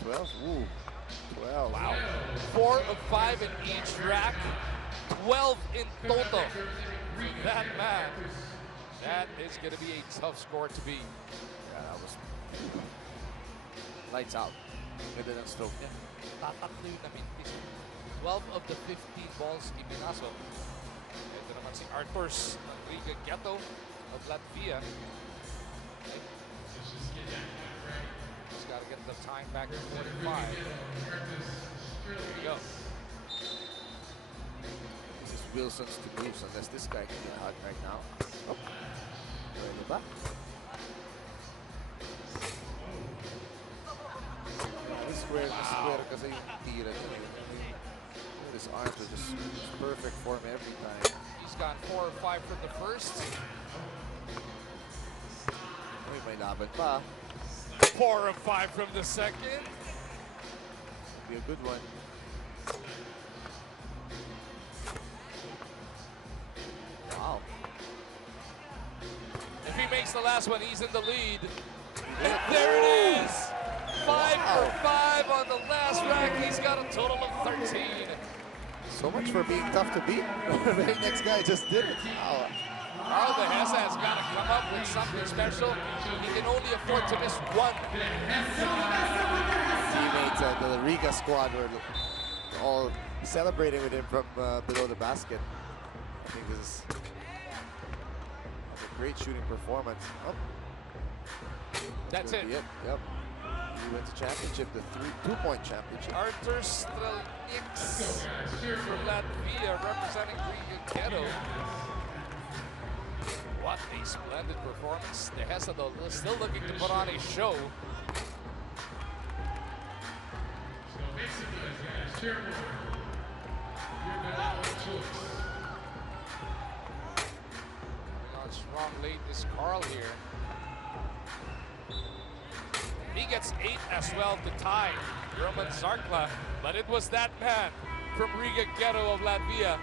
12. Ooh. 12. Wow. 4 of 5 in each rack. 12 in total. That man. That is going to be a tough score to beat. Yeah, that was lights out. Ganda ng stroke niya. Tatatlo yung namintis. 12 of the 15 balls ipinasok. Ito naman si Arturs ng Riga Ghetto of Latvia. He's got to get the time back to 45. Here we go. This is Wilson's to lose unless this guy can get out right now. Oh. Pwede ba? Square na square kasi yung tira niya. This His arms are just perfect form every time. He's got 4 or 5 from the first. Uy, may laban pa. 4 or 5 from the second. Be a good one. Wow. If he makes the last one, he's in the lead. And there it is! 5 for 5 on the last rack. He's got a total of 13. So much for being tough to beat. The very next guy just did it. Wow. Carl De Hesa has got to come up with something special. He can only afford to miss one. Teammates at the Riga squad were all celebrating with him from below the basket. I think this is a great shooting performance. Oh. That's it. Yep. He wins the championship, the 2-point championship. Arthur Strelnieks from Latvia representing Riga Ghetto. What a splendid performance. De Hesa, though, still looking to put on a show. So make some noise, guys. Cheer more. You're the loud Chooks. Not strong late is Carl here. He gets 8 as well to tie Roman Zarkla, but it was that man from Riga Ghetto of Latvia.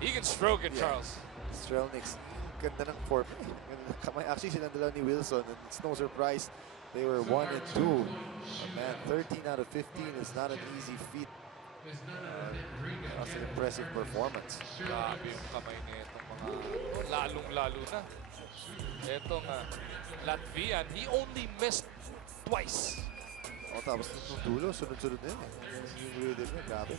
He can stroke it, Charles. Strelnieks, ganda ng form. Kamay actually silang dalawa ni Wilson, and it's no surprise they were 1 and 2. But man, 13 out of 15 is not an easy feat. That's an impressive performance. Grabe yung kamay nitong mga lalong-lalo na. Itong Latvian, he only missed twice. Oh, tapos nung dulo, sunod-sunod na yun. Yung rhythm niya, grabe.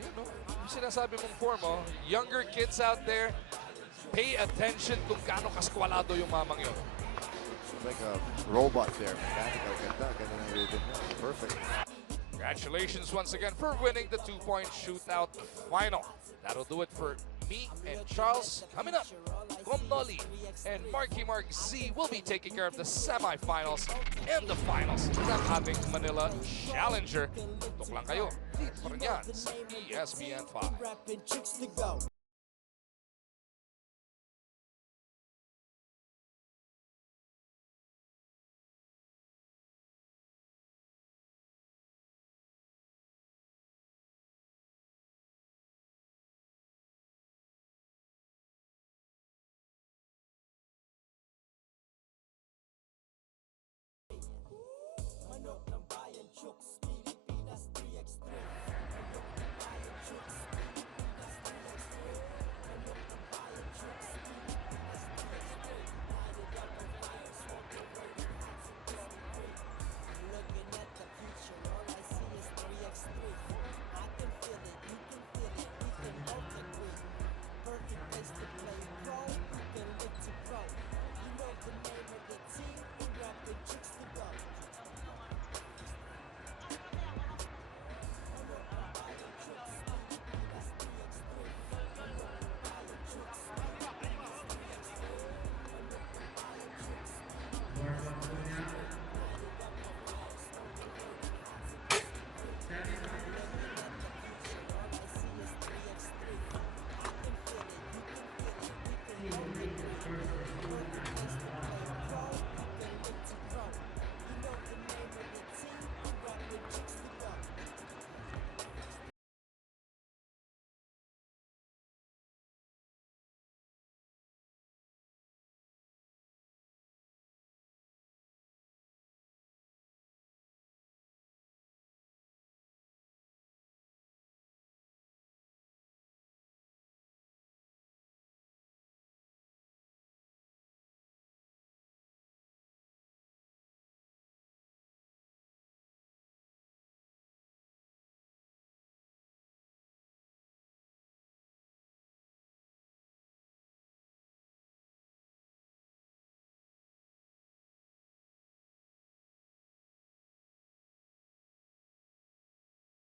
You know, yung sinasabi mong form, younger kids out there, pay attention kung gaano kaskwalado yung mamang yun. It's like a robot there. Mechanical, ganda ng rhythm niya. Perfect. Congratulations once again for winning the 2-point shootout final. That'll do it for me and Charles. Coming up, Komnoli and Marky Mark Z will be taking care of the semifinals and the finals ng ating Manila Challenger. Tuk lang kayo, dito pa rin yan sa ESPN 5. Chooks, Pilipinas 3x3.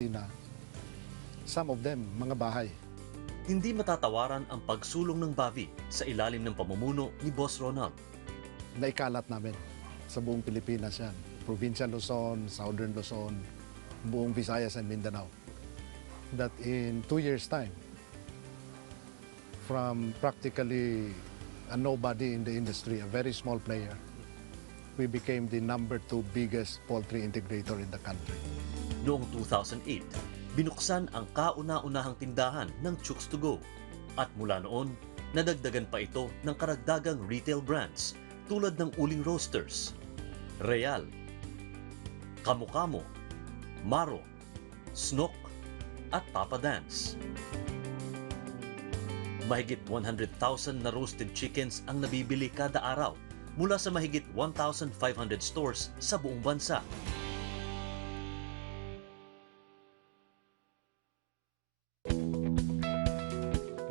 Na some of them, mga bahay. Hindi matatawaran ang pagsulong ng Bavi sa ilalim ng pamumuno ni Boss Ronald. Naikalat namin sa buong Pilipinas yan. Provincia Luzon, Southern Luzon, buong Visayas and Mindanao. That in 2 years' time, from practically a nobody in the industry, a very small player, we became the #2 biggest poultry integrator in the country. Noong 2008, binuksan ang kauna-unahang tindahan ng Chooks to Go at mula noon, nadagdagan pa ito ng karagdagang retail brands tulad ng Uling Roasters, Real, Kamo-Kamo, Maro, Snook at Papa Dance. Mahigit 100,000 na roasted chickens ang nabibili kada araw mula sa mahigit 1,500 stores sa buong bansa.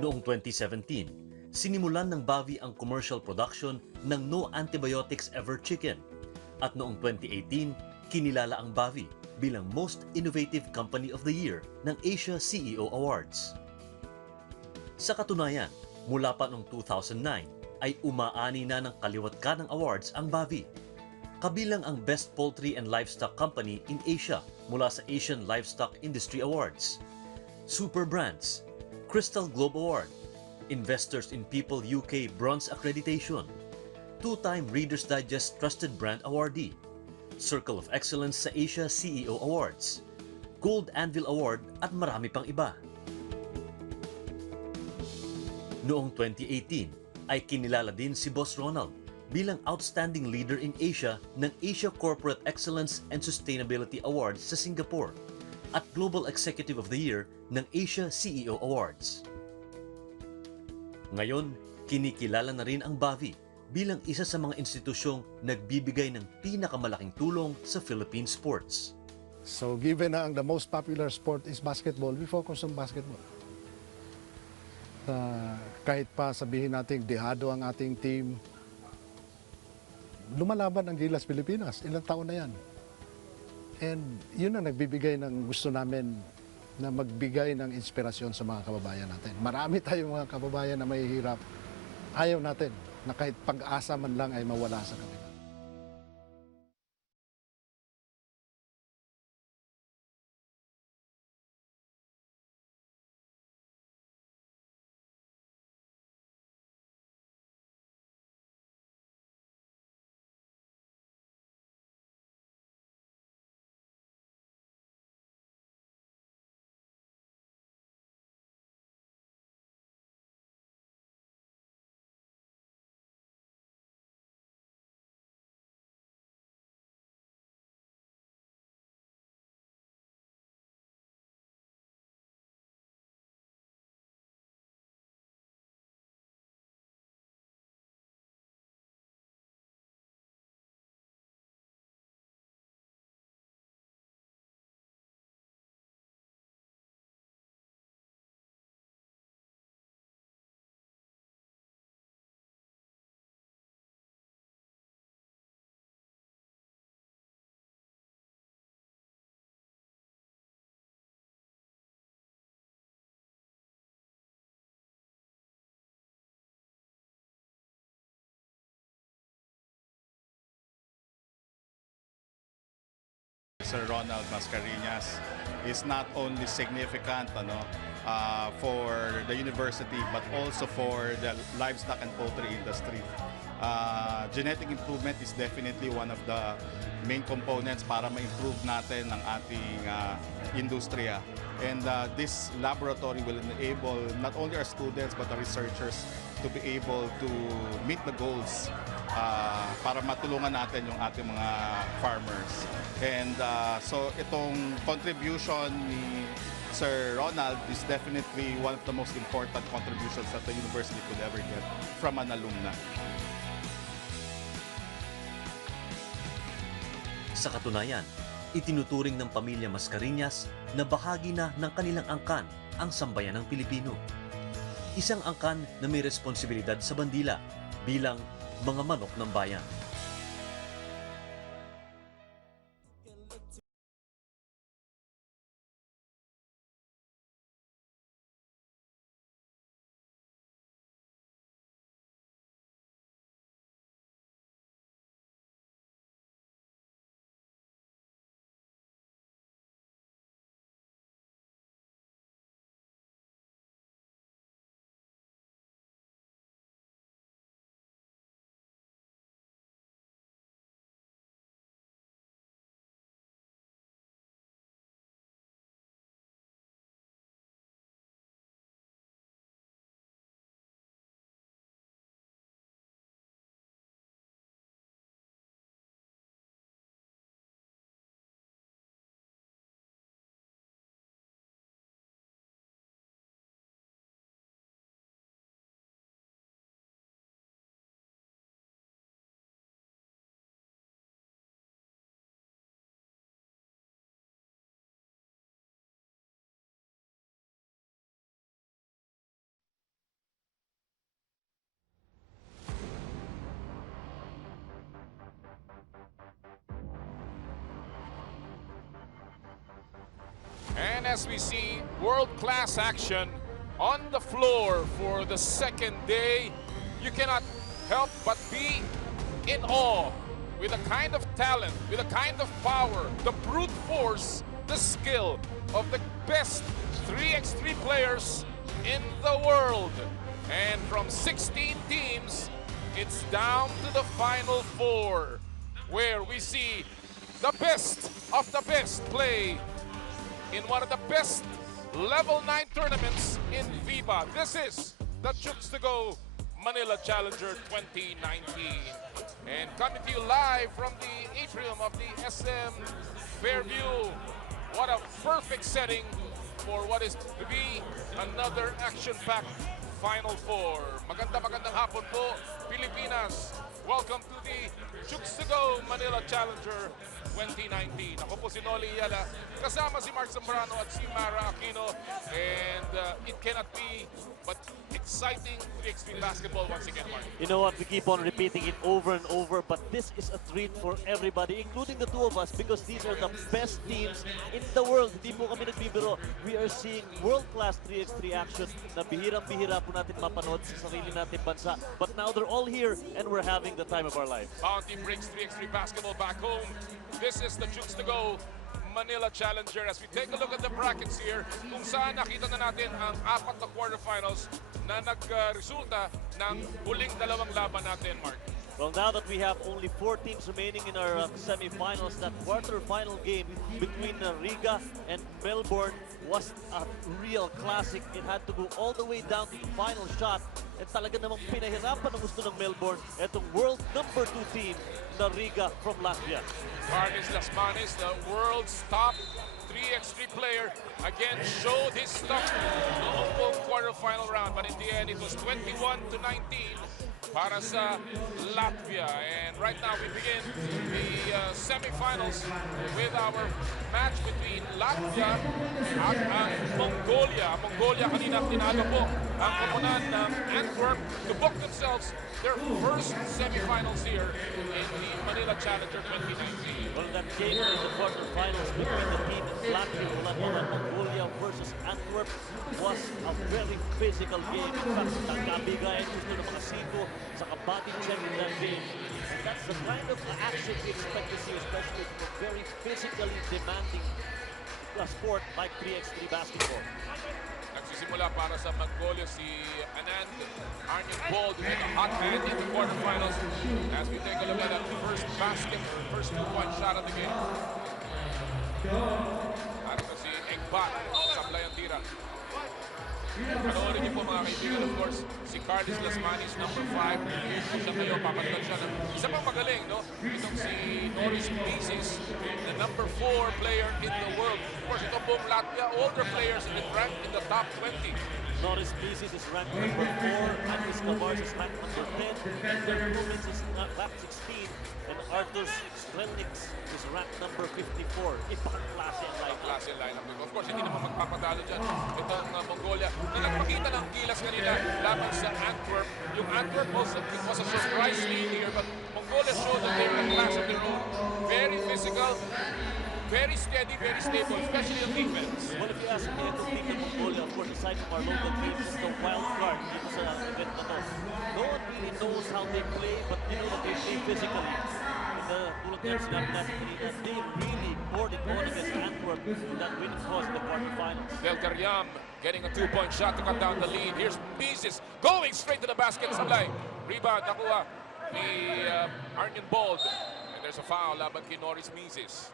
Noong 2017, sinimulan ng Bavi ang commercial production ng No Antibiotics Ever Chicken. At noong 2018, kinilala ang Bavi bilang Most Innovative Company of the Year ng Asia CEO Awards. Sa katunayan, mula pa noong 2009 ay umaani na ng kaliwat ka ng awards ang Bavi. Kabilang ang Best Poultry and Livestock Company in Asia mula sa Asian Livestock Industry Awards, Super Brands, Crystal Globe Award, Investors in People UK Bronze Accreditation, 2-time Reader's Digest Trusted Brand Awardee, Circle of Excellence sa Asia CEO Awards, Gold Anvil Award at marami pang iba. Noong 2018 ay kinilala din si Boss Ronald bilang Outstanding Leader in Asia ng Asia Corporate Excellence and Sustainability Awards sa Singapore at Global Executive of the Year ng Asia CEO Awards. Ngayon, kinikilala na rin ang Bavi bilang isa sa mga institusyong nagbibigay ng pinakamalaking tulong sa Philippine sports. So given na ang the most popular sport is basketball, we focus on basketball. Kahit pa sabihin natin dehado ang ating team, lumalaban ang Gilas Pilipinas. Ilang taon na yan. And yun ang nagbibigay ng gusto namin na magbigay ng inspirasyon sa mga kababayan natin. Marami tayong mga kababayan na mahihirap. Ayaw natin na kahit pag-asa man lang ay mawala sa kanila. Sir Ronald Mascareñas is not only significant for the university but also for the livestock and poultry industry. Genetic improvement is definitely one of the main components para ma-improve natin ang ating industriya. And this laboratory will enable not only our students but our researchers to be able to meet the goals para matulungan natin yung ating mga farmers. And so itong contribution ni Sir Ronald is definitely one of the most important contributions that the university could ever get from an alumna. Sa katunayan, itinuturing ng pamilya Mascareñas na bahagi na ng kanilang angkan ang sambayan ng Pilipino. Isang angkan na may responsibilidad sa bandila bilang mga manok ng bayan. And as we see world-class action on the floor for the second day, you cannot help but be in awe with the kind of talent, with the kind of power, the brute force, the skill of the best 3x3 players in the world. And from 16 teams, it's down to the final 4, where we see the best of the best play in one of the best level 9 tournaments in FIBA. This is the Chooks to Go Manila Challenger 2019. And coming to you live from the atrium of the SM Fairview. What a perfect setting for what is to be another action-packed Final 4. Magandang hapon po, Pilipinas. Welcome to the Chooks to Go Manila Challenger 2019. Ako po si Noli Yala, kasama si Mark Zambrano at si Mara Aquino. And it cannot be but exciting 3x3 basketball once again, Mark. You know what, we keep on repeating it over and over, but this is a treat for everybody, including the two of us, because these are the best teams in the world. Hindi po kami nagbibiro. We are seeing world-class 3x3 action na bihirang-bihira po natin mapanood sa sarili natin bansa. But now they're all here and we're having the time of our lives. Bounty brings 3x3 basketball back home. This is the Chooks to Go Manila Challenger. As we take a look at the brackets here, kung saan nakita na natin ang 4 na quarterfinals na nagresulta ng huling 2 laban natin, Mark. Well, now that we have only 4 teams remaining in our semifinals, that quarterfinal game between Riga and Melbourne was a real classic. It had to go all the way down to the final shot. At talaga namang pinahirapan ang gusto ng Melbourne itong world number 2 team na Riga from Latvia. Carlos Lasmanis, the world's top 3x3 player, again showed his stuff noong pong quarterfinal round. But in the end, it was 21-19 para sa Latvia. And right now we begin the semifinals with our match between Latvia at Mongolia. Mongolia kanina tinalo po ang koponan ng Antwerp to book themselves their first semifinals here in the Manila Challenger 2019. Well, that game in the quarterfinals between the team Latvia and Mongolia versus Antwerp was a very physical game. In fact, nagkabigayan gusto ng mga siko sa body check in that game. And that's the kind of action we expect to see, especially for very physically demanding sport like 3x3 basketball. Nagsisimula para sa Mongolia si Anand Arnyold with a hot hand in the quarterfinals as we take a look at that first basket, first 2-point shot of the game. At si Egbat, sablay ang tira. Panoorin niyo po mga kaibigan, of course, si Carlos Lasmanis, number 5. Siya ngayon, papagdag siya ng isa pang magaling, no? Itong si Norris Pieces, the number 4 player in the world. Of course, itong buong Latvia, older players is ranked in the top 20. Norris Pieces is ranked number 4, Andres Cavars is ranked number 10, Ender Rubens is ranked 16, and Artur Strelniks is ranked number 54. Ibang klase ang lineup. Klase lineup. Of course, hindi naman magpapatalo dyan itong Mongolia na nagpakita ng gilas kanila laban sa Antwerp. Yung Antwerp also, it was a surprise lead here, but Mongolia showed that they're a class of their own. Very physical, very steady, very stable, especially on defense. Well, if you ask me, I don't think that Mongolia, of course, aside from our local teams, is the wild card dito sa event na to. No one really knows how they play, but you know that they play physically. Tulad nga sinabi natin kanina, they really poured it on against Antwerp in that winning cause in the quarterfinals. Del Karyam getting a 2-point shot to cut down the lead. Here's Pieces going straight to the basket. Sablay. Rebound, nakuha ni Arnyon Bold. And there's a foul laban kay Norris Mises.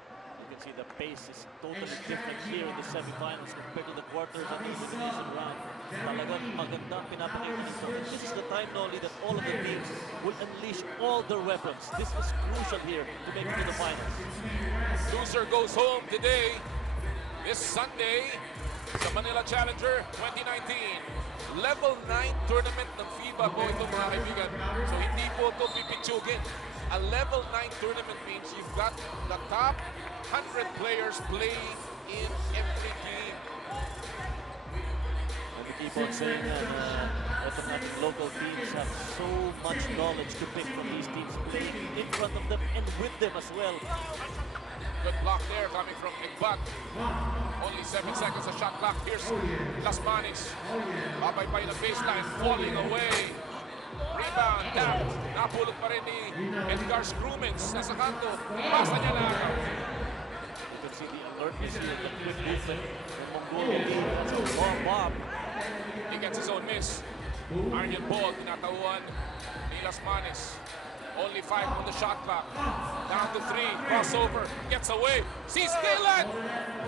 You can see the pace is totally different here in the semifinals compared to the quarters and the elimination round. Talagang maganda pinapakita nito. This is the time, Noli, that all of the teams will unleash all their weapons. This is crucial here to make it to the finals. Loser goes home today, this Sunday, sa Manila Challenger 2019. Level 9 tournament ng FIBA po ito, mga kaibigan. So hindi po ito pipitsugin. A level 9 tournament means you've got the top 100 players playing in every game. We keep on saying that the local teams have so much knowledge to pick from these teams playing in front of them and with them as well. Good block there coming from Egbat. Only 7 7 seconds sa shot clock. Here's Las Manis. Babay-bay ng baseline, falling away. Rebound, tap. Napulot pa rin ni Edgar Scrumens. Nasa kanto, basta niya lang. You can see the alertness here, the quick movement from Mongolia. That's a long bomb. He gets his own miss. Aryan ball, tinatauan ni Las Manis. Only 5 on the shot clock. Down to 3, crossover, gets away. Sees Dylan!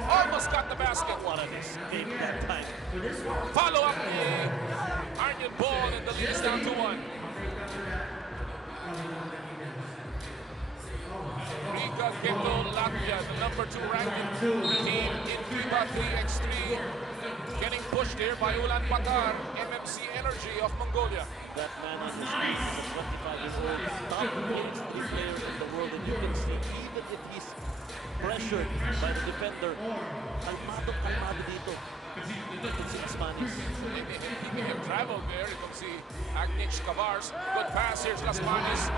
Almost got the basket. What an escape that time. Follow up ni Aryan ball, and the lead is down to 1. Riga Ghetto Latvia, the number 2 ranked team in FIBA 3x3. Getting pushed here by Ulan Batar, MMC Energy of Mongolia. That man on his feet is a 25-year-old top PhD player in the world, and you can see even if he's pressured by the defender, kalmado dito. You can see Ismanis. He can travel there. You can see Agnic Kavars. Good pass. Here's Las Manis.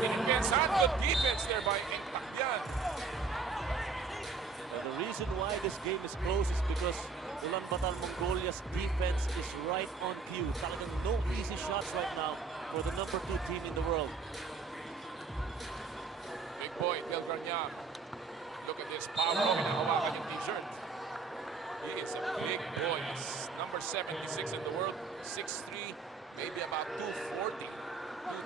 Good defense there by Engtakyan. The reason why this game is close is because Ulaanbaatar Mongolia's defense is right on cue. Talagang no easy shots right now for the number 2 team in the world. Big boy, Del Garnyang. Look at this power. Hinahawakan yung t-shirt. He is a big boy. He's number 76 in the world. 6'3", maybe about 240.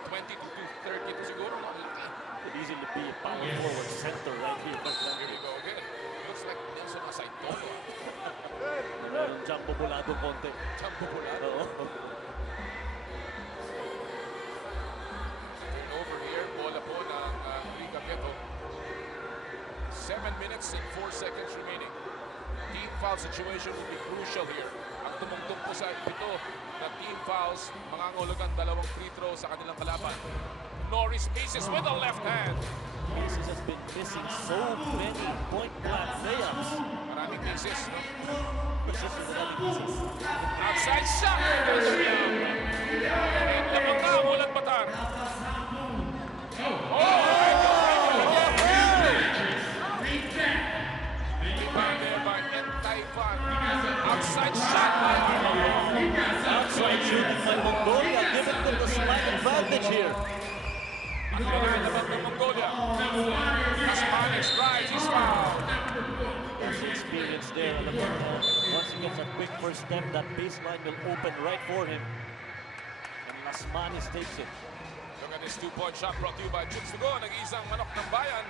220 to 230 to siguro. Could easily be a power forward center right here. Here we go again. Looks like Nelson Masaitono. Meron jumbo buladong konti. Jumbo bulado. Over here, bola po ng Riga Ghetto. 7 minutes and 4 seconds remaining. Team foul situation will be crucial here. Ang tumungtong po sa ito na team fouls, mangangahulugan 2 free throws sa kanilang kalaban. Norris misses with the left hand. Macy's has been missing so many point-blank layups. Maraming misses, no? Outside shot! And lamang na, Ulan Batar. Rebound there by Entaifan. Outside shot by outside shooting by Mongolia, giving them the slight advantage here. Ang galing naman ng Mongolia. Las Manis drives, he's fouled. There's the experience there. Once he gets a quick first step, that baseline will open right for him. And Las Manis takes it. Look at this 2-point shot brought to you by Chooks to go. Nag-iisang manok ng bayan.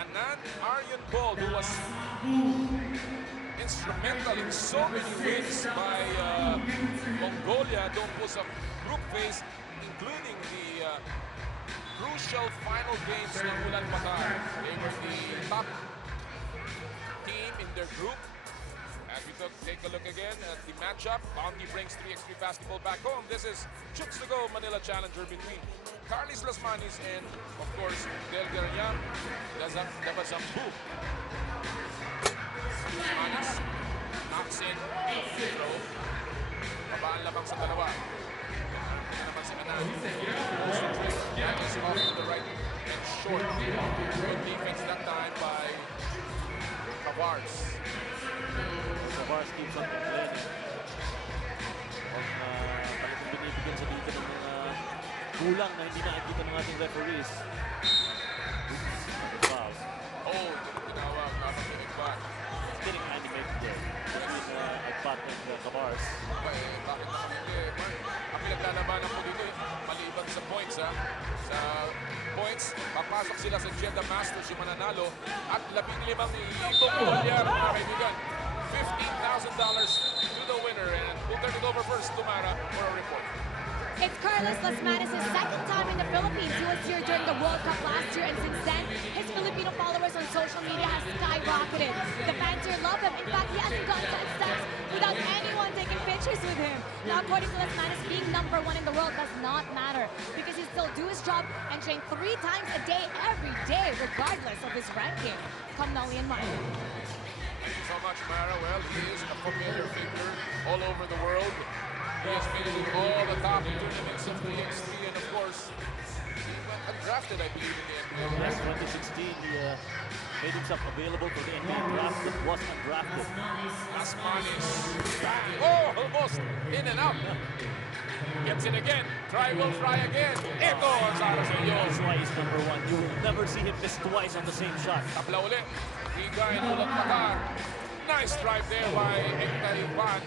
Anand Aryan Ball, who was instrumental in so many wins by Mongolia doon po sa group phase, including the crucial final games ng Ulaanbaatar. They were the top team in their group. As we take a look again at the matchup, Bounty brings 3x3 basketball back home. This is Chooks to go Manila Challenger between Carlis Las Manis and, of course, Del Garnyang Dabazambu. Las Manis knocks in the free throw. Babaan lamang sa dalawa. Naman si Anand. That is off to the right and short. Good defense that time by Kavars. Kavars keeps on complaining. Talagang binibigyan sa dito ng mga kulang na hindi nakikita ng ating referees. Oops, fouls. Oh, tinawag naman yung Igbat. It's getting animated there between Igbat and Kavars. Bakit naman hindi? Ang pinaglalabanan po dito, maliban sa points, ha? Sa points, papasok sila sa Jeddah Masters yung mananalo at 15,000 dolyar, mga kaibigan. $15,000 to the winner, and we'll turn it over first to Mara for a report. It's Carlos Las Manis' second time in the Philippines. He was here during the World Cup last year, and since then, his Filipino followers on social media has skyrocketed. The fans here love him. In fact, he hasn't gotten to steps without anyone taking pictures with him. Now, according to Las Manis, being number 1 in the world does not matter because he still do his job and train 3 times a day, every day, regardless of his ranking. Come Nolly and Mike. Thank you so much, Mara. Well, he is a familiar figure all over the world. He has been in all the top tournaments of 3x3, and of course, he went undrafted, I believe, in the NBA. Yes, 2016, he made himself available for the NBA draft, the was undrafted. Las Manis. Bang. Oh, almost in and out. Gets it again. Will try again. Ito ang Sara sa iyo. That's why he's number 1. You will never see him miss twice on the same shot. Tabla ulit. Riga and Ulat Matar. Nice drive there by Ivan.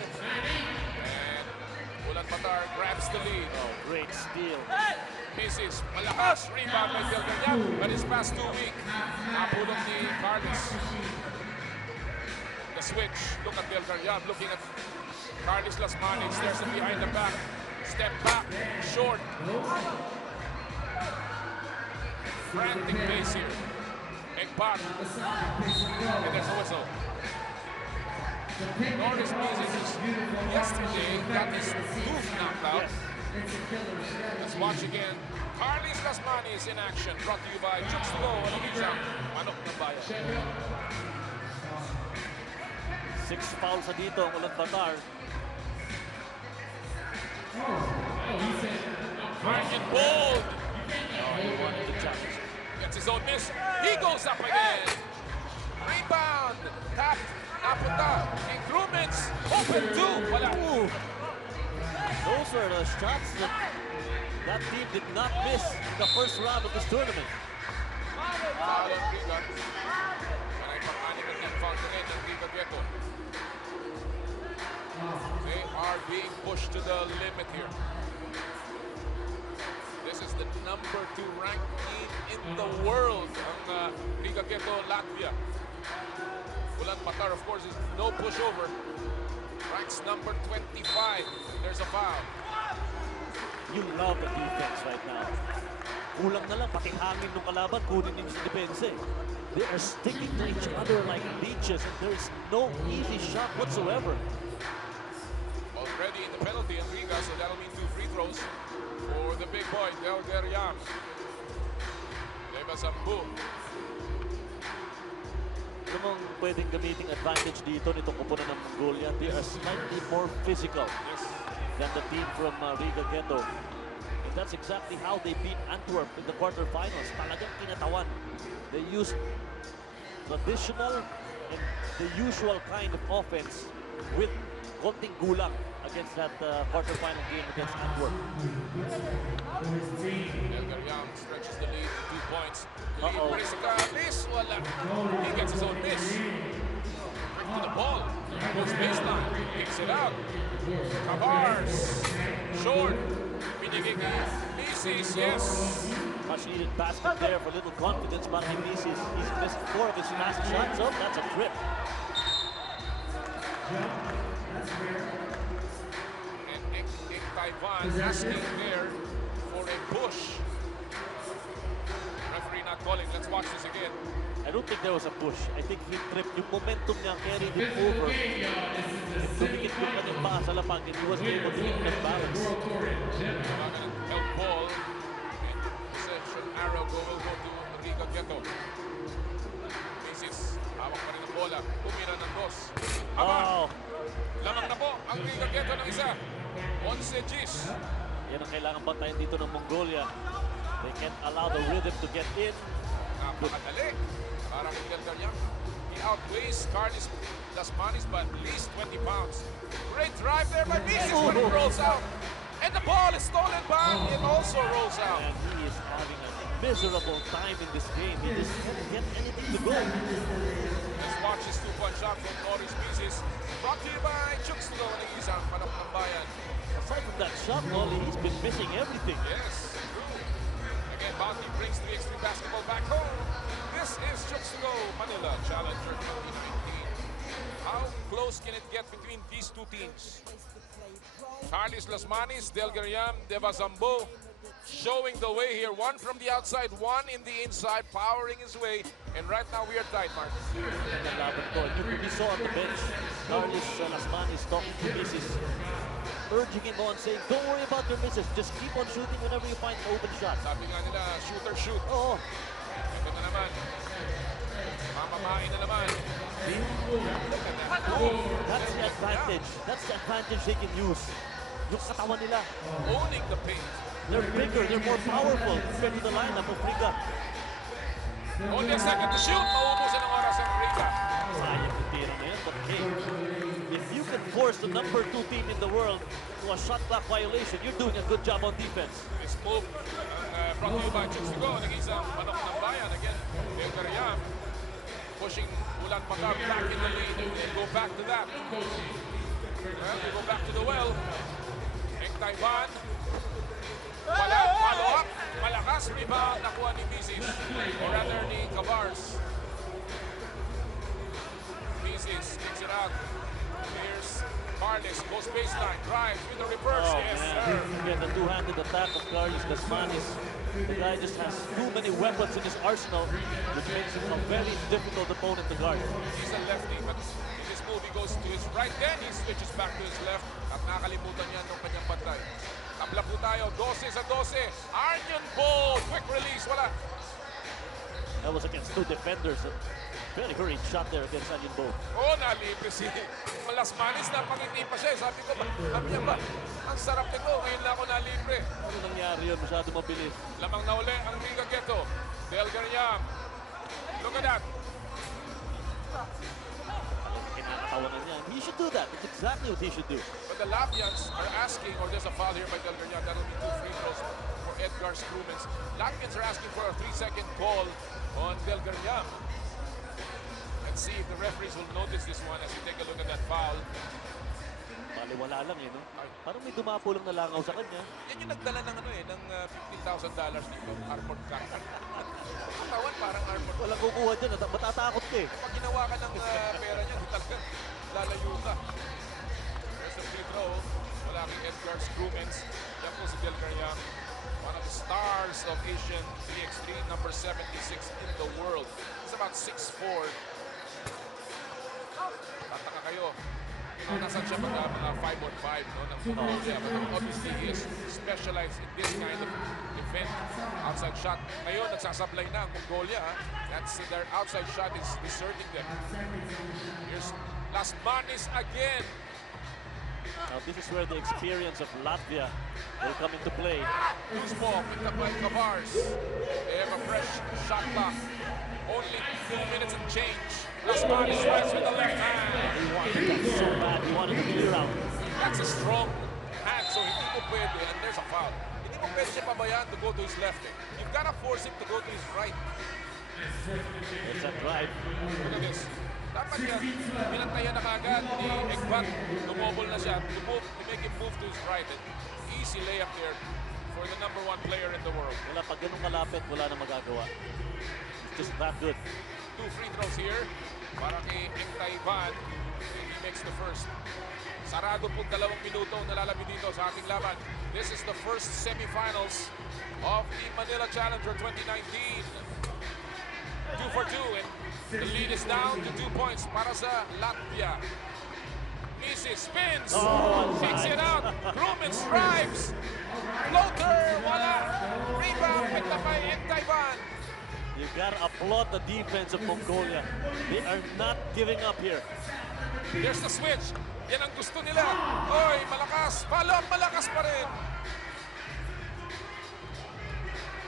And Ulat Matar grabs the lead. Oh, great steal. Misses. Malakas. Rebound by Del Gallan. But his pass too weak. Napulong ni Carlos. The switch. Look at Del Gallan looking at Carlos Las Manis. There's a behind the back. Step back. Short. Frantic pace here. Egpat. And there's a whistle. Norris Mises yesterday got his tooth knocked out. Let's watch again. Carlos Las Manis in action. Brought to you by Chooks and isang manok ng bayan. 6 fouls na dito ang Ulat Matar. Martin Bold. Oh, he wanted the challenge. Gets his own miss. He goes up again. Rebound. Tap. Napunta. Improvements. Open two. Wala. Ooh. Those are the shots that team did not miss in the first round of this tournament. Foul on Riga. Maray pang-anim na team foul ngayon ng Riga Ghetto. They are being pushed to the limit here. This is the number 2 ranked team in the world, ang Riga Ghetto, Latvia. Ulan Matar, of course, is no pushover. Ranks number 25. There's a foul. You love the defense right now. Kulang na lang, pati hangin ng kalaban, kunin din sa depense. They are sticking to each other like leeches, and there's no easy shot whatsoever. Already in the penalty in Riga, so that'll mean 2 free throws for the big boy, Del Gallan. Lebasambu. Ano mong pwedeng gamiting advantage dito nitong kupunan ng Mongolia? They are slightly more physical than the team from Riga Ghetto. And that's exactly how they beat Antwerp in the quarterfinals. Talagang kinatawan. They used traditional and the usual kind of offense with konting gulang against that quarterfinal game against Antwerp. Del Gallan stretches the lead to 2 points. The lead Marisika, miss, wala. He gets his own miss. Quick to the ball. Goes baseline. Kicks it out. Tavares. Short. Binigay kay Mises, yes. Much needed basket there for little confidence, but Mises, he's missed 4 of his last shots. Oh, that's a trip. And Taiwan asking there for a push. Referee not calling. Let's watch this again. I don't think there was a push. I think he tripped. Yung momentum niya carried him over. Dumikit yung kanyang paa sa lapag and he was able to keep that balance. Help ball. And possession arrow will go to Riga Ghetto. Mises. Hawak pa rin ang bola. Tumira ng 2. Wow. Lamang na po ang Riga Ghetto ng isa. 11 G's. Yan ang kailangan bantayan dito ng Mongolia. They can't allow the rhythm to get in. Napakadali. Para kay Del Gallan. He outweighs Carlos Las Manis by at least 20 pounds. Great drive there by Mises when it rolls out. And the ball is stolen back. It also rolls out. And he is having a miserable time in this game. He just can't get anything to go. Let's watch his 2-point shot from Norris Mises. Brought to you by Chooks and isang manok ng bayan. Aside from that shot, Nolly, he's been missing everything. Yes, true. Again, Bounty brings 3x3 basketball back home. This is Chooks Manila Challenger 2019. How close can it get between these two teams? Carlos Las Manis, Del Gallan, Devazambo showing the way here. One from the outside, one in the inside, powering his way. And right now we are tight, Mark. We saw on the bench, Carlos Las Manis talking to Mises, urging him on, saying, don't worry about your misses. Just keep on shooting whenever you find an open shot. Sabi nga nila, shoot or shoot. Oo. Ito na naman. Mamamain na naman. That's the advantage. That's the advantage they can use. Yung katawan nila. Owning the paint. They're bigger, they're more powerful compared to the lineup of Riga. Only a second to shoot. Mauubusan ng oras ang Riga. Sayang yung tira force the number 2 team in the world to a shot clock violation, you're doing a good job on defense. This move brought to you by Chooks to go. Nag-isang manok ng bayan. Again, Del Gariam pushing Ulan Matar back in the lead. We'll go back to that. Well, we go back to the well. Eng Taiwan. Wala, follow up. Malakas, rebound. Nakuha ni Mrs. Or rather ni Cavars. Mrs. kicks it out. Here's Carles, goes baseline, drives with the reverse. Oh, Yes, man. sir. Again, the two-handed attack of Carlos Gasmanis. The guy just has too many weapons in his arsenal, which makes him a very difficult opponent to guard. He's a lefty, but in this move, he goes to his right, then he switches back to his left. At nakalimutan niya ng kanyang bantay. Tabla po tayo, 12 sa 12. Arnion Ball, quick release, wala. That was against two defenders. A very hurried shot there against Onion Bow. Oh, nalibre si Las Manis na pangiti pa siya. Sabi niya ba, ang sarap nito, ngayon lang ako nalibre. Ano nangyari yun? Masyado mabilis. Lamang na uli ang Riga Ghetto. Del Gariam. Look at that. Kinakatawanan niya. He should do that. That's exactly what he should do. But the Latvians are asking, or there's a foul here by Del Gariam. That'll be 2 free throws for Edgar Strumens. Latvians are asking for a 3-second call on Del Gariam. Let's see if the referees will notice this one as we take a look at that foul. Baliwala lang eh, no? Parang may dumapulong na langaw sa kanya. Yan yung nagdala ng ng $15,000 dito, armored car. Katawan parang armored car. Walang kukuha dyan. Matatakot ka eh. Pag ginawa ka ng pera niya, di talagang lalayo ka. There's the free throw. Wala kay Edgar Strumens. Yan po si Del Gariam. One of the stars of Asian 3x3, number 76 in the world. He's about 6'4". Tataka kayo. Nasaan siya mga 5-on-5 ng Mongolia. But obviously, he is specialized in this kind of event. Outside shot. Ngayon, nagsasablay na ang Mongolia. That's their outside shot is deserting them. Here's Las Manis again. Now, this is where the experience of Latvia will come into play. Loose ball picked up by Cavars. They have a fresh shot clock. Only 2 minutes and change. Las Manis strikes with the left hand. He wanted that so bad. He wanted to clear out. That's a strong hand, so hindi mo pwede, and there's a foul. Hindi mo pwede siya pabayaan to go to his left. You've got to force him to go to his right. It's a drive. Look at this. Dapat yan, binantayan na kagad ni Egbat. Tumobol na siya to make him move to his right. And easy layup there for the number 1 player in the world. Wala, pag ganun kalapit, wala na magagawa. It's just that good. 2 free throws here para kay Eng Taiwan. He makes the first. Sarado po 2 minuto nalalabi dito sa ating laban. This is the first semifinals of the Manila Challenger 2019. 2 for 2, and the lead is down to 2 points para sa Latvia. Easy spins, kicks it out, Grumens drives, floater, wala, rebound picked up by Eng Taiwan. You gotta applaud the defense of Mongolia. They are not giving up here. There's the switch. Yan ang gusto nila. Oy, malakas. Follow up, malakas pa rin.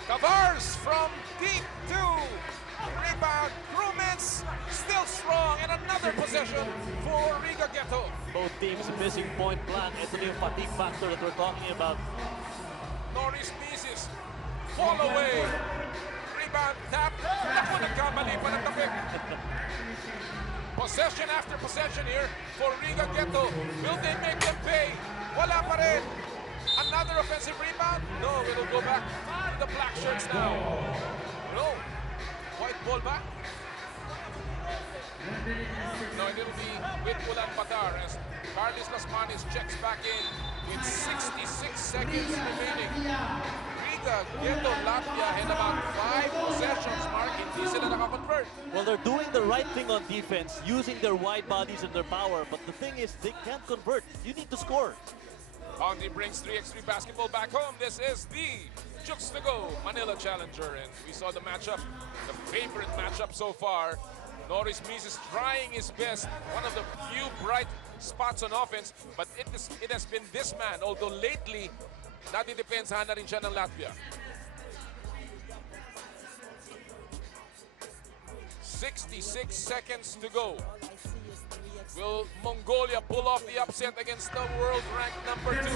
Cavars from deep 2. Rebound. Grumens still strong. And another possession for Riga Ghetto. Both teams missing point blank. Ito na yung fatigue factor that we're talking about. Norris misses. Fall away. Rebound tap. Naku, nagkamali pa ng tapik. Possession after possession here for Riga Ghetto. Will they make them pay? Wala pa rin. Another offensive rebound? No, it'll go back to the black shirts now. No. White ball back? No, it'll be with Ulan Batar as Carlos Las Manis checks back in with 66 seconds remaining. Riga Ghetto Latvia had about 5 possessions, Mark. Hindi sila nakakonvert. Well, they're doing the right thing on defense, using their wide bodies and their power. But the thing is, they can't convert. You need to score. Bounty brings 3x3 basketball back home. This is the Chooks to go Manila Challenger. And we saw the matchup, the favorite matchup so far. Norris Mies is trying his best. One of the few bright spots on offense. But it has been this man. Although lately, nadidepensahan na rin siya ng Latvia. 66 seconds to go. Will Mongolia Mongolia pull off the upset against the world-ranked number 2.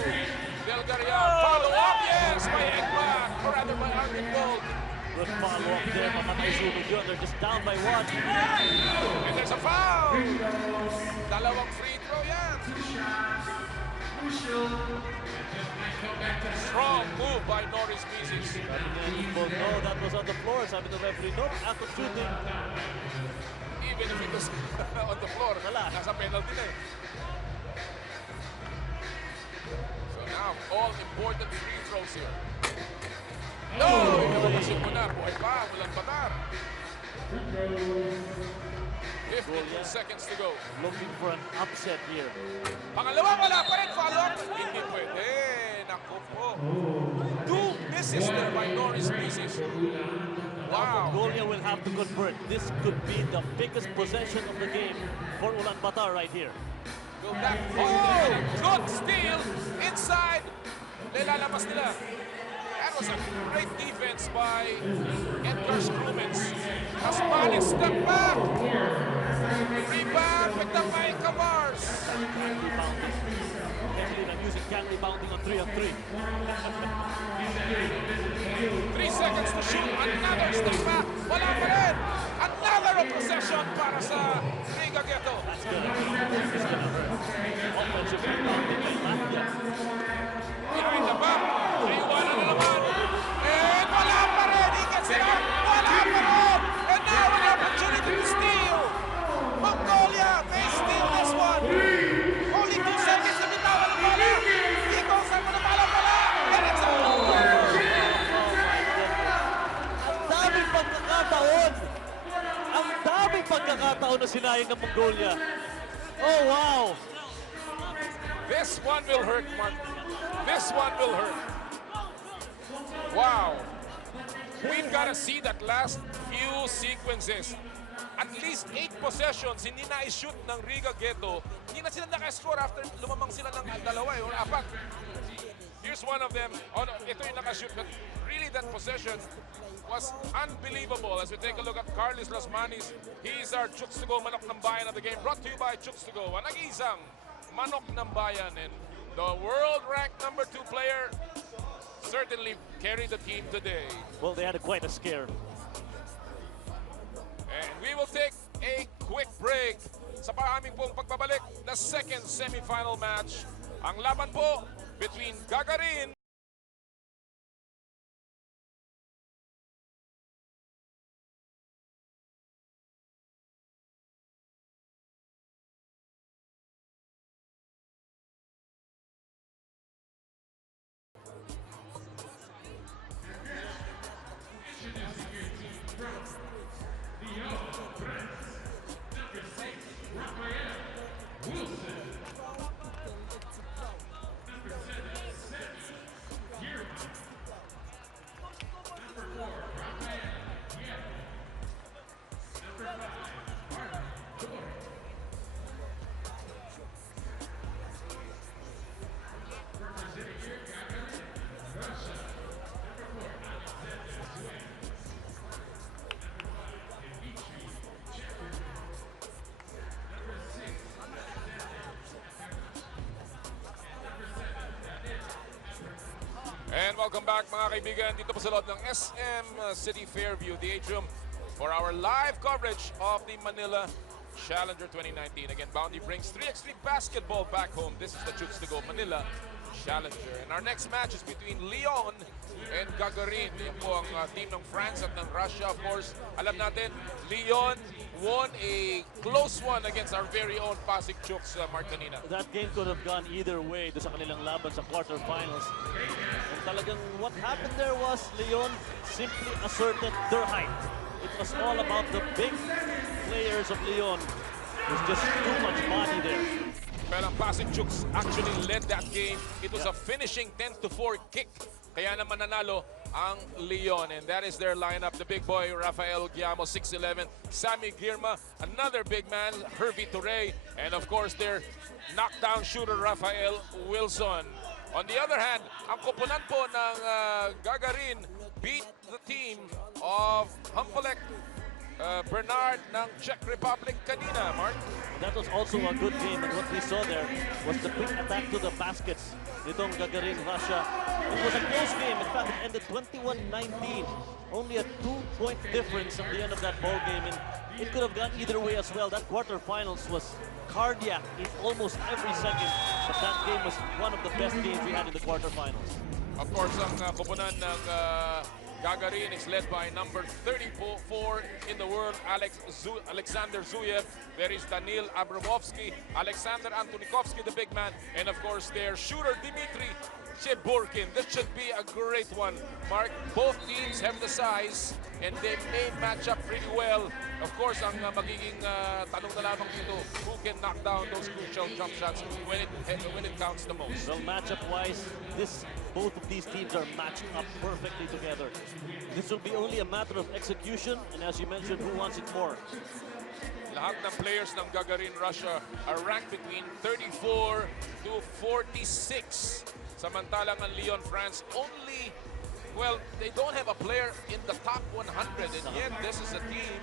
Delgarian, follow up, yes, by Ekman, or rather by Arvin Gold. Good follow-up there, mamatay sunod yun. They're just down by 1. And there's a foul! Dalawang free throw yan. Strong move by Norris Mises. People know that was on the floor. Sabi ng referee, no, act of shooting. Even if it was on the floor, nasa penalty na eh. So now, all important free throws here. No! Ikapapasin mo na. Buhay pa. Walang batar. 52 seconds to go. Looking for an upset here. Pangalawa, wala pa rin. Follow-up. Hindi pwede. Naku po. 2 misses there by Norris Mises. Wow. Mongolia will have to convert. This could be the biggest possession of the game for Ulaanbaatar right here. Go back. Oh! Good steal inside. Nilalabas nila. That was a great defense by Edgar Strumens. Aspanis, step back. Rebound with the Mike Mars. Definitely not using gang rebounding on 3-on-3. 3 seconds to shoot. Another step back. Wala pa rin. Another possession para sa Riga Ghetto. That's good. This is gonna hurt. Offensive rebounding by Latvia. Behind the back. 3-1 na naman. And wala pa rin. Ikat sila. Wala pa rin. And now an opportunity to steal. Mongolia may steal this one. Only 2 seconds to bitawan ng bola. Eagles ang manapala pala. And it's over. Ang daming pagkakataon. Ang daming pagkakataon na sinayang ng Mongolia. Oh, wow. This one will hurt, Mark. This one will hurt. Wow. We've got to see that last few sequences. At least 8 possessions, hindi na i-shoot ng Riga Ghetto. Hindi na sila naka-score after lumamang sila ng dalawa, yung 4. Here's one of them. Oh, no, ito yung naka-shoot. But really, that possession was unbelievable. As we take a look at Carlos Lasmanis, he's our Chooks to go manok ng bayan of the game. Brought to you by Chooks to go. Ang nag-iisang manok ng bayan. And the world-ranked number 2 player certainly carried the team today. Well, they had quite a scare. And we will take a quick break. Sa aming pong pagbabalik, the second semifinal match. Ang laban po between Gagarin And welcome back mga kaibigan dito po sa loob ng SM City Fairview, the atrium for our live coverage of the Manila Challenger 2019. Again, Bounty brings 3x3 basketball back home. This is the Chooks to go Manila Challenger. And our next match is between Lyon and Gagarin. Yan po ang team ng France at ng Russia. Of course, alam natin, Lyon won a close one against our very own Pasig Chooks, Mark kanina. That game could have gone either way do sa kanilang laban sa quarterfinals. And talagang what happened there was Lyon simply asserted their height. It was all about the big players of Lyon. There's just too much body there. Pero ang Pasig Chooks actually led that game. It was a finishing 10-4 kick. Kaya naman nanalo ang Lyon. And that is their lineup. The big boy, Rafael Guillermo, 6'11". Sammy Girma, another big man, Hervey Toure. And of course, their knockdown shooter, Rafael Wilson. On the other hand, ang koponan po ng Gagarin beat the team of Hampalek Bernard ng Czech Republic kanina, Mark. That was also a good game, and what we saw there was the quick attack to the baskets nitong Gagarin Russia. It was a close game. In fact, it ended 21-19. Only a 2-point difference at the end of that ball game, and it could have gone either way as well. That quarterfinals was cardiac in almost every second, but that game was one of the best games we had in the quarterfinals. Of course, ang koponan ng Gagarin is led by number 34 in the world, Alexander Zuyev. There is Danil Abramovsky, Alexander Antonikovsky, the big man, and of course their shooter, Dmitry Cheburkin. This should be a great one, Mark. Both teams have the size and they may match up pretty well. Of course, ang magiging tanong na lamang dito, who can knock down those crucial jump shots when it counts the most. Well, matchup-wise, both of these teams are matched up perfectly together. This will be only a matter of execution, and as you mentioned, who wants it more? Lahat ng players ng Gagarin Russia are ranked between 34 to 46. Samantalang ang Lyon France only, well, they don't have a player in the top 100, and yet this is a team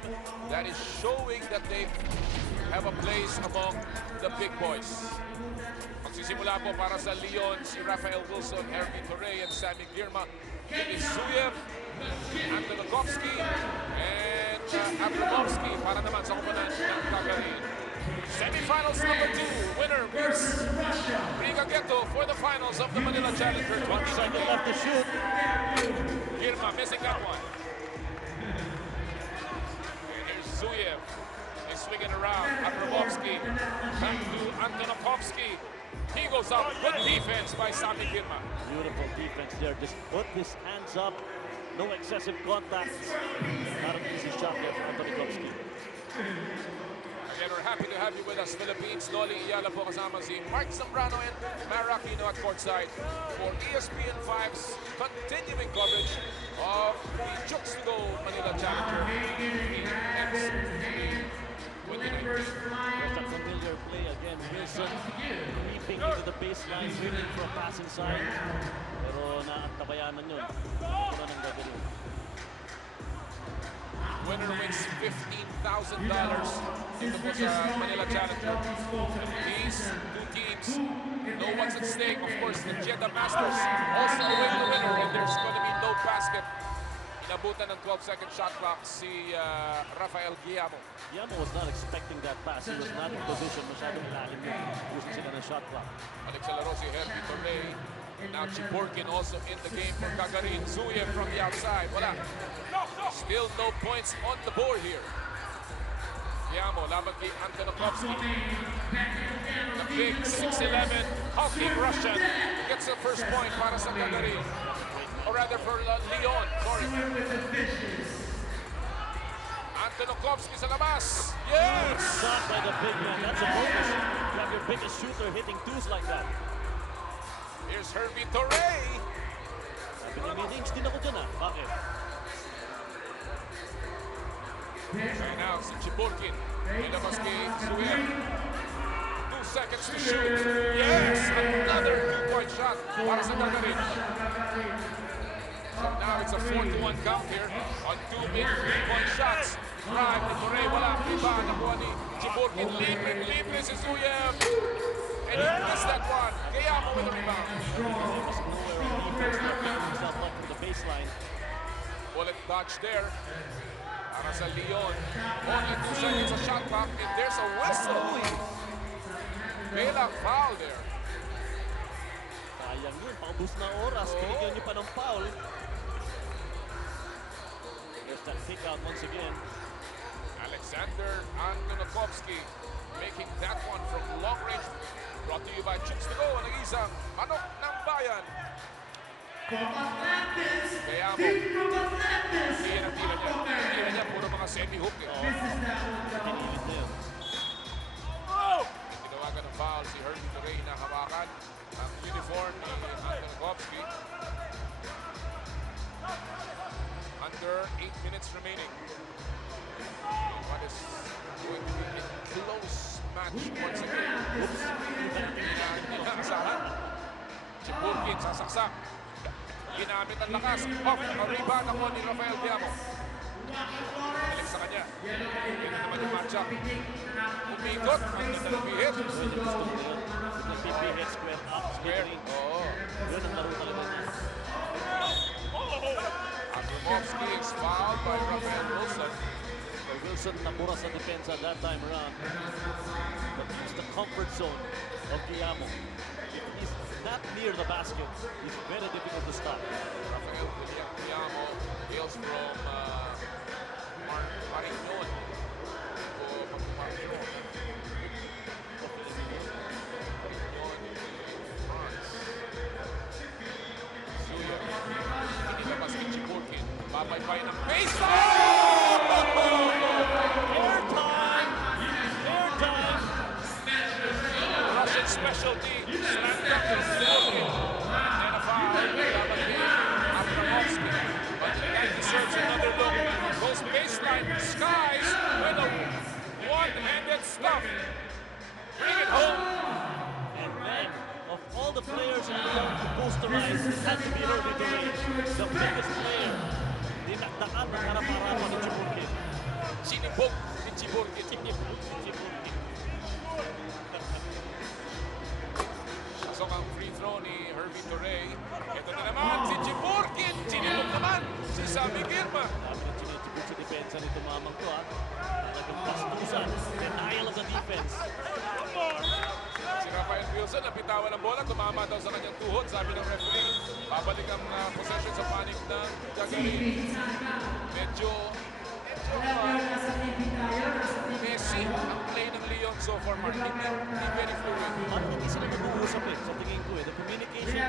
that is showing that they have a place among the big boys. Magsisimula po para sa Lyon si Rafael Wilson, Hervey Torre, and Sammy Girma. It is Zuyev, Antonikovsky, and Abramovsky para naman sa koponan ng Gagarin. Semifinals number 2, winner meets Riga Ghetto for the finals of the Manila Challenger 2019. Second left to shoot. Girma missing that one. And here's Zuyev. He's swinging around. Abramovsky back to Antonikovsky. He goes up. Good defense by Sami Girma. Beautiful defense there. Just put his hands up. No excessive contact. Not an easy shot there for Antonikovsky. Again, we're happy to have you with us, Philippines. Noli Iyala po kasama si Mark Zambrano and Mara Aquino at courtside for ESPN 5's continuing coverage of the Chooks to Go Manila Challenger. There's that familiar play again. Wilson creeping into the baseline, waiting for a passing sign. Pero naantabayanan yun. Ito ng gagawin. Winner wins $15,000 dito po sa Manila Challenger. These two teams know what's at stake. Of course, the Jeddah Masters also await the winner, and there's going to be no basket. Inabutan ng 12-second shot clock si Rafael Guillermo. Guillermo was not expecting that pass. He was not in position. Masyadong ilalim yun. Gusto sila ng shot clock. Nagsalaro si Hervey Torre. Now Cheburkin also in the game for Gagarin. Zuyev from the outside. Wala. Still no points on the board here. Guillermo laban kay Antonikovsky. The big 6'11" hulking Russian gets the first point para sa Gagarin. Or rather for Lyon. Sorry. Antonikovsky sa labas. Yes! Shot by the big man. That's a bonus. You have your biggest shooter hitting twos like that. Here's Hervey Torre. Sabi niya, may range din ako dyan ah. Bakit? Right now, si Cheburkin. Ilabas kay Zuyev. 2 seconds to shoot. Yes! Another 2-point shot para sa Gagarin. So now it's a 4-1 count here on 2 mid-3-point shots. Drive ni Torre. Wala. Iba. Nakuha ni Cheburkin. Libre si Zuyev. And he missed that one. Guillermo with the rebound. Bullet dodge there. Para sa Lyon. Only 2 seconds of shot clock. And there's a whistle. Bailang foul there. Sayang yun. Paubos na oras. Binigyan niyo pa ng foul. There's that kick out once again. Alexander Antonikovsky making that one from long range. Brought to you by Chooks to Go. Ang isang manok ng bayan. Kaya mo, hindi yan ang tira niya. Tira niya, puro mga semi-hook eh. Tinawagan ng foul si Hervey Torre, hinahawakan ang uniform ni Antonikovsky. Under 8 minutes remaining. What is going to be a close match once again. Oops. Inaasahan. Cheburkin sasaksak. Ginamit ang lakas. Off. Ang rebound ako ni Rafael Guillermo. Balik sa kanya. Hindi naman yung matchup. Umikot. Ang natalapihit. Nagpipihit, square up, Square. split. Oo. Yun ang laro talaga niya. Abramovsky is fouled by Rafael Wilson. So Wilson nabura sa depensa that time around. But it's the comfort zone of Guillermo. If he's not near the basket, it's very difficult to stop. Rafael Guillermo hails from Marignon. Marignon, France. Suya. Inilabas ni Chiburkin. Babaybay ng baseline! Airtime! Airtime! Russian specialty. Slam dunk to Chiburkin. And a foul. Laban ni Abramovsky. But the guy deserves another look. Goes baseline. Skies with a one-handed stuff. Bring it home. And man, of all the players in the world to posterize, had to be Herbie Durant, the biggest player. Dinakdakan ng harap-harapan ni Chiburkin. Sinibog ni Chiburkin. Pasok ang free throw ni Herbie Torrey. Ito na naman si Chiburkin. Sinibog naman si Sammy Girma. Sabi ng Chinechibuk sa depensa nito mamang to, ha? Talagang pastusan, denial of the defense. Si Rafael Wilson, napitawan ng bola, tumama daw sa kanyang tuhod, sabi ng referee. Babalik ang possession sa panig ng Gagarin. Medyo messy ang play ng Leon so far, Mark. Hindi very fluid. Parang hindi sila nag-uusap eh, sa tingin ko eh. The communication,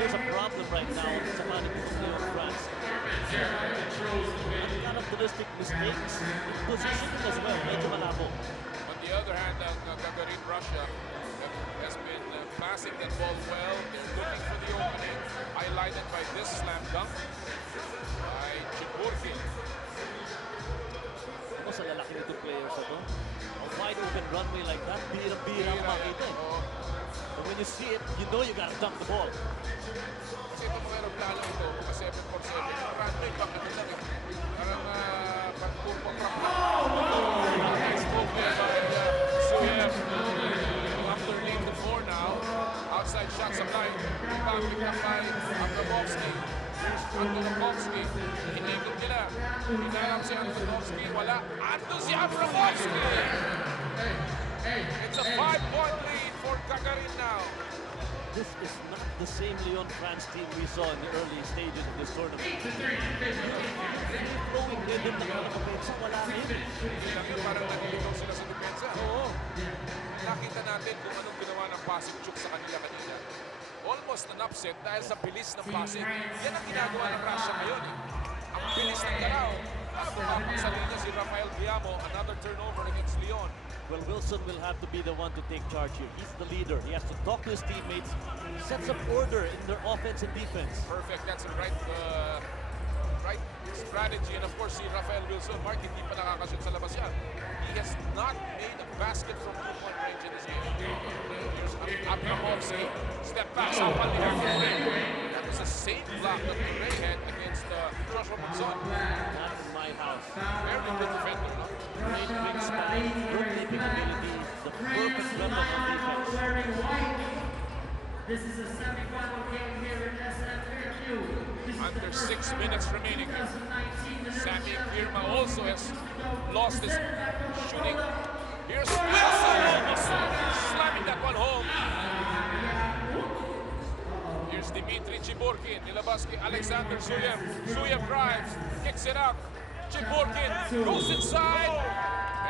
there's a problem right now sa panig ng Leon France. Uncharacteristic mistakes, positioning as well, medyo malabo. On the other hand, ang Gagarin Russia has been passing that ball well, looking for the opening, highlighted by this slam dunk by Chiburkin. Ano sa lalaki nitong players na to? A wide open runway like that, bira-bira ang makita eh. But when you see it, you know you gotta dunk the ball. Kasi ito mga aeroplano ito, mga 747, yung runway, bakit ito lang eh. Parang pagpupang rock lang. Spoke there by Suyev. After lead to 4 now. Outside shot supply. Rebound picked up by Abramovsky. Antonovsky. Hinigit nila. Hinarap si Antonovsky. Wala. Ando si Abramovsky! It's a 5-point lead for Gagarin now. This is not the same Leon France team we saw in the early stages of this tournament. Flowing rhythm na mga kapensa, wala rin. Parang nalilitaw sila sa depensa. Oo. Nakita natin kung anong ginawa ng passing Chooks sa kanila kanina. Almost an upset dahil sa bilis ng passing. Yan ang ginagawa ng Russia ngayon. Ang bilis ng galaw. Tumapang sa linya si Rafael Guillermo. Another turnover against Leon. Well, Wilson will have to be the one to take charge here. He's the leader. He has to talk to his teammates, set some order in their offense and defense. Perfect. That's the right strategy. And of course, si Rafael Wilson, Mark, hindi pa nakakashoot sa labas yan. He has not made a basket from 2-point range in this game. Here's Abramovsky. Step back. That was the same block that Ray had against Joshua Monzon. Not in my house. Very good defender, no? Great big spine, good leaping ability, the perfect weapon on defense. This is a semifinal game here in SFQ. Under 6 minutes remaining. Sammy Girma also has lost his shooting. Here's Wilson! Slamming that one home. Here's Dmitry Chiburkin. Nilabas kay Alexander Suyev. Suyev drives, kicks it up. Chiburkin goes inside.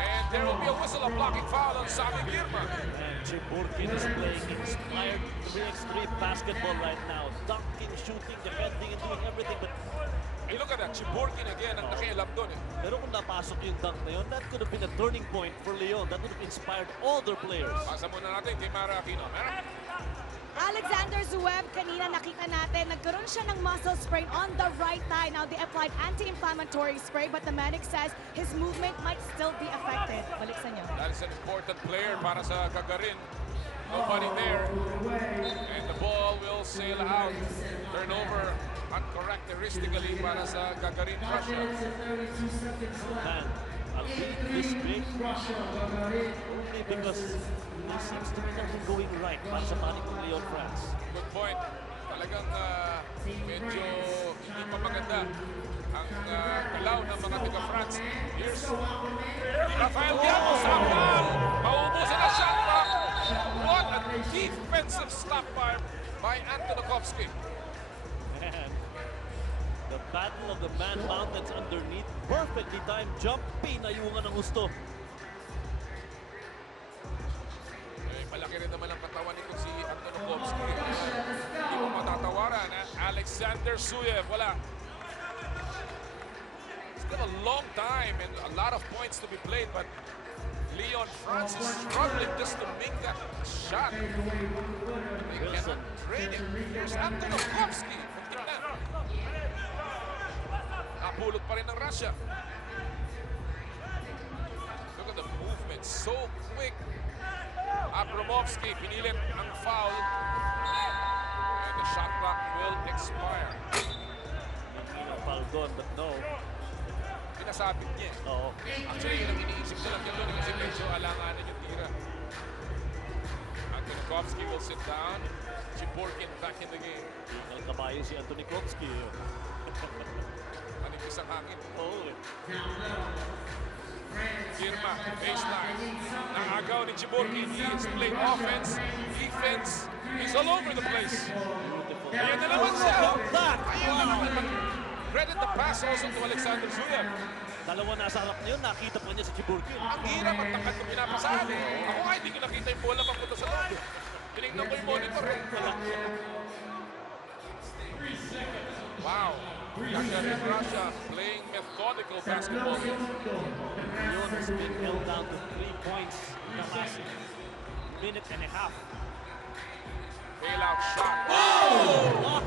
And there will be a whistle, a blocking foul on Sammy Girma. And Chiburkin is playing inspired 3x3 basketball right now. Dunking, shooting, defending, and doing everything. But Hey, look at that. Chiburkin again ang nakialam doon eh. pero kung napasok yung dunk na yun, that could have been a turning point for Leon. That would have inspired all their players. Pasa muna natin kay Mara Aquino. Mara? Alexander Zverev, kanina nakita natin, nagkaroon siya ng muscle sprain on the right thigh. Now, they applied anti-inflammatory spray, but the medic says his movement might still be affected. Balik sa inyo. That is an important player para sa Gagarin. Nobody there. And the ball will sail out. Turnover uncharacteristically para sa Gagarin Russia. Man, I'll beat this big only because there seems to be nothing going right para sa panig ng Leon France. Good point. Talagang medyo hindi pa maganda ang galaw ng mga taga-France. Here's Rafael Diamo, sakal! Mauubusin na shot clock. What a defensive stop by Antonikovsky. Man, the battle of the man mountains underneath. Perfectly timed jump. Pinayungan ng gusto. Malaki rin naman ang katawan nito si Antonikovsky. Hindi mo matatawaran. Alexander Suyev, wala. Still a long time and a lot of points to be played, but Leon France is struggling just to make that shot. They cannot trade him. Here's Antonikovsky. Napulot pa rin ng Russia. Look at the movement, so quick. Abramovsky pinilit ang foul. And the shot clock will expire. Foul doon, but no. Pinasabit niya. Oo. Actually, yun ang iniisip ko lang yun kasi medyo alanganan yung tira. Antonikovsky will sit down. Chiborkin back in the game. Ang kabayo si Antonikovsky. Manipis ang hangin. Oo. Firma, baseline. Nakagaw ni Chiborkin. He is playing offense, defense. He's all over the place. Ayan na naman siya. Ayan na naman. Credit the pass also to Alexander Suyev. Dalawa nasa harap niyo, nakita pa niya si Chiburkin. Ang hirap at tangkad kung pinapasahan. Ako nga, hindi ko nakita yung bola pagpunta sa loob. Tinignan ko yung monitor eh. Wow. Gagarin Russia playing methodical basketball. Leon has been held down to 3 points in the last minute and a half. Bailout shot. Oh!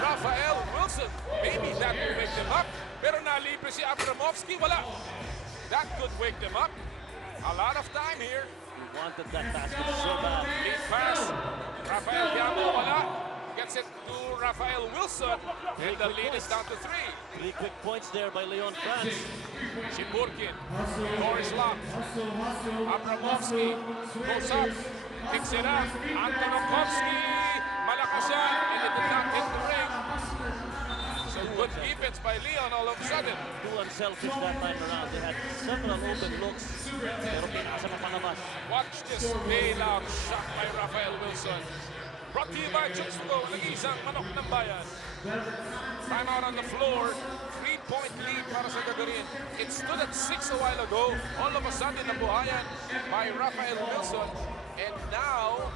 Rafael Wilson. Maybe that will wake them up. Pero nalibre si Abramovsky. Wala. That could wake them up. A lot of time here. He wanted that basket so bad. Lead pass. Rafael Diamo. Wala. Gets it to Rafael Wilson. And the lead is down to 3. 3 quick points there by Leon France. Chiburkin. Boris Lock. Abramovsky. Goes up. Picks it up. Antonikovsky. Malakas siya. And it did not hit the ring. So good defense by Leon all of a sudden. Too unselfish that time around. They had several open looks. Pero pinasa pa palabas. Watch this bailout shot by Rafael Wilson. Brought to you by Chooks, nag-iisang manok ng bayan. Timeout on the floor. 3-point lead para sa Gagarin. It stood at 6 a while ago. All of a sudden, nabuhayan by Rafael Wilson. And now,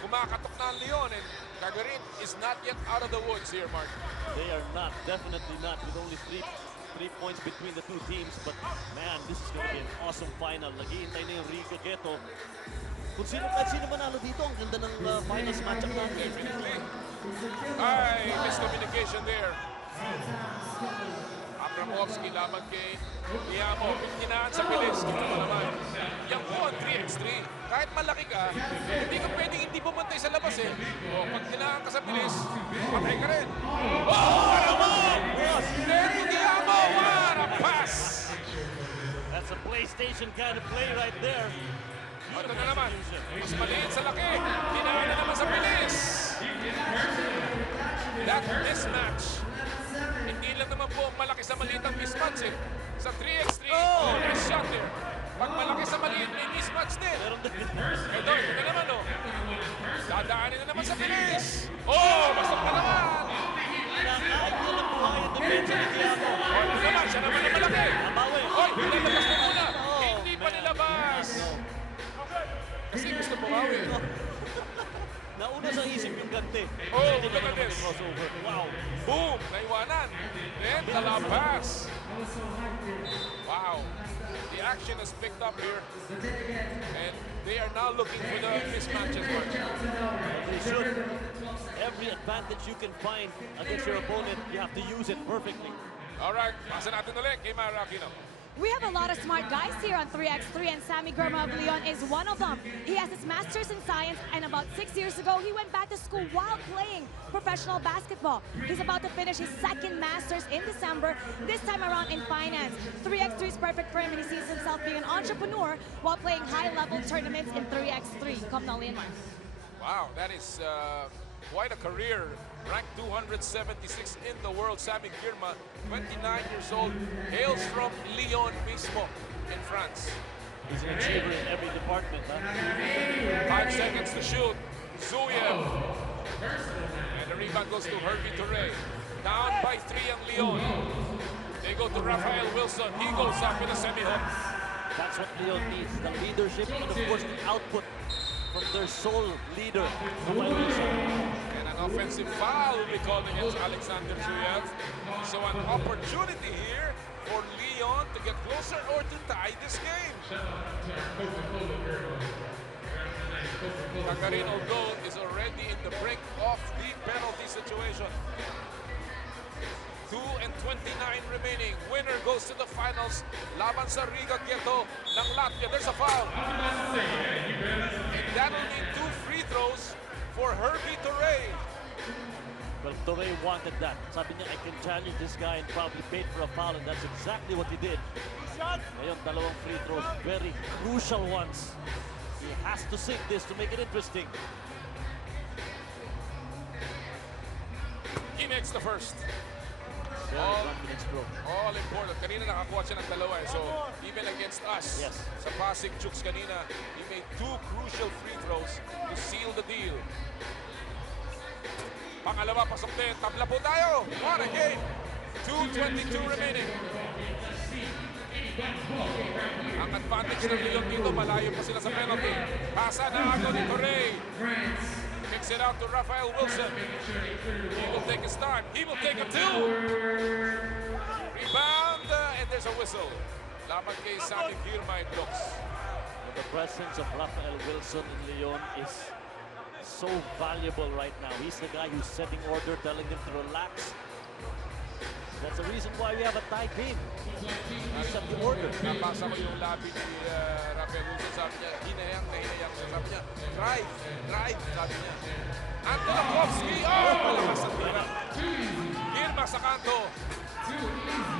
kumakatok na ang Leon. And Gagarin is not yet out of the woods here, Mark. They are not, definitely not, with only three points between the two teams. But man, this is going to be an awesome final. Naghihintay na yung Rico Ghetto. Kung sino manalo dito, ang ganda ng finals matchup natin. Definitely. Ay, miscommunication there. Abramovsky laban kay Diamo. Hinaan sa bilis. Ito pa naman. Yan po ang 3x3. Kahit malaki ka, hindi ka pwedeng hindi bumantay sa labas eh. O, pag hinaan ka sa bilis, patay ka rin. Oh, ano mo? Pero Diamo, what a pass! That's a PlayStation kind of play right there. Ito na naman. Mas maliit sa laki. Hinaan na naman sa bilis. That mismatch. Hindi lang naman po malaki sa maliit ang mismatch eh. Sa 3x3, nice shot there. Pag malaki sa maliit, may mismatch din. Ito na naman oh. Dadaanin na naman sa bilis. Oh, basok na naman. Ito naman, siya naman ang malaki. Oy, nilabas mo muna. Hindi pa nilabas. Kasi gusto bumawi. Nauna sa isip yung gante. Oh, look at this. Wow. Boom! Naiwanan. Then, talabas. Wow. The action is picked up here. And they are now looking for the mismatches. They should. Every advantage you can find against your opponent, you have to use it perfectly. Alright, pasa natin ulit kay Mara Aquino. We have a lot of smart guys here on 3x3, and Sammy Girma of Leon is one of them. He has his master's in science, and about 6 years ago, he went back to school while playing professional basketball. He's about to finish his second master's in December, this time around in finance. 3x3 is perfect for him, and he sees himself being an entrepreneur while playing high-level tournaments in 3x3. Come now, Leon. Wow, that is quite a career. Ranked 276 in the world. Sammy Girma, 29 years old, hails from Lyon mismo in France. He's an achiever in every department. Huh? 5 seconds to shoot. Zuyev. And the rebound goes to Hervey Toure. Down by 3 on Lyon. They go to Raphael Wilson. He goes up with a semi-hook. That's what Leon needs, the leadership and of course the output from their sole leader, Raphael Wilson. And an offensive foul will be called against Alexander Zuyev. So an opportunity here for Leon to get closer or to tie this game. Kakarin, although, is already in the brink of the penalty situation. 2 and 29 remaining. Winner goes to the finals. Laban sa Riga Ghetto ng Latvia. There's a foul. And that'll mean 2 free throws for Hervey Toure. Well, Toure wanted that. Sabi niya, I can challenge this guy and probably paid for a foul, and that's exactly what he did. Ngayon, dalawang free throws, very crucial ones. He has to sink this to make it interesting. He makes the first. All important. Kanina nakakuha siya ng dalawa. So, even against us, yes, sa Pasig Chooks kanina, he made 2 crucial free throws to seal the deal. Pangalawa, pasok din. Tabla po tayo. What a game. 2:22 remaining. Ang advantage ng Leon dito, malayo pa sila sa penalty. Pasa na agaw ni Toure. Kicks it out to Raphael Wilson. He will take a start. He will take a 2. Rebound, and there's a whistle. Laban kay Sammy Girma, it looks. The presence of Raphael Wilson in Leon is so valuable right now. He's the guy who's setting order, telling them to relax. That's the reason why we have a tie game. Set the order. Nabasa ko yung labi ni Raphael Wilson. Sabi niya, hinayang na hinayang. Sabi niya, drive, drive, sabi niya. Antolakovsky, malakas ang tira. Girma sa kanto.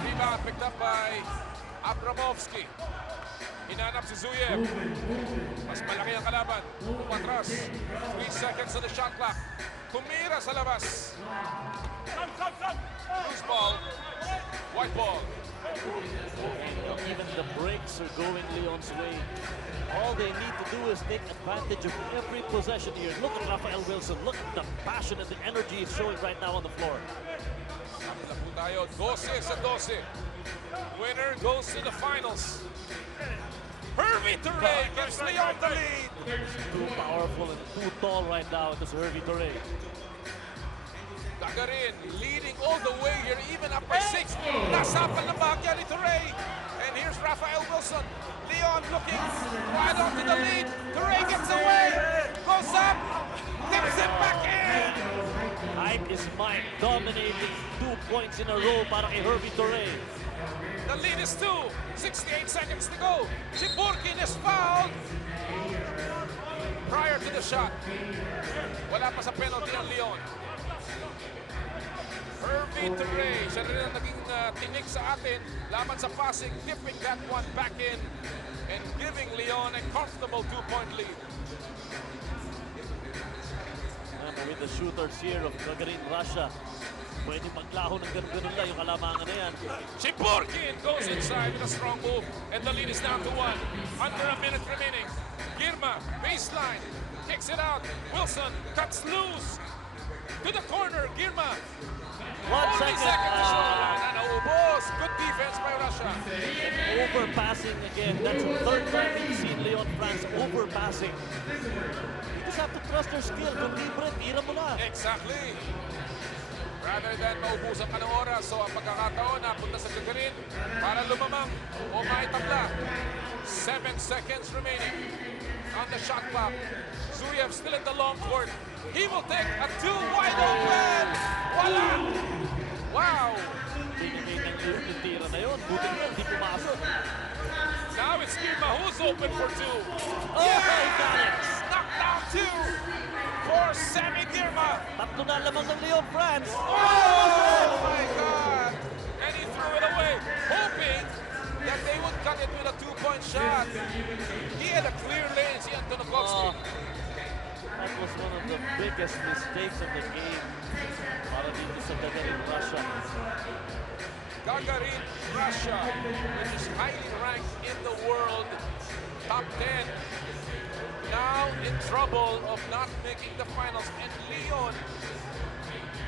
Rebound picked up by Abramovsky. Hinanap si Zuyev. Mas malaki ang kalaban. Umatras. 3 seconds on the shot clock. Tumira sa labas. Loose ball. White ball. Even the breaks are going Leon's way. All they need to do is take advantage of every possession here. Look at Raphael Wilson. Look at the passion and the energy he's showing right now on the floor. Kapila po tayo. 12 sa 12. Winner goes to the finals. Hervey Toure gives Leon the lead. Too powerful and too tall right now. It is Hervey Toure. Kakarin leading all the way here, even up by 6. Nasapal ng bahagya ni Toure. And here's Raphael Wilson. Leon looking right onto the lead. Toure gets away. Goes up. Tips it back in. Hype is mine. Dominating 2 points in a row para kay Hervey Toure. The lead is 2. 68 seconds to go. Chiburkin is fouled prior to the shot. Wala pa sa penalty ang Leon. Hervey Toure, siya rin ang naging tinig sa atin laban sa Pasig, tipping that one back in and giving Leon a comfortable 2-point lead. With the shooters here of Kagarin, Russia, pwede maglaho ng ganun-ganun lang yung kalamangan na yan. Chiburkin goes inside with a strong move and the lead is down to 1. Under a minute remaining. Girma, baseline, kicks it out. Wilson cuts loose to the corner. Girma. 1 second. Na naubos. Good defense by Russia. Overpassing again. That's the 3rd time we've seen Leon France overpassing. You just have to trust their skill. Kung libre, tira mo na. Exactly. Rather than maubusan ka ng oras, so ang pagkakataon napunta sa Kagarin para lumamang o maitabla. 7 seconds remaining on the shot clock. Zuyev still in the long court. He will take a 2 wide open. Wala! Wow! Binigay ng Leon yung tira na yun. Buti nga, hindi pumasok. Now it's Girma who's open for two. Oh, my God! Knocked down two for Sammy Girma. Tatlo na lamang ng Leon France. Oh my God! And he threw it away, hoping that they would cut it with a two-point shot. He had a clear lane, si Antonokovsky. That was one of the biggest mistakes of the game para dito sa Gagarin, Russia. Gagarin, Russia, which is highly ranked in the world, top 10. Now in trouble of not making the finals. And Leon,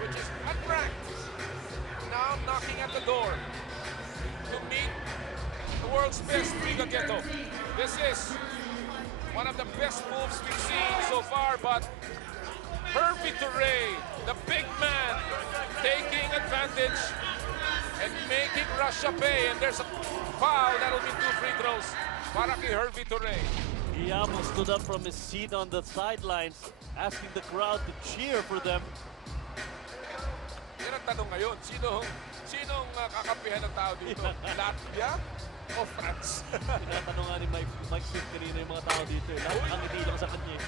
which is unranked, now knocking at the door to meet the world's best Riga Ghetto. This is one of the best moves we've seen so far, but Hervey Touray, the big man, taking advantage and making Russia pay. And there's a foul that'll be 2 free throws para kay Hervey Touray. He almost stood up from his seat on the sidelines, asking the crowd to cheer for them. Yan ang tanong ngayon, sinong kakampihan ng tao dito? Latvia o France? Tinatanong nga ni Mike Smith kanina yung mga tao dito. Lahat ang hindi lang sa kanya.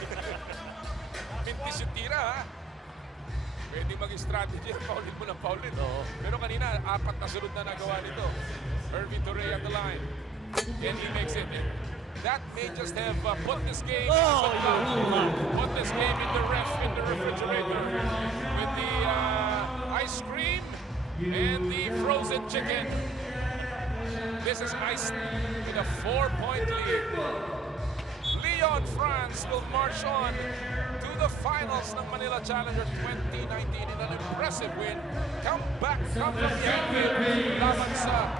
Mintis yung tira, ha? Pwede mag-strategy, paulin mo ng paulin. Oo. Pero kanina, 4 na sunod na nagawa nito. Hervey Touray at the line. And he makes it. That may just have put this game put this game in the refrigerator with the ice cream and the frozen chicken. This is iced with a 4-point lead. Leon France will march on to the finals ng Manila Challenger 2019 in an impressive win. Come from behind win laban sa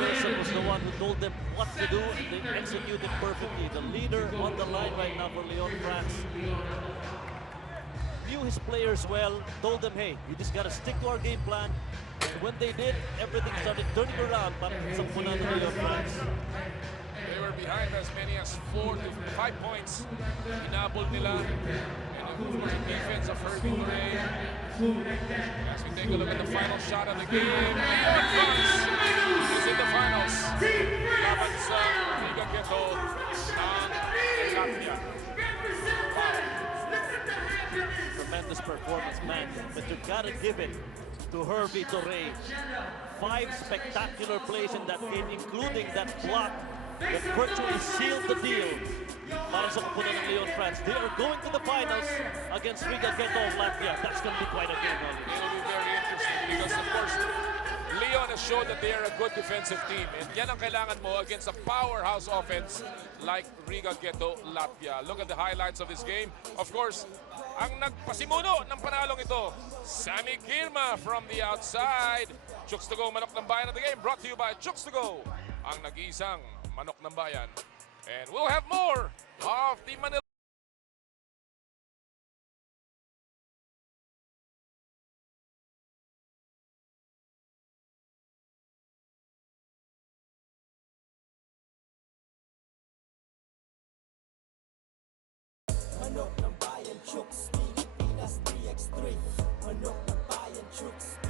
Wilson was the one who told them what to do, and they executed perfectly. The leader on the line right now for Leon France. Knew his players well, told them, hey, you just gotta stick to our game plan. And when they did, everything started turning around para sa punan ng Leon France. They were behind as many as 4 to 5 points. Inabol nila. And of course, the defense of Hervey Touray. As we take a look at the final shot of the game, Leon France is in the finals. Laban sa Riga Ghetto ng Latvia. Tremendous performance, man. But you gotta give it to Hervey Touray. 5 spectacular plays in that game, including that block that virtually sealed the deal para sa kupunan ng Leon France. They are going to the finals against Riga Ghetto of Latvia. That's going to be quite a game, Ollie. It will be very interesting because, of course, Leon has shown that they are a good defensive team. And yan ang kailangan mo against a powerhouse offense like Riga Ghetto, Latvia. Look at the highlights of this game. Of course, ang nagpasimuno ng panalong ito, Sammy Girma from the outside. Chooks to go, manok ng bayan of the game. Brought to you by Chooks to go, ang nag-iisang manok ng bayan. And we'll have more of the Manila. Manok ng bayan, Chooks, Pilipinas 3x3. Manok ng bayan, Chooks,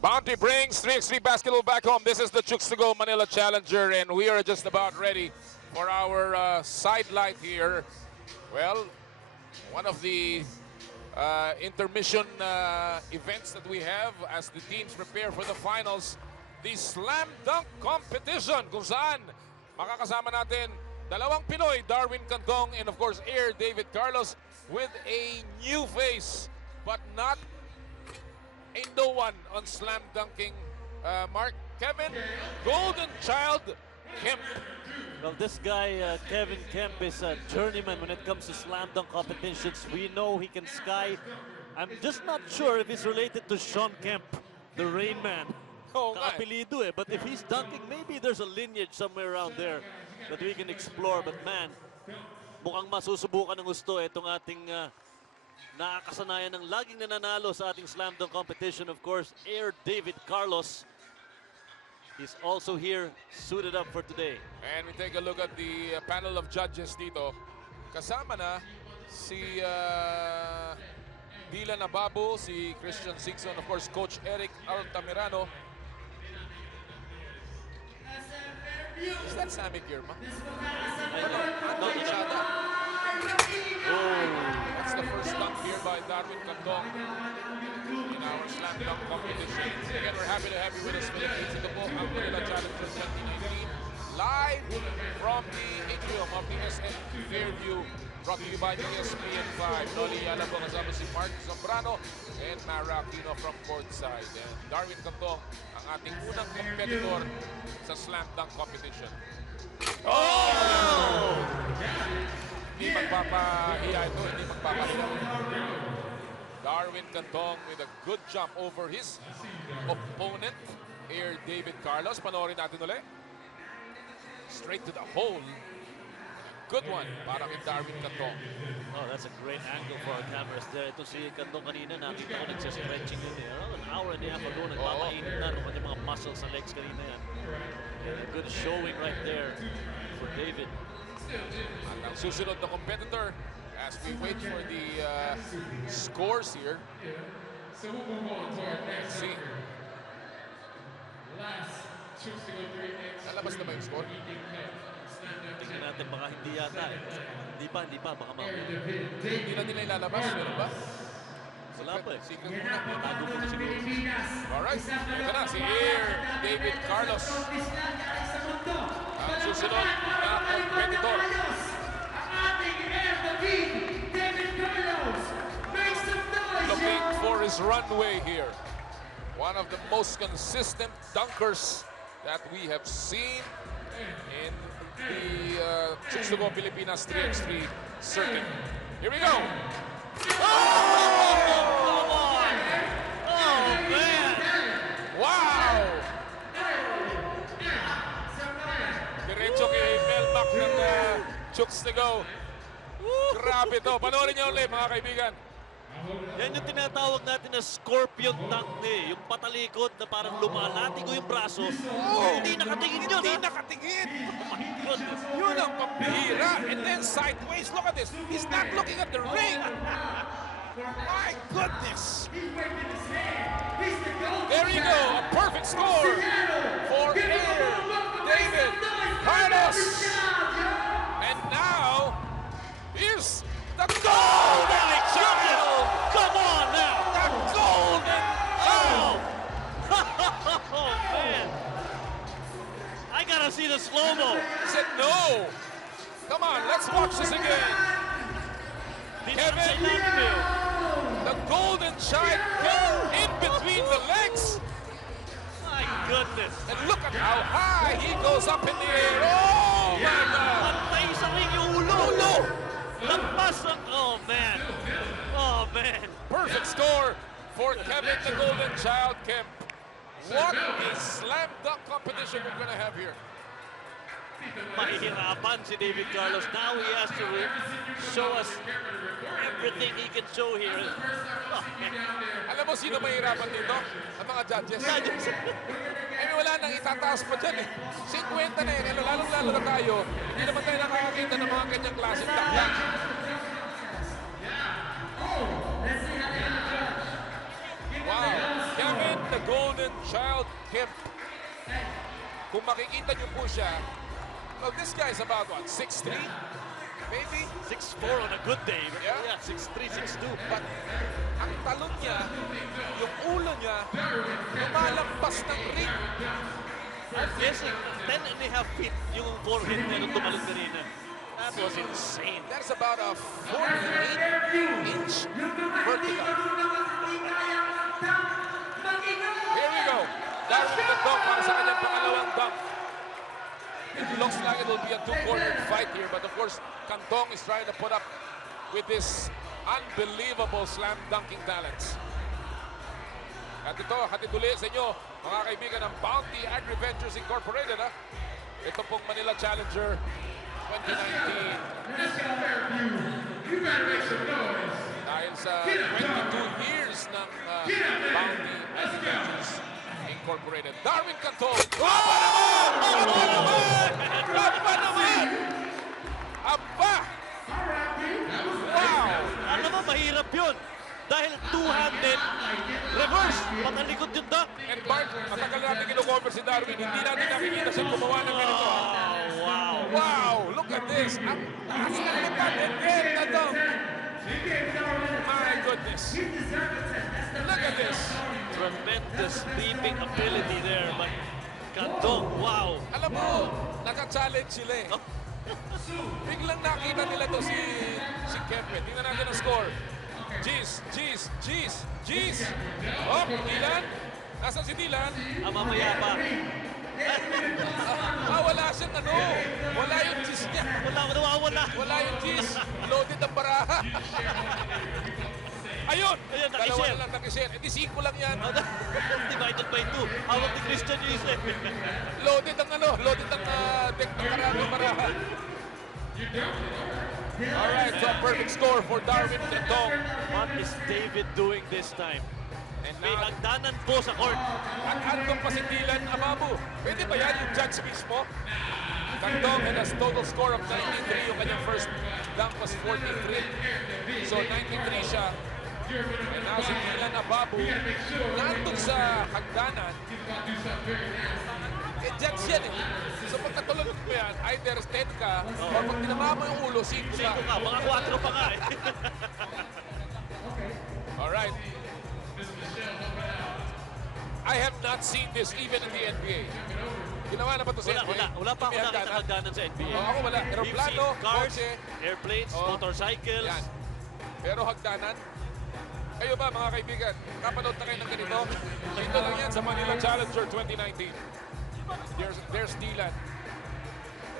Bounty brings 3x3 basketball back home. This is the Chooks to Go Manila Challenger, and we are just about ready for our sidelight here. Well, one of the intermission events that we have as the teams prepare for the finals, the Slam Dunk Competition, kung saan makakasama natin dalawang Pinoy, Darwin Cantong and of course Air David Carlos, with a new face, but not a no one on slam dunking. Mark, Kevin, Golden Child Kemp. Well, this guy, Kevin Kemp, is a journeyman when it comes to slam dunk competitions. We know he can sky. I'm just not sure if he's related to Sean Kemp, the Rain Man. Oh, Kaapelido eh. But if he's dunking, maybe there's a lineage somewhere around there that we can explore. But man, mukhang masusubukan ng gusto itong ating nakakasanayan ng laging nananalo sa ating slam dunk competition. Of course, Air David Carlos. He's also here, suited up for today. And we take a look at the panel of judges dito. Kasama na si Dylan Ababu, si Christian Sigson, of course, Coach Eric Altamirano. Is that Sammy Girma? That's the first dunk here by Darwin Cantong in our slam dunk competition. Again, we're happy to have you with us, Philippines, in the book of Manila Challenger 2019. Live from the atrium of the SM Fairview, brought to you by the ESPN 5. Noli Alabo kasama si Mark Zambrano and Mara Aquino from courtside. And Darwin Cantong, ang ating unang competitor sa slam dunk competition. Oh! Hindi magpapahiya ito, hindi magpapahiya. Darwin Cantong with a good jump over his opponent, Air David Carlos. Panoorin natin ulit. Straight to the hole. Good one para kay Darwin Cantong. Oh, that's a great angle for our cameras there. Ito si Cantong kanina, nakita ko nagsistretching yun eh. Around an hour and a half ago, nagpapainit na ng kanyang mga muscles sa legs kanina yan. And a good showing right there for David. At ang susunod na competitor, as we wait for the scores here. So we'll move on to our next See. last Chooks to Go 3x. Lalabas na ba yung score? Tingnan natin, baka hindi yata eh. Hindi pa, baka mamaya. Hindi na nila ilalabas, meron ba? Wala pa eh. Secret muna. Tago po na siguro. Alright, ito na si Air David Carlos. Ang susunod na competitor. Looking for his runway here. One of the most consistent dunkers that we have seen in the Chooks to Go Pilipinas 3x3 circuit. Here we go. Come on! Oh, man! Wow! Diretso kay Melmac ng Chooks to Go. Grabe to. Panoorin niyo ulit, mga kaibigan. Yan yung tinatawag natin na scorpion dunk eh. Yung patalikod na parang lumalati ko yung braso. Hindi nakatingin yun, Hindi nakatingin. Oh my goodness. Yun ang pambihira. And then sideways, look at this. He's not looking at the ring. My goodness. There you go. A perfect score for Air David Carlos. And now, here's the golden child. Come on now! The golden child. Oh, man! I gotta see the slow-mo. He said no. Come on, let's watch this again. Kevin, the golden child in between the legs. My goodness. And look at how high he goes up in the air. Oh, my God. Pantay sa ring yung ulo. Lampas ang... Oh, man. Oh, man. Perfect score for Kevin, the golden child Kemp. What a slam dunk competition we're going to have here. Mahihirapan si David Carlos. Now he has to show us everything he can show here. Oh, man. Alam mo sino mahirapan dito? Ang mga judges. Wala nang itataas pa dyan eh. 50 na yan. Lalong-lalo na tayo. Hindi naman tayo nakakakita ng mga kanyang klase. Dakdak. Wow. Kevin the golden child pimp. Kung makikita niyo po siya, well, this guy's about what, 6'3"? Maybe? 6'4" on a good day. Yeah. 6'3", 6'2". But ang talon niya, yung ulo niya, lumalampas ng ring. I'm guessing 10.5 feet yung forehead niya nung tumalon kanina. That was insane. That's about a 48-inch vertical. Here we go. Darwin the dunk para sa kanyang pangalawang dunk. It looks like it will be a two-cornered fight here, but of course, Cantong is trying to put up with this unbelievable slam dunking talents. At ito, hatid uli sa inyo, mga kaibigan ng Bounty Agri-Ventures Incorporated. Ito pong Manila Challenger 2019. Dahil sa 22 years ng Bounty Agri-Ventures Incorporated. Darwin Cantong. Aba naman! Aba naman! Aba! Wow! Alam mo, mahirap yun. Dahil two-handed, reverse, patalikod yung dunk. And Bart, matagal natin kino-cover si Darwin. Hindi natin nakikita siya gumawa ng ganito. Wow! Wow! Look at this! Ang taas ng lipad and then the dunk! My goodness! Look at this! Tremendous leaping ability there, but Cantong, wow! Alam mo, naka-challenge sila eh. Biglang nakita nila to si Kempe. Tingnan natin ang score. Jeez! Oh, Dylan? Nasaan si Dylan? Mamaya pa. Wala siyang ano. Wala yung cheese niya. Wala yung cheese. Loaded ang baraha. Ayun! Dalawa na lang nag-share. Eh, di 5 lang yan. Divided by 2. Hawak ni Christian Yuse. Loaded ang deck ng maraming baraha. Alright, so a perfect score for Darwin Cantong. What is David doing this time? And May now, hagdanan po sa court. at andong pa si Dylan Amabu. Pwede ba yan yung judge mismo? Cantong had a total score of 93. Yung kanyang first dunk was 43. So 93 siya. And now si Dylan Amabu nandun sa hagdanan. Eh, judge yan eh. So pagkatulog mo yan, either 10 ka, or pag tinama mo yung ulo, 5 ka. Mga 4 pa nga eh. Alright. I have not seen this even in the NBA. Ginawa na ba ito sa NBA? Wala pa ako nakita hagdanan sa NBA. Ako wala. Aeroplano, cars, kotse, airplanes, motorcycles. yan. Pero hagdanan, kayo ba mga kaibigan, kapanood na kayo ng ganito? Dito lang yan sa Manila Challenger 2019. There's Dylan.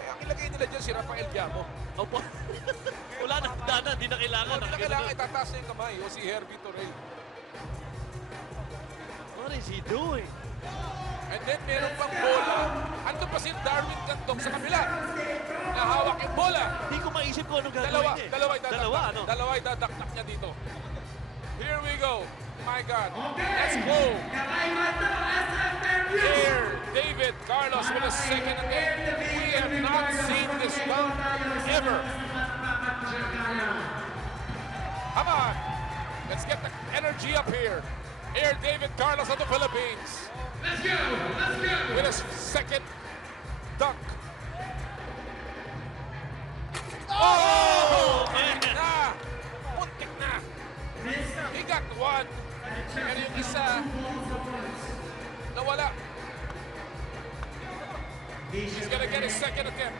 Ang ilagay nila dyan si Rafael Giamo. Opo. Wala na hagdanan, di na kailangan. Hindi na kailangan itataas na yung kamay o si Herbie Torrey. What is he doing? And then meron pang bola. Ando pa si Darwin Cantong sa kabila. Nahawak yung bola. Hindi ko maisip kung anong gagawin niya. Dalawa idadaktak niya dito. Here we go. My God. Let's go. Here, David Carlos with a second attempt. We have not seen this dunk ever. Come on. Let's get the energy up here. Here, David Carlos of the Philippines. Let's go! With a second dunk. Oh! Muntik na! He got one. Pero yung isa, nawala. He's gonna get his second attempt.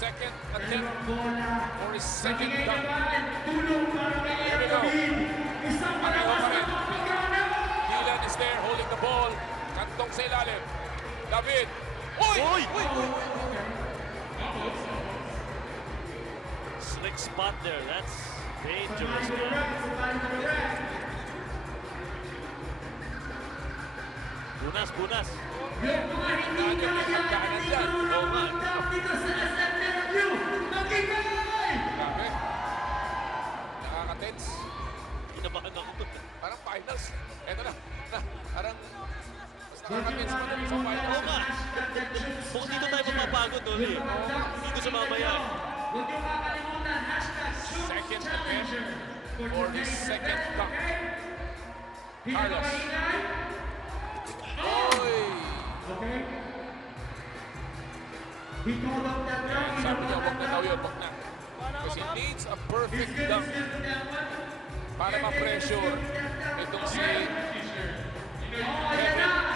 Second attempt for his second dunk. Here we go. Dylan is there holding the ball. Cantong sa ilalim. David. Uy! Slick spot there. That's dangerous. Bunas. Nakaka-tense. Kinabahan ako. Parang finals. Eto na. Parang mas nakaka-tense pa dun sa finals. Oo nga. Kung dito tayo mapapagod, Oli. Dito sa mamaya. Second attempt. for his second dunk. Carlos. Oy! Sabi niya, wag na daw yun, wag na. Because he needs a perfect dunk para ma-pressure itong si Kevin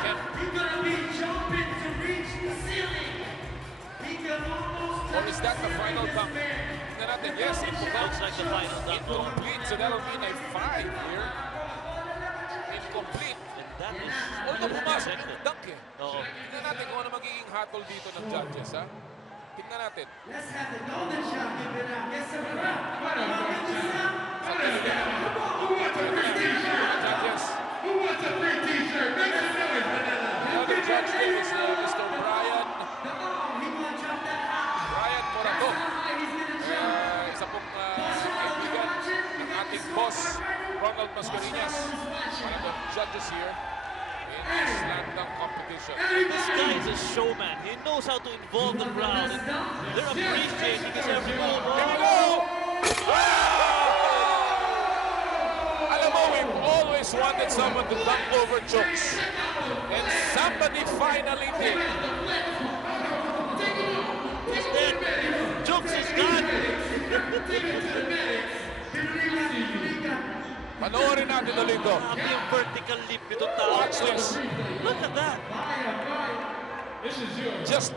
Kemp. Or is that the final dunk? Tingnan natin. Yes, it looks like the final dunk. Incomplete, so that'll mean a 5 here. Incomplete. And that is Although pumasok yung dunk eh. Oo. Tingnan natin kung ano magiging hatol dito ng judges, ha? Tingnan natin. Let's have the golden shot. Give it up. Yes, sir. Judges. Who wants a free t-shirt? Make some noise, Manila. The other judge there is Mr. Brian Morato. Isa pong kaibigan ng ating boss, Ronald Mascareñas. One of the judges here in the slam dunk competition. This guy is a showman. He knows how to involve the crowd. And they're appreciating his every move. Here we go! Alam mo, we've always wanted someone to dunk over Chooks. And somebody finally did. Then, Chooks is gone. Panoorin natin ulit ito. Grabe yung vertical leap nito tao. Watch this. Look at that. Just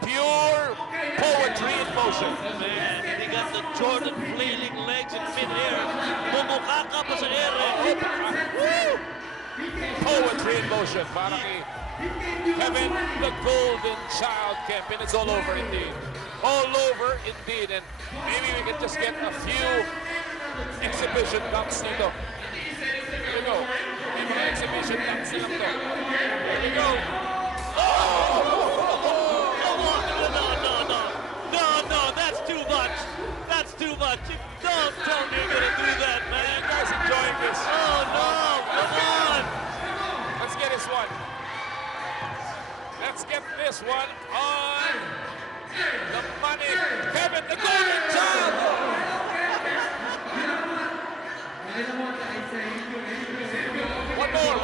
pure poetry in motion. Man, he got the Jordan flailing legs in mid-air. Bumukha ka pa sa air. Woo! Poetry in motion. Para kay Kevin, the golden child Kemp. And it's all over indeed. All over indeed. And maybe we can just get a few exhibition dunks nito. Here we go. May mga exhibition dunks na lang to. Here we go. No, that's too much. That's too much. Don't tell me you're gonna do that, man. You guys enjoying this? Oh no, come on. Let's get this one. Let's get this one on the money. Kevin, the golden child. One more.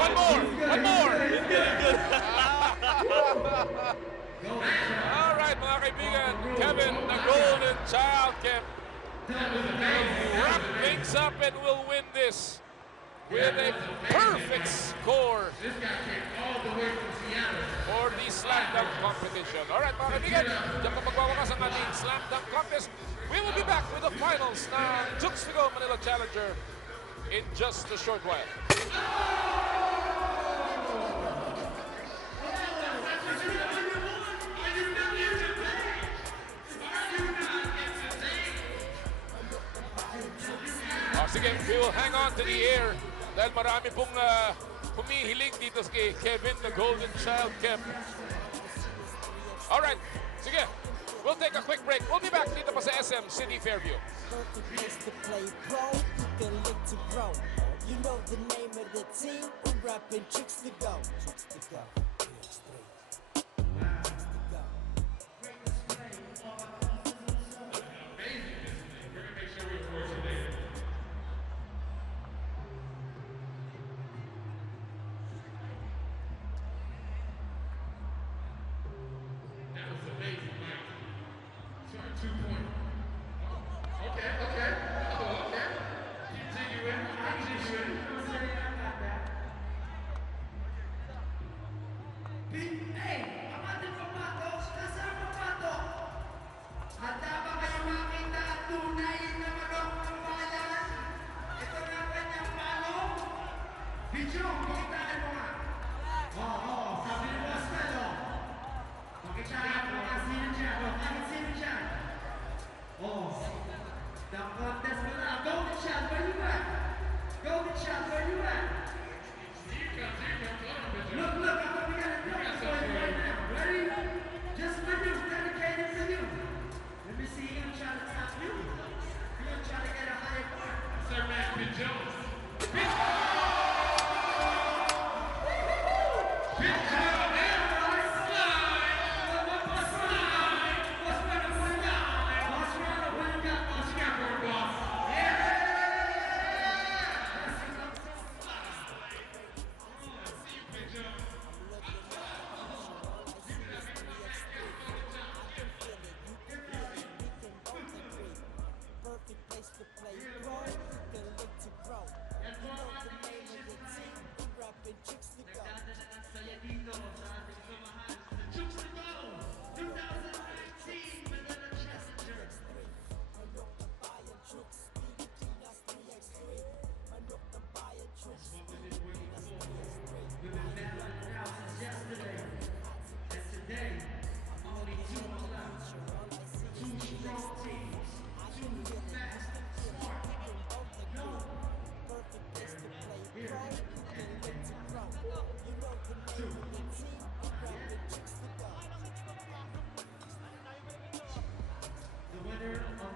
All right, mga kaibigan. Kevin, the golden child, Kemp. Wrap things up and we'll win this with a perfect score for the slam dunk competition. All right, mga kaibigan. Diyan pa magwawakas ang ating slam dunk contest. We will be back with the finals ng Chooks to Go Manila Challenger in just a short while. Sige, we will hang on to the air dahil marami pong humihiling dito kay Kevin, the golden child Kemp. Alright, sige. We'll take a quick break. We'll be back dito pa sa SM City Fairview. You know the name of the team, we're rapping Chooks to Go. Chooks to Go.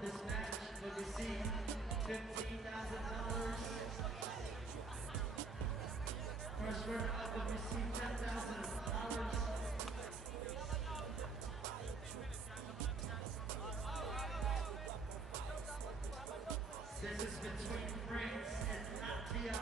this match will receive $15,000. First runner-up will receive $10,000. This is between France and Latvia.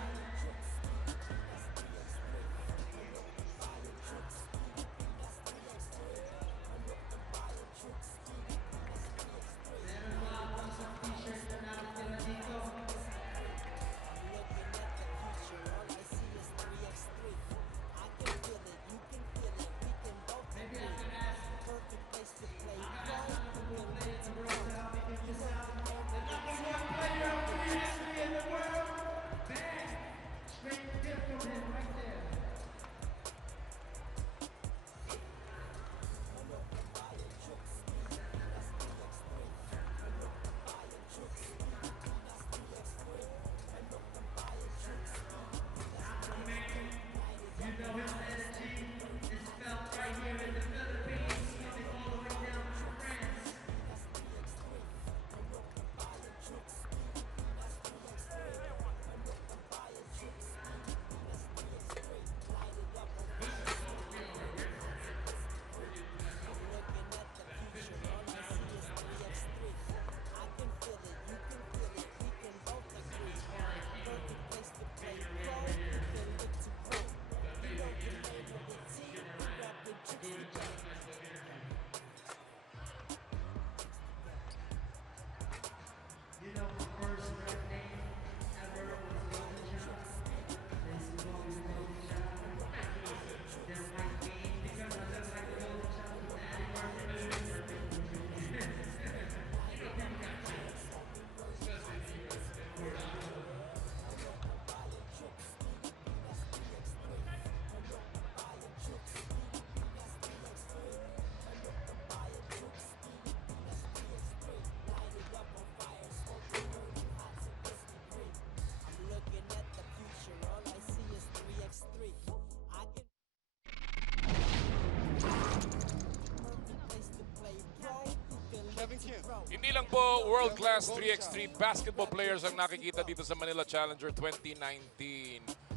Hindi lang po world-class 3x3 basketball players ang nakikita dito sa Manila Challenger 2019.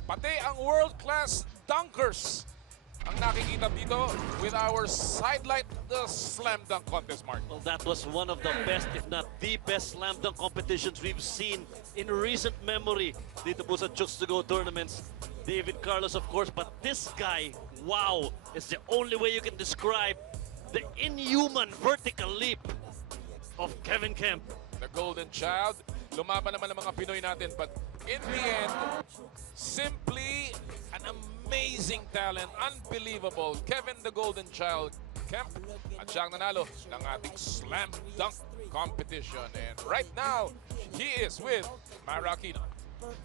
Pati ang world-class dunkers ang nakikita dito with our sidelight, the slam dunk contest, Mark. Well, that was one of the best, if not the best slam dunk competitions we've seen in recent memory dito po sa Chooks to Go tournaments. David Carlos, of course, but this guy, wow, is the only way you can describe the inhuman vertical leap of Kevin Kemp. The golden child. Lumaban naman ang mga Pinoy natin, but in the end, simply an amazing talent, unbelievable. Kevin the Golden Child Kemp at siyang nanalo ng ating slam dunk competition. And right now, he is with Myra Aquino.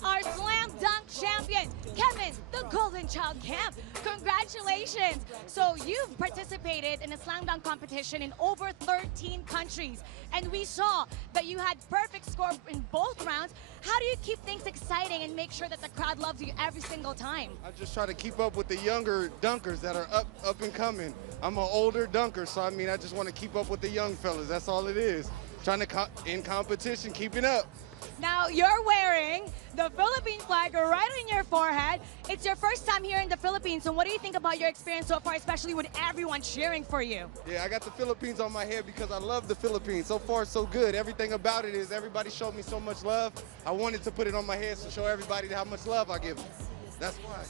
Our slam dunk champion, Kevin the Golden Child Kemp. Congratulations! So you've participated in a slam dunk competition in over 13 countries, and we saw that you had perfect score in both rounds. How do you keep things exciting and make sure that the crowd loves you every single time? I just try to keep up with the younger dunkers that are up and coming. I'm an older dunker, so I mean, I just want to keep up with the young fellas. That's all it is. Trying to in competition, keeping up. Now you're wearing the Philippine flag right on your forehead. It's your first time here in the Philippines, so what do you think about your experience so far, especially with everyone cheering for you? Yeah, I got the Philippines on my head because I love the Philippines. So far, so good. Everything about it is everybody showed me so much love. I wanted to put it on my head to show everybody how much love I give them. That's why.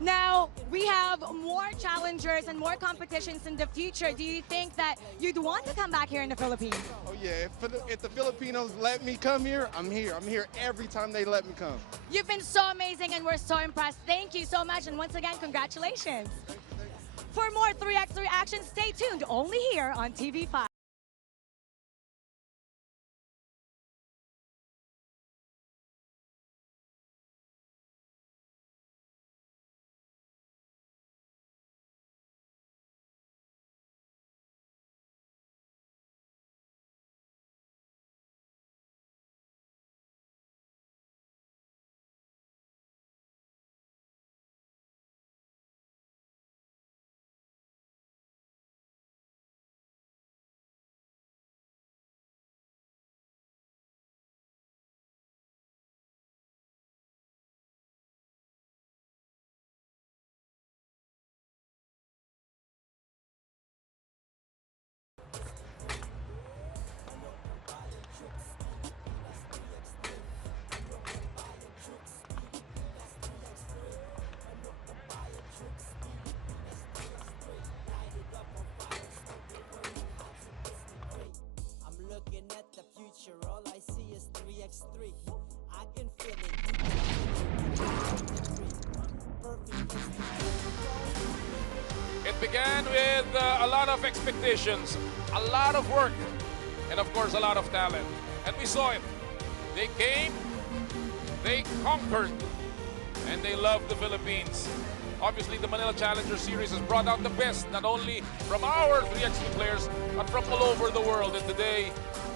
Now, we have more challengers and more competitions in the future. Do you think that you'd want to come back here in the Philippines? Oh yeah, if the Filipinos let me come here, I'm here. I'm here every time they let me come. You've been so amazing and we're so impressed. Thank you so much, and once again, congratulations. For more 3x3 action, stay tuned only here on TV5. 3x3. I can feel it. You can feel it. Perfect place to It began with a lot of expectations, a lot of work, and of course a lot of talent. And we saw it. They came, they conquered, and they loved the Philippines. Obviously, the Manila Challenger Series has brought out the best, not only from our 3x3 players, but from all over the world. And today,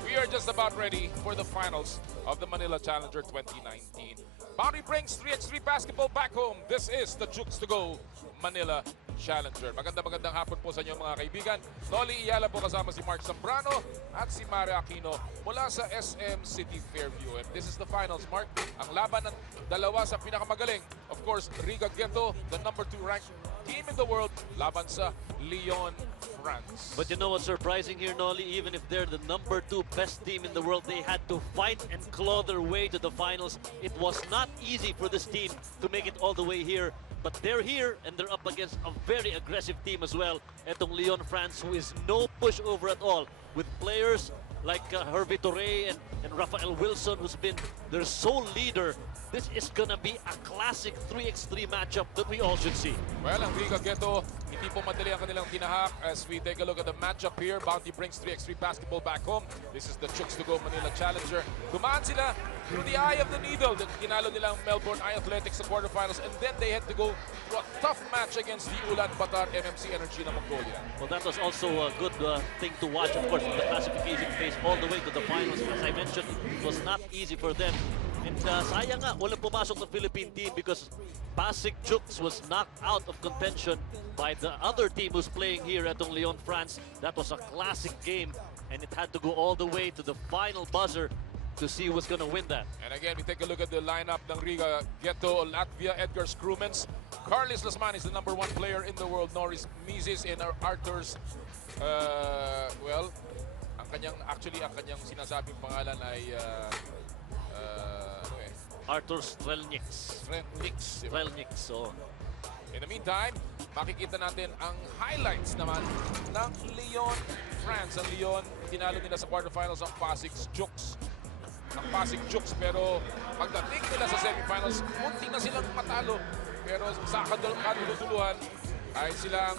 we are just about ready for the finals of the Manila Challenger 2019. Bounty brings 3x3 basketball back home. This is the Chooks to Go Manila Challenger. Magandang hapon po sa inyo mga kaibigan. Noli Iyala po kasama si Mark Zambrano at si Mario Aquino mula sa SM City Fairview. And this is the finals, Mark. Ang laban ng dalawa sa pinakamagaling. Of course, Riga Ghetto, the number 2 ranked team in the world, laban sa Lyon, France. But you know what's surprising here, Noli? Even if they're the number 2 best team in the world, they had to fight and claw their way to the finals. It was not easy for this team to make it all the way here. But they're here, and they're up against a very aggressive team as well. Etong Lyon, France, who is no pushover at all, with players like Hervé Touré and Rafael Wilson, who's been their sole leader. This is gonna be a classic 3x3 matchup that we all should see. Well, ang Riga Ghetto, hindi po madali ang kanilang tinahak. As we take a look at the matchup here, Bounty brings 3x3 basketball back home. This is the Chooks to Go Manila Challenger. Dumaan sila through the eye of the needle. Kinalo nila ang Melbourne Eye Athletics sa quarterfinals, and then they had to go through a tough match against the Ulaanbaatar MMC Energy ng Mongolia. Well, that was also a good thing to watch, of course, from the classification phase all the way to the finals. As I mentioned, it was not easy for them. And sayang nga, walang pumasok na Philippine team because Pasig Chooks was knocked out of contention by the other team who's playing here at Lyon, France. That was a classic game, and it had to go all the way to the final buzzer to see who's going to win that. And again, we take a look at the lineup ng Riga Ghetto, Latvia, Edgar Scrumens. Carlis Lasman is the number 1 player in the world. Norris Mises and Arthur's, well, ang kanyang sinasabing pangalan ay Arthur Strelnieks. So, in the meantime, makikita natin ang highlights naman ng Lyon, France. Ang Lyon, tinalo nila sa quarterfinals ang Pasig Chooks. Pero pagdating nila sa semifinals, munti na silang matalo. Pero sa kadululuhan, ay silang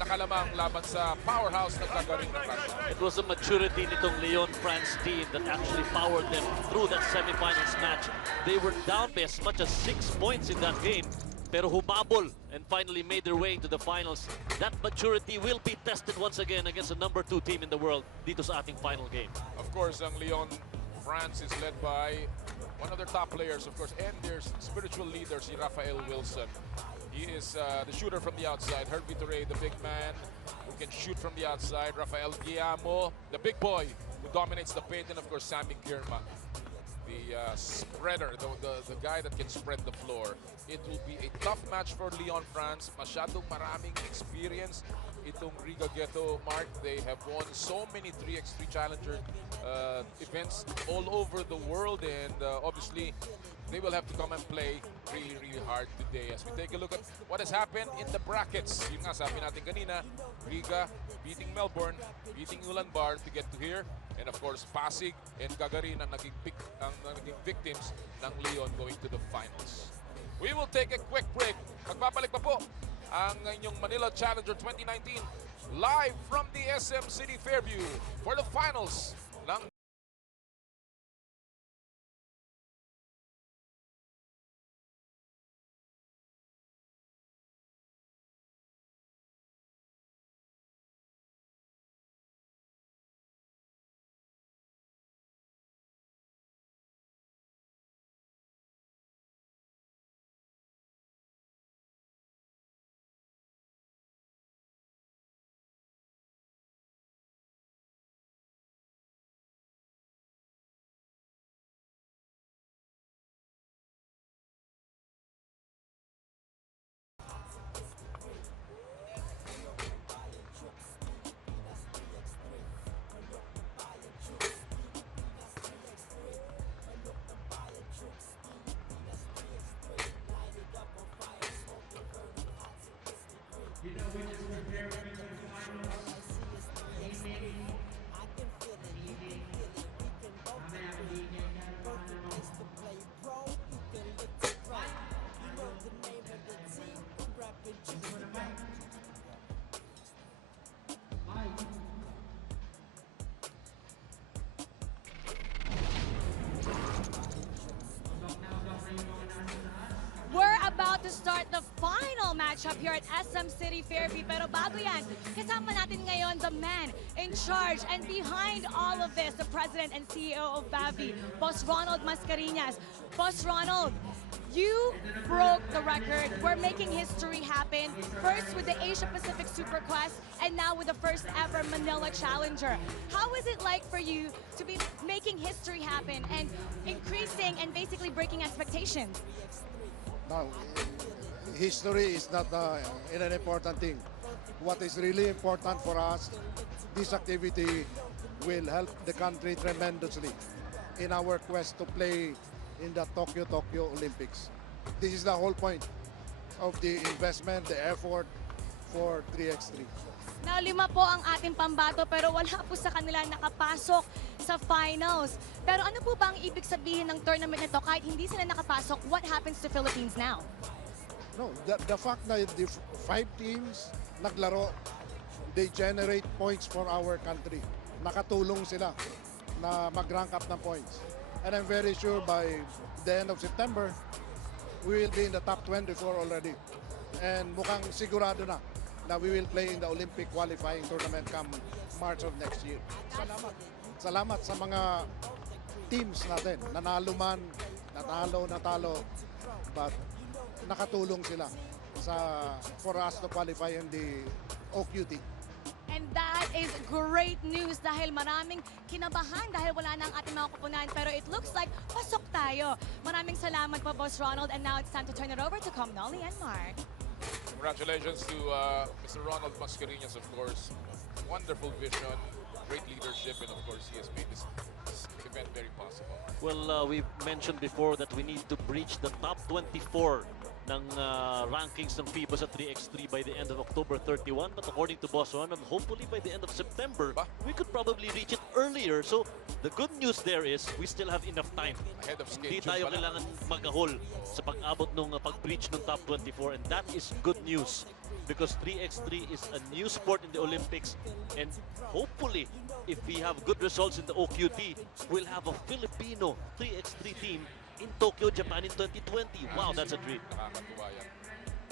nakalamang laban sa powerhouse ng Gagarin ng France. It was a maturity nitong Lyon France team that actually powered them through that semifinals match. They were down by as much as 6 points in that game, pero humabol and finally made their way into the finals. That maturity will be tested once again against the number 2 team in the world dito sa ating final game. Of course, ang Lyon France is led by one of their top players, of course, and their spiritual leader, si Rafael Wilson. He is the shooter from the outside. Hervé Touré, the big man who can shoot from the outside. Rafael Guillermo, the big boy who dominates the paint. And of course, Sammy Girma, the spreader, the guy that can spread the floor. It will be a tough match for Lyon, France. Masyadong maraming experience itong Riga Ghetto, Mark. They have won so many 3x3 Challenger events all over the world. And obviously, they will have to come and play really, really hard today. As we take a look at what has happened in the brackets. Yung nga, sabi natin kanina, Riga beating Melbourne, beating Ulaanbaatar to get to here. And of course, Pasig and Gagarin ang naging victims ng Lyon going to the finals. We will take a quick break. Magbabalik pa po ang inyong Manila Challenger 2019 live from the SM City Fairview for the finals ng start the final matchup here at SM City Fairview. Pero bago yan, kasama natin ngayon the man in charge and behind all of this, the President and CEO of Bavi, Boss Ronald Mascareñas. Boss Ronald, you broke the record. We're making history happen. First with the Asia Pacific Super Quest and now with the first ever Manila Challenger. How is it like for you to be making history happen and increasing and basically breaking expectations? Now, history is not an important thing. What is really important for us, this activity will help the country tremendously in our quest to play in the Tokyo Olympics. This is the whole point of the investment, the effort for 3x3. Now, 5 po ang ating pambato pero wala po sa kanila nakapasok sa finals. Pero ano po ba ang ibig sabihin ng tournament nito kahit hindi sila nakapasok? What happens to Philippines now? No, the fact that the 5 teams naglaro, they generate points for our country. Nakatulong sila na mag-rank up ng points. And I'm very sure by the end of September, we will be in the top 24 already. And mukhang sigurado na we will play in the Olympic qualifying tournament come March of next year. Salamat. Salamat sa mga teams natin. Nanalo man, natalo, but nakatulong sila for us to qualify in the OQT. And that is great news dahil maraming kinabahan dahil wala na ang ating mga kupunan. Pero it looks like pasok tayo. Maraming salamat po, Boss Ronald. And now it's time to turn it over to Comnoli and Mark. Congratulations to Mr. Ronald Mascareñas, of course. Wonderful vision, great leadership, and of course he has made this event very possible. Well, we mentioned before that we need to breach the top 24 ng rankings ng FIBA sa 3x3 by the end of October 31. But according to Boss Ronald, hopefully by the end of September, we could probably reach it earlier. So the good news there is we still have enough time. Ahead of schedule. Hindi tayo kailangan mag-ahol sa pag-abot ng pag-breach ng top 24. And that is good news because 3x3 is a new sport in the Olympics. And hopefully, if we have good results in the OQT, we'll have a Filipino 3x3 team in Tokyo, Japan in 2020. Wow, that's a dream. Nakakatuwa yan.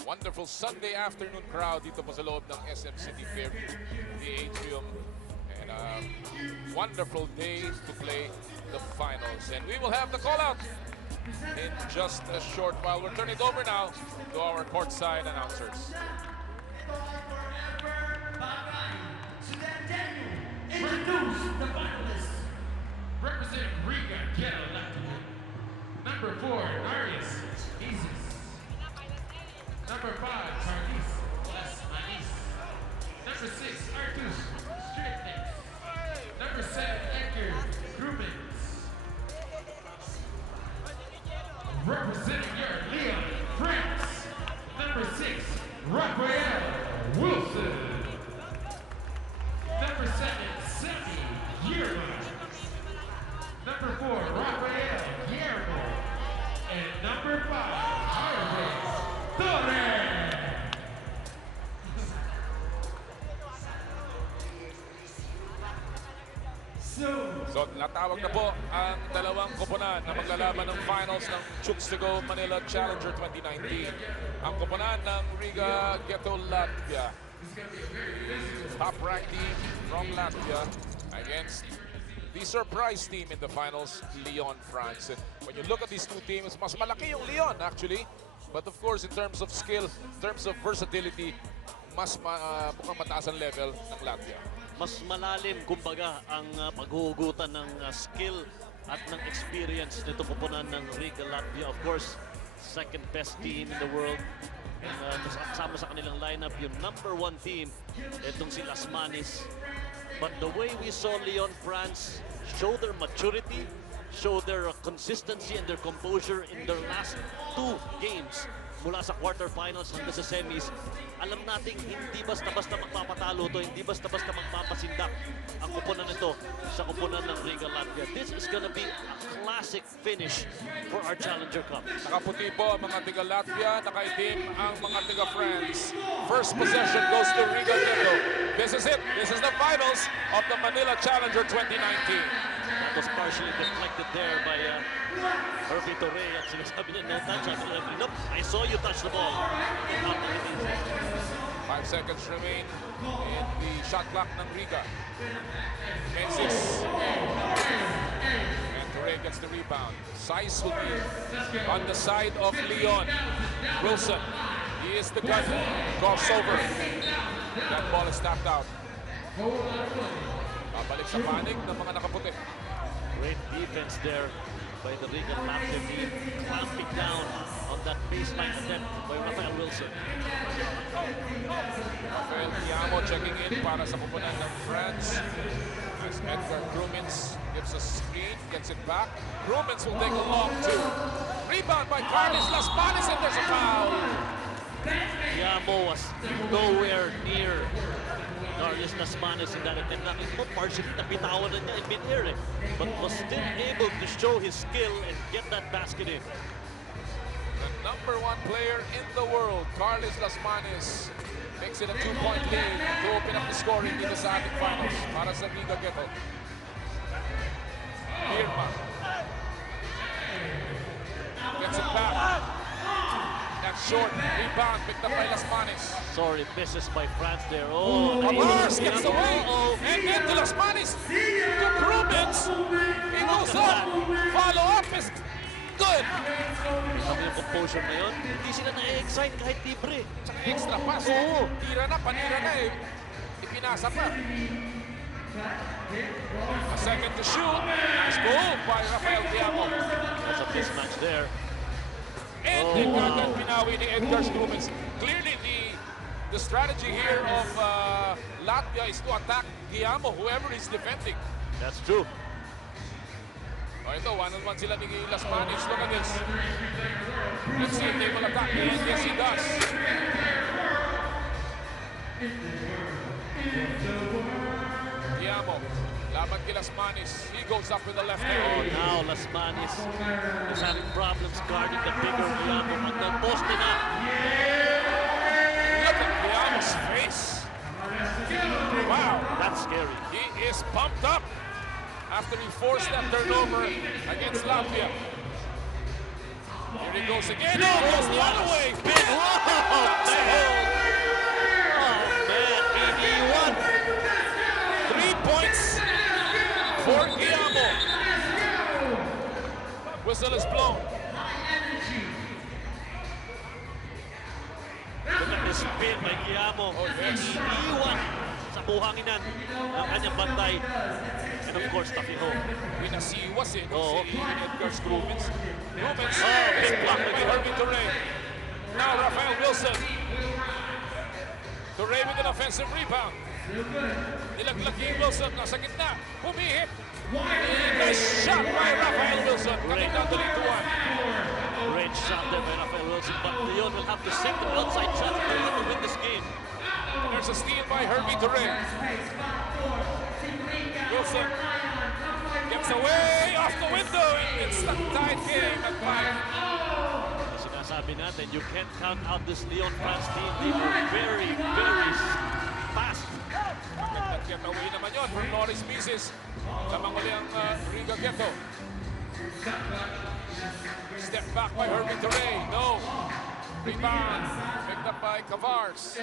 Wonderful Sunday afternoon crowd dito po sa loob ng SM City Fairview, the atrium. And wonderful day to play the finals. And we will have the call-out in just a short while. We'll turn it over now to our courtside announcers. Introduce the finalists. Representing Riga, Ghetto, Latvia. Number 4, Arias, Jesus. Number 5, Charlize, Las Manis. Number 6, Artus, Strictness. Number 7, Edgar, Rubens. Representing your Leon, France. Number 6, Rafael Wilson. Number 7, Sammy Yerma. Number 4, Rafael Guillermo. And number 5, Harvey Torres. So natawag na po ang dalawang koponan na maglalaban ng finals ng Chooks to Go Manila Challenger 2019. Ang koponan ng Riga Ghetto, Latvia. Top-ranked team from Latvia against the surprise team in the finals, Lyon, France. And when you look at these two teams, mas malaki yung Lyon actually. But of course, in terms of skill, in terms of versatility, mas mukhang mataas ang level ng Latvia. Mas malalim, kumbaga, ang paghuhugutan ng skill at ng experience nito koponan ng Riga, Latvia. Of course, second best team in the world. And kasama sa kanilang lineup, yung number 1 team, itong si Las Manis. But the way we saw Lyon, France show their maturity, show their consistency and their composure in their last 2 games mula sa quarterfinals hanggang sa semis, alam nating hindi basta-basta magpapatalo to, hindi basta-basta magpapasindak ang kupunan nito sa kupunan ng Riga, Latvia. This is gonna be a classic finish for our Challenger Cup. Nakaputi po ang mga tiga Latvia, nakaitim ang mga tiga France. First possession goes to Riga Ghetto. This is it. This is the finals of the Manila Challenger 2019. That was partially deflected there by Herbie Torre. At sinasabi niya, no touch. Sabi niya, nope, I saw you touch the ball. 5 seconds remain in the shot clock ng Riga. Menzies. And Torre gets the rebound. Size will be on the side of Leon. Wilson. He is the gun. Crossover. That ball is tapped out. Babalik sa panig ng mga nakaputi. Great defense there by the Riga Latvia team, clamping down on that baseline attempt by Rafael Wilson. Rafael Tiamo checking in para sa kupunan ng France. As Edgar Krumins gives a screen, gets it back. Krumins will take a long two. Rebound by Carlos Las Manes, and there's a foul. Tiamo was nowhere near Carlos Las Manes in that attempt. Nakita mo, partially napitawan na niya in mid-air but was still able to show his skill and get that basket in. The #1 player in the world, Carlos Las Manes, makes it a 2-point lead to open up the scoring dito sa ating finals para sa Riga Ghetto. Irma gets it back. That's short. Rebound picked up by Las Manes. Sorry, misses by France there. Oh, Mars gets away. And then to Las Manes. To Krumins. He goes up. Follow up is good. Sabi yung composure na yun, hindi sila na-excite kahit libre. Tsaka extra pass. Oo. Tira na, panira na eh. Ipinasa pa. A second to shoot. Nice goal by Rafael Tiamo. That's a mismatch there. And then kagad pinawi ni Edgar Krumins. Clearly the strategy here of Latvia is to attack Tiamo, whoever is defending. That's true. Oh, ito, one-on-one sila ni Las Manes. Look at this. Let's see if they will attack. And yes, he does. Tiamo, laban kay Las Manes. He goes up with the left hand. Oh, now Las Manes is having problems guarding the bigger Tiamo. Pag nag-poste na. Look at Tiamo's face. Wow. That's scary. He is pumped up after he forced that turnover against Latvia. Here he goes again. Oh, goes the other way. Big whoa, man. Oh, man. 81. 3 points for Tiamo. Whistle is blown. Look at this spin by Tiamo. Oh, yes. Iniwan sa buhanginan ng kanyang bantay. And of course, taking home. Pinasiwas eh. Oo. Si Edgar Krumins. Krumins Oh, is big block blocked by Herbie Torre. Now Rafael Wilson. Torre with an offensive rebound. Nilaglaki Wilson. Nasa gitna. Humihit. Nice shot by Rafael Wilson. Cutting down the lead to 1. Great shot there by Rafael Wilson. But Leon will have to sink the outside shot in order to win this game. There's a steal by Herbie Torre. Wilson gets away off the window, and it's a tied game at 5. Sinasabi natin, you can't count out this Leon France team. They were very, very fast. Get away naman yun from Loris Mises. Lamang uli ang Riga Ghetto. Step back by Herbie Torre. No. Rebound. Picked up by Cavars.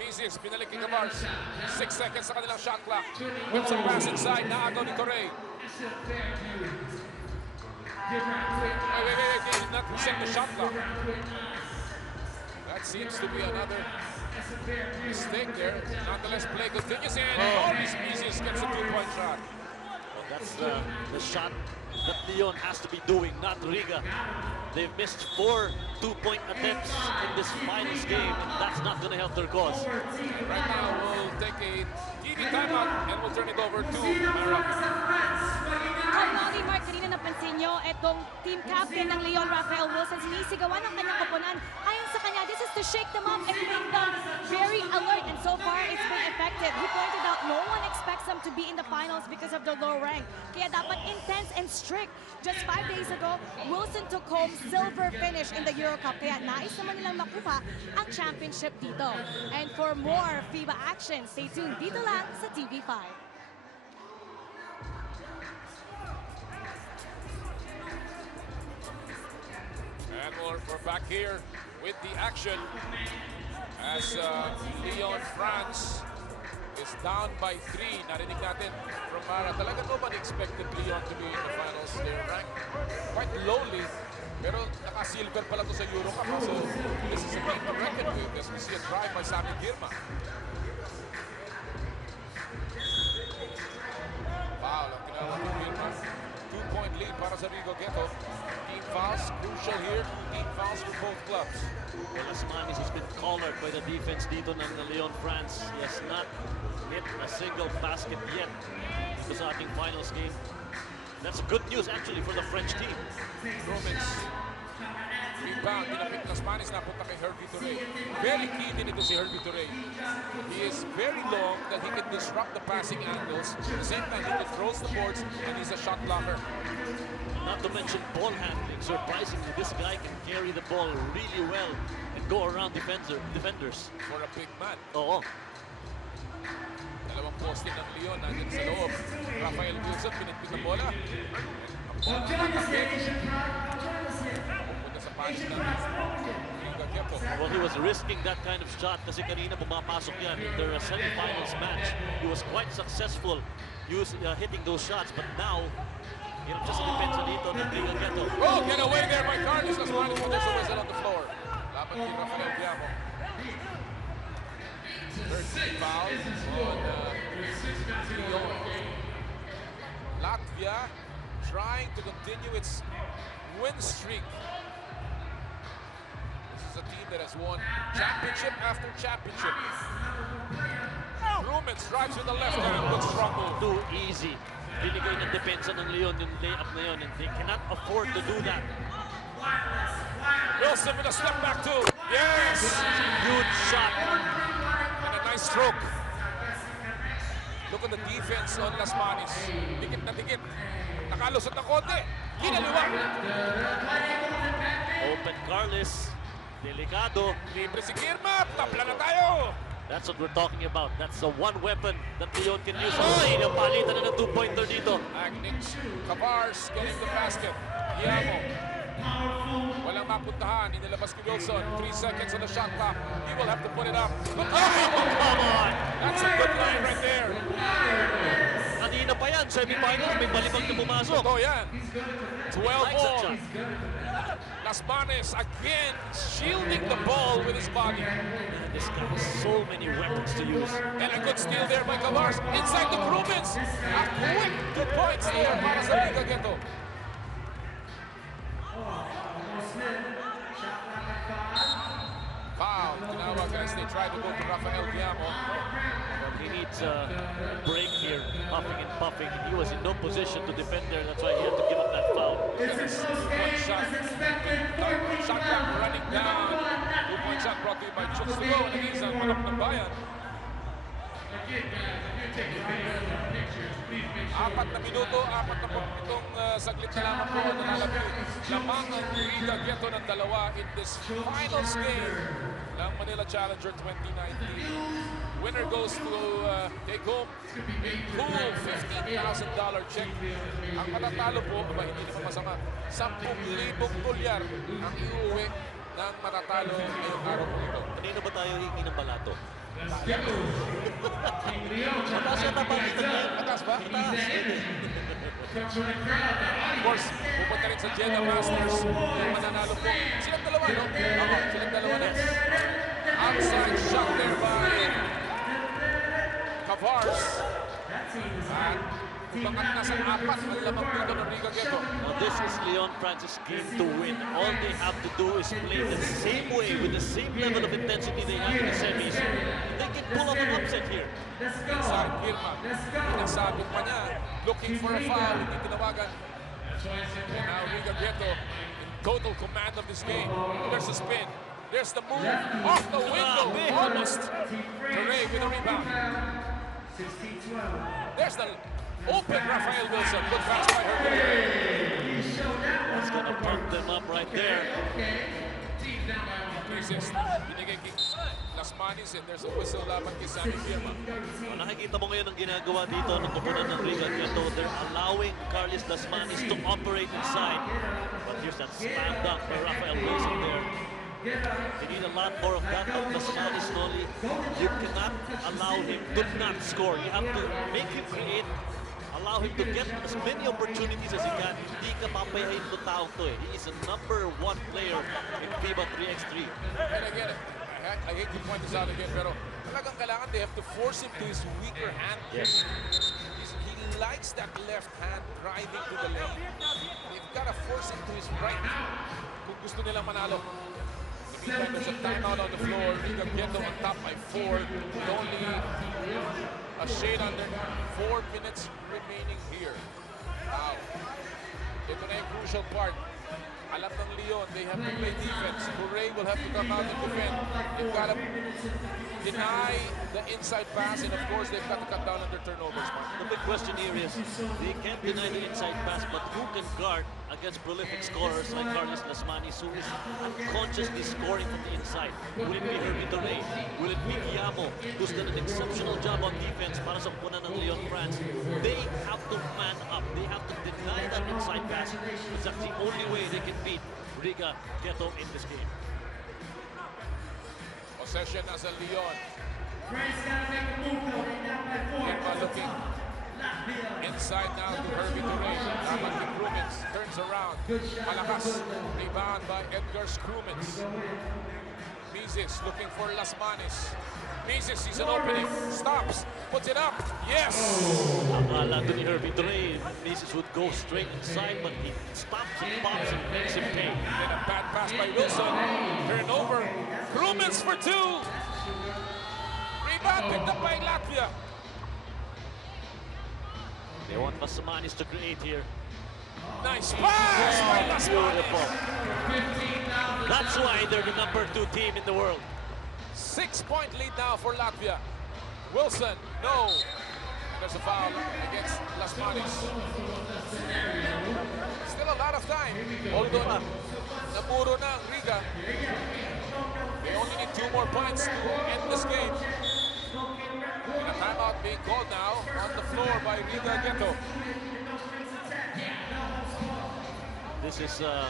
Mises, pinalik kay Cavars. 6 seconds sa kanilang shot clock. Whips a pass inside. Naagaw ni Torre. Wait. They did not reset the shot clock. That seems to be another mistake there. Nonetheless, play continues, and Loris Mises gets a 2-point shot. Well, that's the shot that Leon has to be doing, not Riga. They've missed 4 2-point attempts in this finals game, and that's not going to help their cause. Right now, we'll take a TV timeout and we'll turn it over to Mara. Almali Mark, kanina napansin nyo, itong team captain ng Leon, Rafael Wilson, sinisigawan ng kanyang koponan. Ayon sa kanya, this is to shake them up and make them very alert, and so far, it's been effective. He pointed out no one expects them to be in the finals because of the low rank. Kaya dapat intense and strict. Just 5 days ago, Wilson took home silver finish in the Euro Cup. Kaya nais naman nilang makuha ang championship dito. And for more FIBA action, stay tuned dito lang sa TV5. We're back here with the action as Leon France is down by 3. Narinig natin from Mara. Talaga nobody expected Leon to be in the finals. They're ranked quite lowly. Pero naka-silver pala to sa Euro Cup. So this is a team to reckon with as we see a drive by Sammy Girma. Foul ang tinawag ni Girma. 2-point lead para sa Rigo Ghetto. Team fouls, crucial here. Team fouls for both clubs. Well, Asmanis has been collared by the defense dito ng Leon France. He has not hit a single basket yet dito sa ating finals game. That's good news actually for the French team. Romans. Rebound, dinapit na Asmanis, napunta kay Herbie Touré. Very key din ito si Herbie Touré. He is very long that he can disrupt the passing angles. At the same time, he controls the boards and he's a shot blocker. Not to mention ball handling. Surprisingly, this guy can carry the ball really well and go around defenders. For a big man. Oo. Dalawang poste ng Leon nandun sa loob. Rafael Wilson, pinitpit ang bola. Ang bola pupunta sa pass ng Rigo Ghetto. Well, he was risking that kind of shot kasi kanina pumapasok yan. In their semifinals match, he was quite successful hitting those shots. But now, hirap siya sa depensa dito ng Rigo Ghetto. Oh, get away there by Carlos Asmanis, but there's a whistle on the floor. Laban kay Rafael Diamo. 13 fouls on Leon. Latvia trying to continue its win streak. This is a team that has won championship after championship. Rumens drives with the left hand, good strong move. Too easy. Binigay ng depensa ng Leon yung layup na yun, and they cannot afford to do that. Wilson with a step back too. Yes! Huge shot. And a nice stroke. Look at the defense on Las Manis. Dikit na dikit. Nakalusot ng konti. Kinaliwa. Open Carles. Delikado. Libre si Girma. Tapla na tayo. That's what we're talking about. That's the one weapon that Leon can use. Ay, napalitan na ng two-pointer dito. Agnic. Cavars getting the basket. Diamo. Walang mapuntahan. Inilabas ni Wilson. 3 seconds on the shot clock. He will have to put it up. Oh, come on! That's a good line right there. Kanina pa yan. Semifinals, may balibag na pumasok. Ito yan. 12 all. Shot. Las Manis again shielding the ball with his body. This guy has so many weapons to use. And a good steal there by Cavars. Inside the Rubens. A quick 2 points there para sa Rigo Ghetto. Foul. Tinawag as they try to go to Rafael Diamo. Well, he needs a break here, huffing and puffing. He was in no position to defend there. That's why he had to give up that foul. One shot. Shot clock running down. 2-point shot brought to you by Chooks to go. And against ang malak ng bayan. 4 na minuto, 47 saglit na lamang po nalalapit. Lamang ang Rigo Ghetto ng dalawa in this finals game ng Manila Challenger 2019. Winner goes to take home a cool $15,000 check. Ang matatalo po, hindi naman masama, 10,000 dolyar ang iuwi ng matatalo ngayong araw po ito. Kanino ba tayo hingi ng balato? Mataas yata pa dito ngayon. Mataas ba? Mataas. Of course, pupunta rin sa Jeddah Masters. Yung mananalo po. Silang dalawa, no? Oo, silang dalawa na. Outside shot there by Cavars. At umangat na sa 4 ang lamang dito ng Rigo Ghetto. Now this is Leon France's game to win. All they have to do is play the same way with the same level of intensity they have in the semis. They can pull off an upset here. Inside Girma. Pinasabit pa niya. Looking for a foul. Hindi tinawagan. And now Rigo Ghetto in total command of this game. There's a spin. There's the move. Off the window. Almost. Touré with a rebound. There's the open Rafael Wilson. Good pass by Herbie. That's gonna pump them up right there. Mises, binigay kay Las Manis and there's a whistle laban kay Sammy Firma. Nakikita mo ngayon ang ginagawa dito ng koponan ng Riga Ghetto. They're allowing Carlos Las Manis to operate inside. But here's that slam dunk by Rafael Wilson there. You need a lot more of that of Las Manis, Noli. You cannot allow him to not score. You have to make him create, allow him to get as many opportunities as he can. Hindi ka papayahin itong taong to eh. He is a #1 player in FIBA 3x3. And again, I hate to point this out again, pero talagang kailangan they have to force him to his weaker hand. Yes. He likes that left hand driving to the lane. They've got to force him to his right kung gusto nilang manalo. Meantime, there's a timeout on the floor. Riga Ghetto on top by 4. With only a shade under 4 minutes remaining here. Wow. Ito na yung crucial part. Alam ng Leon, they have to play defense. Hooray will have to come out and defend. They've got to deny the inside pass, and of course, they've got to cut down on their turnovers. The big question here is, they can't deny the inside pass, but who can guard against prolific scorers like Carlos Las Manis, who is unconsciously scoring from the inside? Will it be Herbie Torre? Will it be Guillermo, who's done an exceptional job on defense para sa punan ng Leon France? They have to man up. They have to deny that inside pass. That's the only way they can beat Riga Ghetto in this game. Possession as a Leon. Irma looking inside now to Herbie Torre. Laban kay Krumins. Turns around. Malakas. Rebound by Edgar Krumins. Mises looking for Las Manis. Mises sees an opening. Stops. Puts it up. Yes! Akala to ni Herbie Torre, Mises would go straight inside, but he stops and pops and makes him pay. Then a bad pass by Wilson. Turnover. Krumins for 2. Rebound picked up by Latvia. They want Las Manis to create here. Nice pass by Las Beautiful. Manis. That's why they're the #2 team in the world. 6-point lead now for Latvia. Wilson, no. There's a foul against Las Manis. Still a lot of time. Although napuro na ang Riga. They only need 2 more points to end this game. And a timeout being called now on the floor by Riga Ghetto. This is a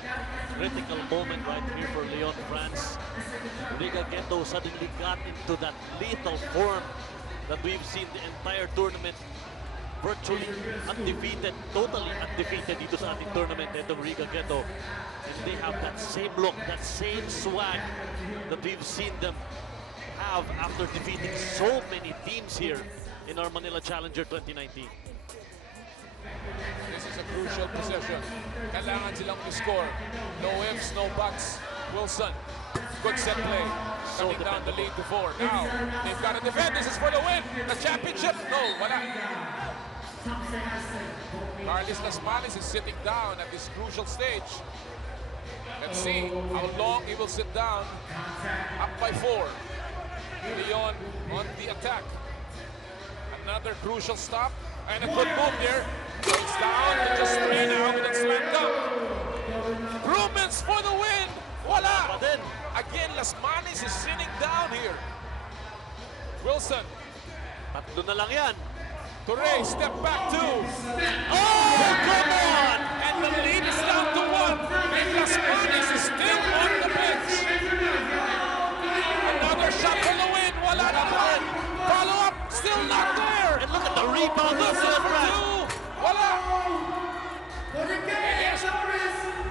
critical moment right here for Leon France. Riga Ghetto suddenly got into that lethal form that we've seen the entire tournament. Virtually undefeated, totally undefeated dito sa ating tournament, itong Riga Ghetto. And they have that same look, that same swag that we've seen them have after defeating so many teams here in our Manila Challenger 2019. This is a crucial possession. Kailangan silang score. No ifs, no buts. Wilson, good set play. Cutting down the lead to 4. Now, they've got to defend. This is for the win. The championship. No, wala. Carlos Las Manis is sitting down at this crucial stage. Let's see how long he will sit down. Up by 4. Leon on the attack. Another crucial stop. And a good move here. Goes down to just 3 now with a slam dunk. Krumins for the win. Voila! Again, Las Manis is sitting down here. Wilson. Tatlo na lang yan. Torre, step back 2. Oh, come on! And the lead is down to 1. And Las Manis is still on the bench. Another shot for the win. Voila naman. Follow up, still not there. And look at the rebound of Leon France. Voila!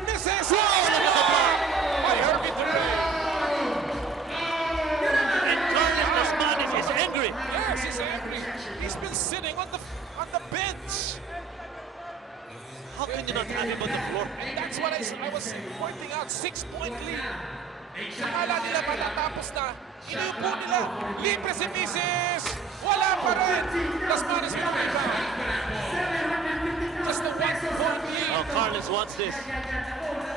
Misses! By Herbie Torre. And Carlos Las Manis is angry. Yes, he's angry. He's been sitting on the bench. How can you not have him on the floor? And that's what I was pointing out. 6-point lead. Akala nila matatapos na. Iniupo nila. Libre si Mises. Wala pa rin. Las Manis with the rebound. Just a 1-point lead. Oh, Carlos wants this.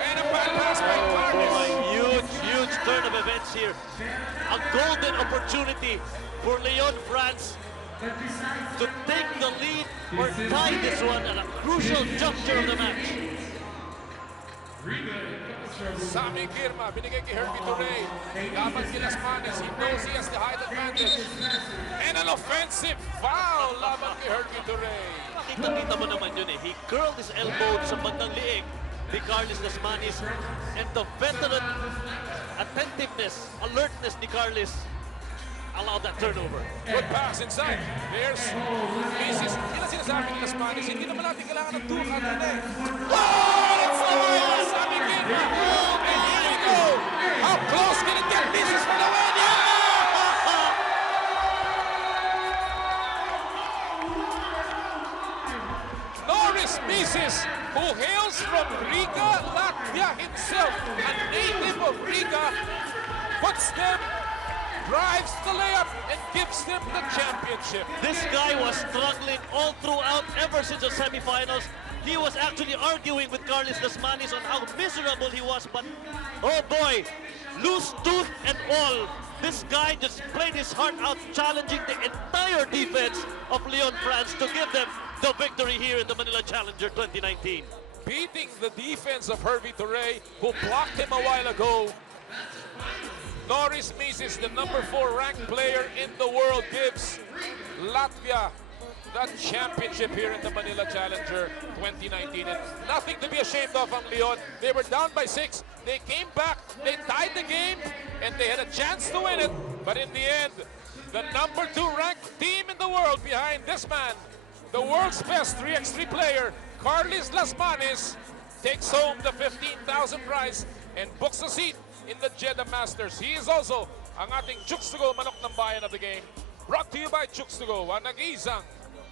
And a bad pass by Carlos. Boy, huge turn of events here. A golden opportunity for Leon France to take the lead or tie this one at a crucial juncture of the match. Riga in foul trouble. Sammy Girma, binigay kay Herbie Torre. Laban kay Las Manes. He knows he has the height advantage. And an offensive foul laban kay Herbie Torre. Kita-kita mo naman yun eh. He curled his elbow sa bandang liig ni Carlos Las Manes. And the veteran attentiveness, alertness ni Carlos allowed that turnover. Good pass inside. There's Mrs. Yun ang sinasabi ni Las Manes. Hindi naman natin kailangan ng duka na eh. Oh! It's Sammy Girma. And here we go. How close can it get? Mrs. for the win. Yeah! Norris Mrs., who hails from Riga, Latvia himself, a native of Riga, puts them, drives the layup, and gives them the championship. This guy was struggling all throughout ever since the semifinals. He was actually arguing with Carlos Las Manes on how miserable he was, but oh boy, loose tooth and all, this guy just played his heart out, challenging the entire defense of Lyon, France to give them the victory here in the Manila Challenger 2019. Beating the defense of Herbie Torre, who blocked him a while ago. Norris Mrs., the number 4 ranked player in the world, gives Latvia the championship here in the Manila Challenger 2019. And nothing to be ashamed of on Lyon. They were down by 6. They came back, they tied the game, and they had a chance to win it. But in the end, the number 2 ranked team in the world behind this man, the world's best 3x3 player, Carlos Las Manes, takes home the 15,000 prize and books a seat in the Jeddah Masters. He is also ang ating Chooks to Go Manok ng Bayan of the game. Brought to you by Chooks to Go, ang nag-iisang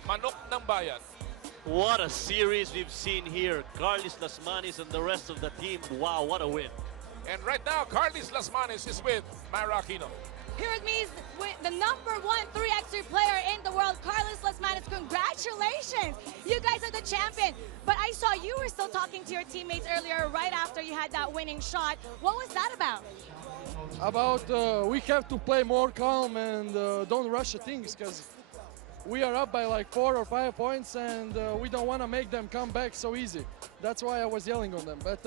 Manok ng Bayan. What a series we've seen here. Carlos Las Manes and the rest of the team. Wow, what a win. And right now, Carlos Las Manes is with Myra Aquino. Here with me is the number 1 3x3 player in the world, Carlos Las Manes. Congratulations! You guys are the champion. But I saw you were still talking to your teammates earlier, right after you had that winning shot. What was that about? We have to play more calm and don't rush the things, because we are up by like 4 or 5 points, and we don't want to make them come back so easy. That's why I was yelling on them. But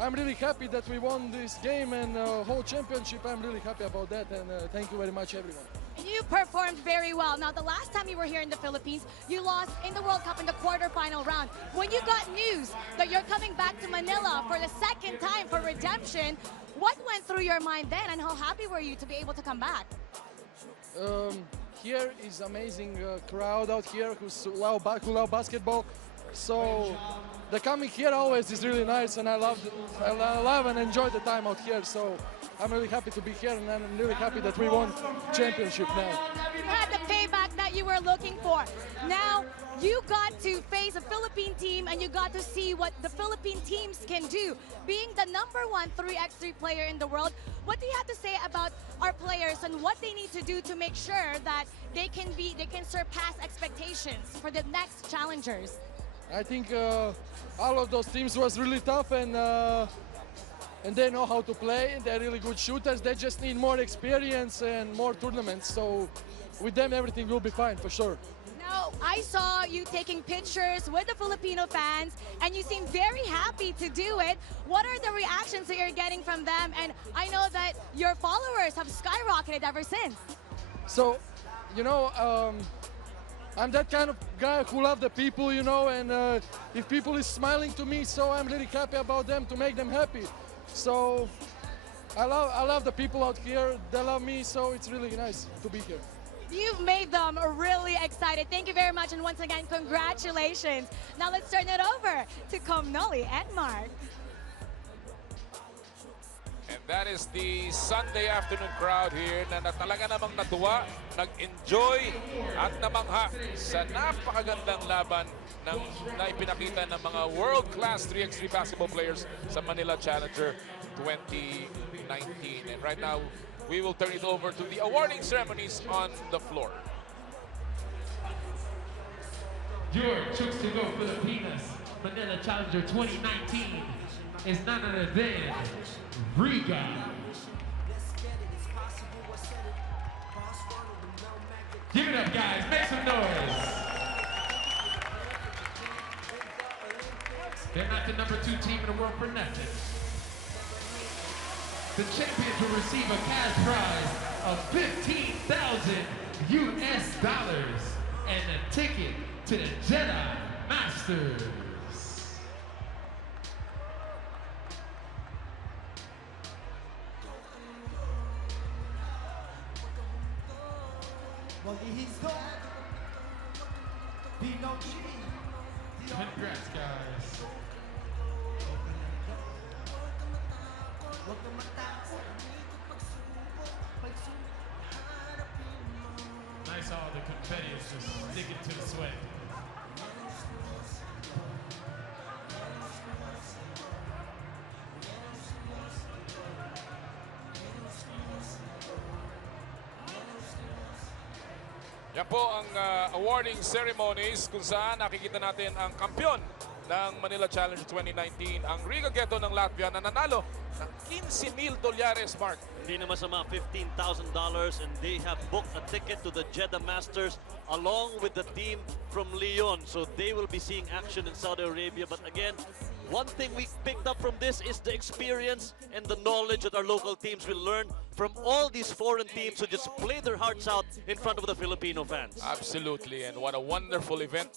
I'm really happy that we won this game and whole championship. I'm really happy about that, and thank you very much, everyone. You performed very well. Now, the last time you were here in the Philippines, you lost in the World Cup in the quarterfinal round. When you got news that you're coming back to Manila for the second time for redemption, what went through your mind then, and how happy were you to be able to come back? Here is amazing crowd out here who love basketball. So the coming here always is really nice, and I love and enjoy the time out here. So I'm really happy to be here, and I'm really happy that we won championship now. You had the payback that you were looking for. Now you got to face a Philippine team, and you got to see what the Philippine teams can do. Being the number 1 3x3 player in the world, what do you have to say about our players and what they need to do to make sure that they can surpass expectations for the next challengers? I think all of those teams was really tough, and they know how to play. They're really good shooters. They just need more experience and more tournaments. So with them, everything will be fine for sure. Now, I saw you taking pictures with the Filipino fans, and you seem very happy to do it. What are the reactions that you're getting from them? And I know that your followers have skyrocketed ever since. So, you know, I'm that kind of guy who love the people, you know, and if people is smiling to me, so I'm really happy about them, to make them happy. So I love the people out here. They love me, so it's really nice to be here. You've made them really excited. Thank you very much, and once again, congratulations. Now let's turn it over to Comnoli and Mark. And that is the Sunday afternoon crowd here na talaga namang natuwa, nag-enjoy at namangha sa napakagandang laban na ipinakita ng mga world-class 3x3 basketball players sa Manila Challenger 2019. And right now, we will turn it over to the awarding ceremonies on the floor. Your Chooks to Go Filipinas Manila Challenger 2019 is none other than Riga. Give it up, guys. Make some noise. They're not the number 2 team in the world for nothing. The champions will receive a cash prize of $15,000 US and a ticket to the Jedi Masters. Congrats, guys. Nice, all the confetti is just sticking to the sweat. Yan po ang awarding ceremonies kung saan nakikita natin ang kampiyon ng Manila Challenge 2019, ang Riga Ghetto ng Latvia na nanalo ng $15,000 mark. Hindi na masama, $15,000, and they have booked a ticket to the Jeddah Masters along with the team from Lyon. So they will be seeing action in Saudi Arabia. But again, one thing we picked up from this is the experience and the knowledge that our local teams will learn from all these foreign teams who just play their hearts out in front of the Filipino fans. Absolutely, and what a wonderful event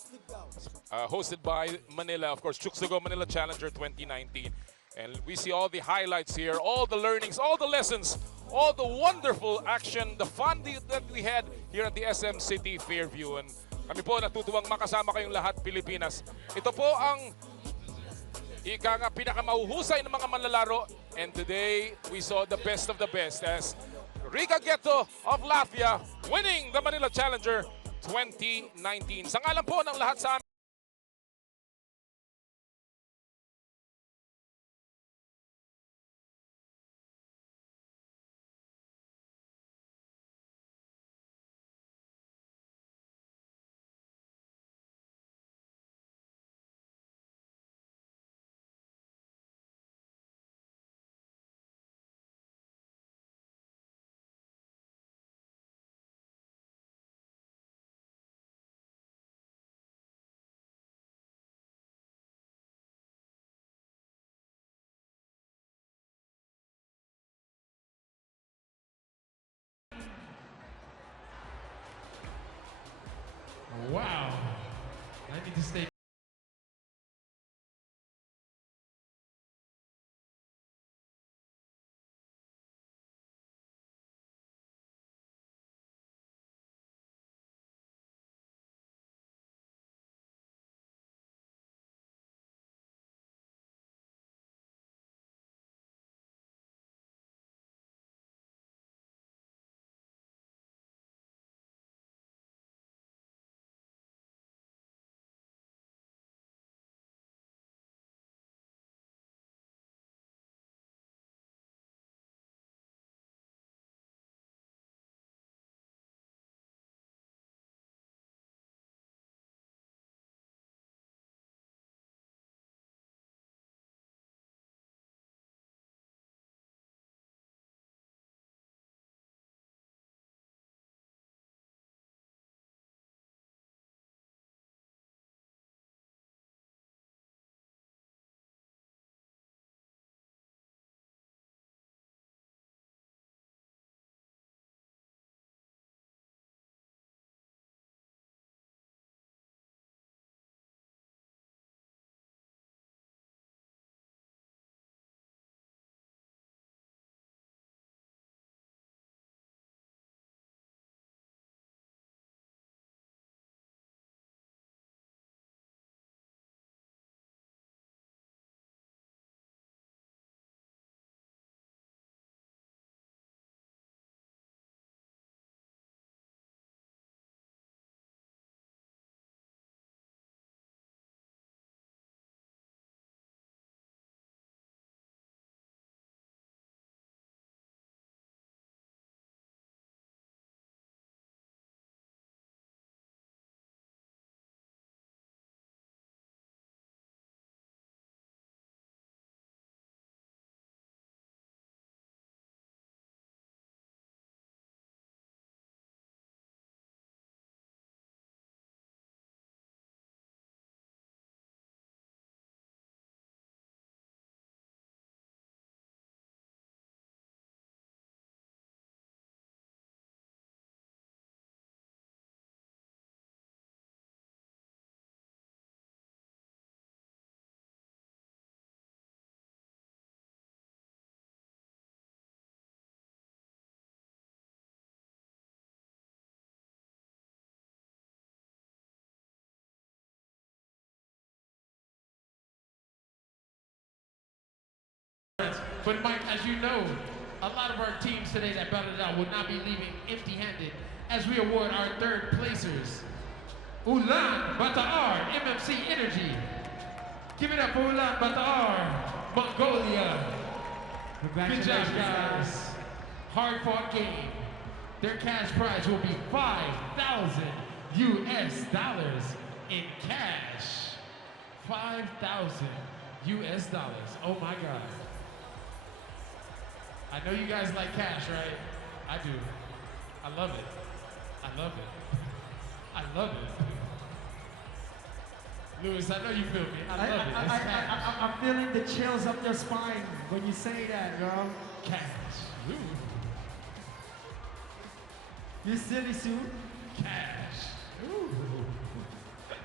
hosted by Manila, of course, Chooks Manila Challenger 2019. And we see all the highlights here, all the learnings, all the lessons, all the wonderful action, the fun that we had here at the SM City Fairview. And kami po natutuwang makasama kayong lahat, Pilipinas. Ito po ang ika nga pinakamahuhusay ng mga manlalaro. And today, we saw the best of the best as Riga Ghetto of Latvia winning the Manila Challenger 2019. Sa ngalan po ng lahat sa amin, Wow. I need to stay But Mike, as you know, a lot of our teams today that battled it out will not be leaving empty-handed as we award our third placers. Ulan Batar, MMC Energy. Give it up for Ulan Batar, Mongolia. Good job, guys. Hard-fought game. Their cash prize will be $5,000 US in cash. $5,000 US. Oh my God. I know you guys like cash, right? I do. I love it. I love it. I love it. Lewis, I know you feel me. I love it. It's cash. I'm feeling the chills up your spine when you say that, girl. Cash. Ooh. You silly Sue. Cash. Ooh. Hey.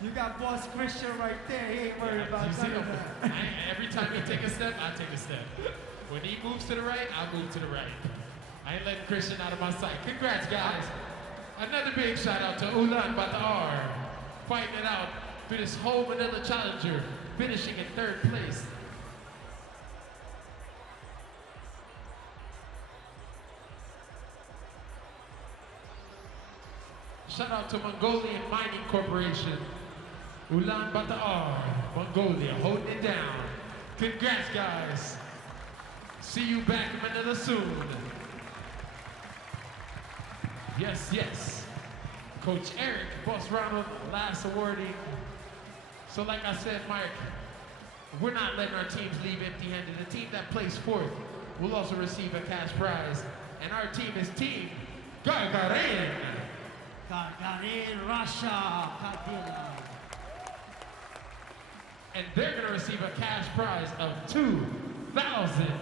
You got boss Christian right there. He ain't worried about You see none of him? that. Every time he take a step, I take a step. When he moves to the right, I move to the right. I ain't letting Christian out of my sight. Congrats, guys. Another big shout out to Ulan Batar, fighting it out through this whole Manila Challenger, finishing in third place. Shout out to Mongolian Mining Corporation. Ulan Batar, Mongolia, holding it down. Congrats, guys. See you back in Manila soon. Yes, yes. Coach Eric, Boss Ronald, last awarding. So like I said, Mike, we're not letting our teams leave empty-handed. The team that plays fourth will also receive a cash prize. And our team is Team Gagarin. Gagarin, Russia, Katina. And they're gonna receive a cash prize of $2,000.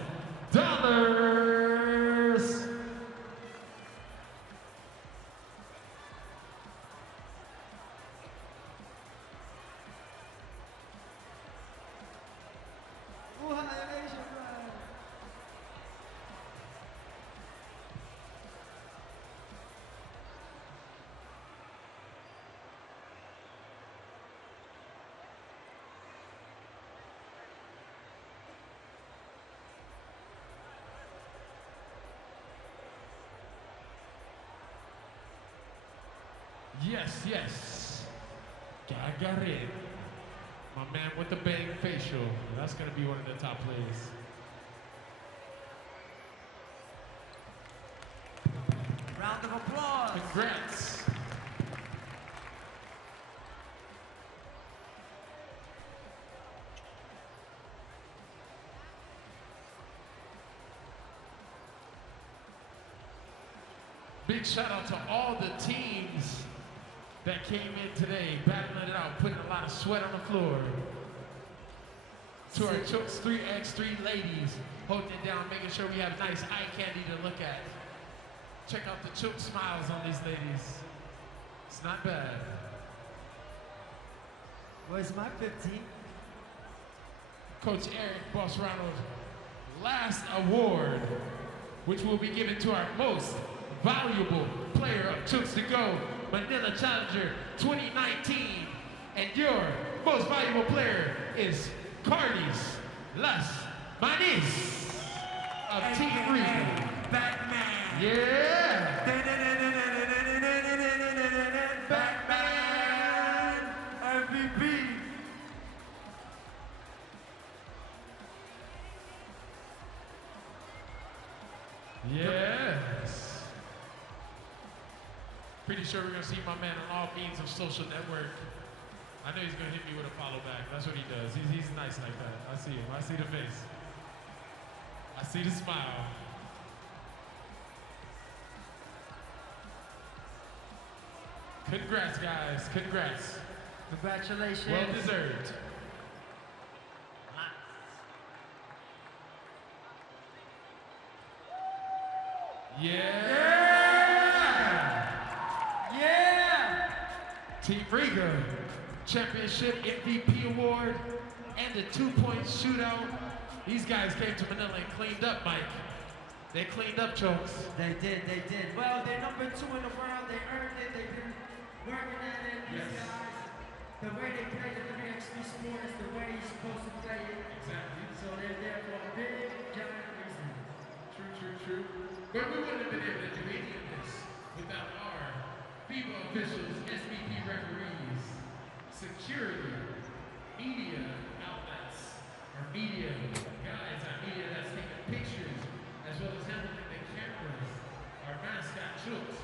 Yes, yes. Gagarin. My man with the bang facial. That's gonna be one of the top plays. Round of applause. Congrats. Big shout out to all the teams that came in today, battling it out, putting a lot of sweat on the floor. To our Chooks 3x3 ladies, holding it down, making sure we have nice eye candy to look at. Check out the Chooks smiles on these ladies. It's not bad. Where's my 15? Coach Eric, Boss Ronald, last award, which will be given to our most valuable player of Chooks to Go Manila Challenger 2019. And your most valuable player is Carlos Las Manis of Team Riga. Batman. Yeah. Batman. MVP. Yes. Pretty sure we're gonna see my man on all means of social network. I know he's gonna hit me with a follow back. That's what he does. He's nice like that. I see him. I see the face. I see the smile. Congrats, guys. Congrats. Congratulations. Well deserved. Yeah. Yeah. Team Riga, Championship MVP Award, and the 2-point shootout. These guys came to Manila and cleaned up, Mike. They cleaned up, Chooks. They did. Well, they're number 2 in the world. They earned it. They've been working at it. These guys. the way they play the 3x3 sport is the way you're supposed to play it. Exactly. So they're there for a big, giant reason. True, true, true. But we wouldn't have been able to do any of this without our FIBA officials, SVP referees, security, media outlets, our media guys, our media that's taking pictures, as well as handling the cameras, our mascot Chooks,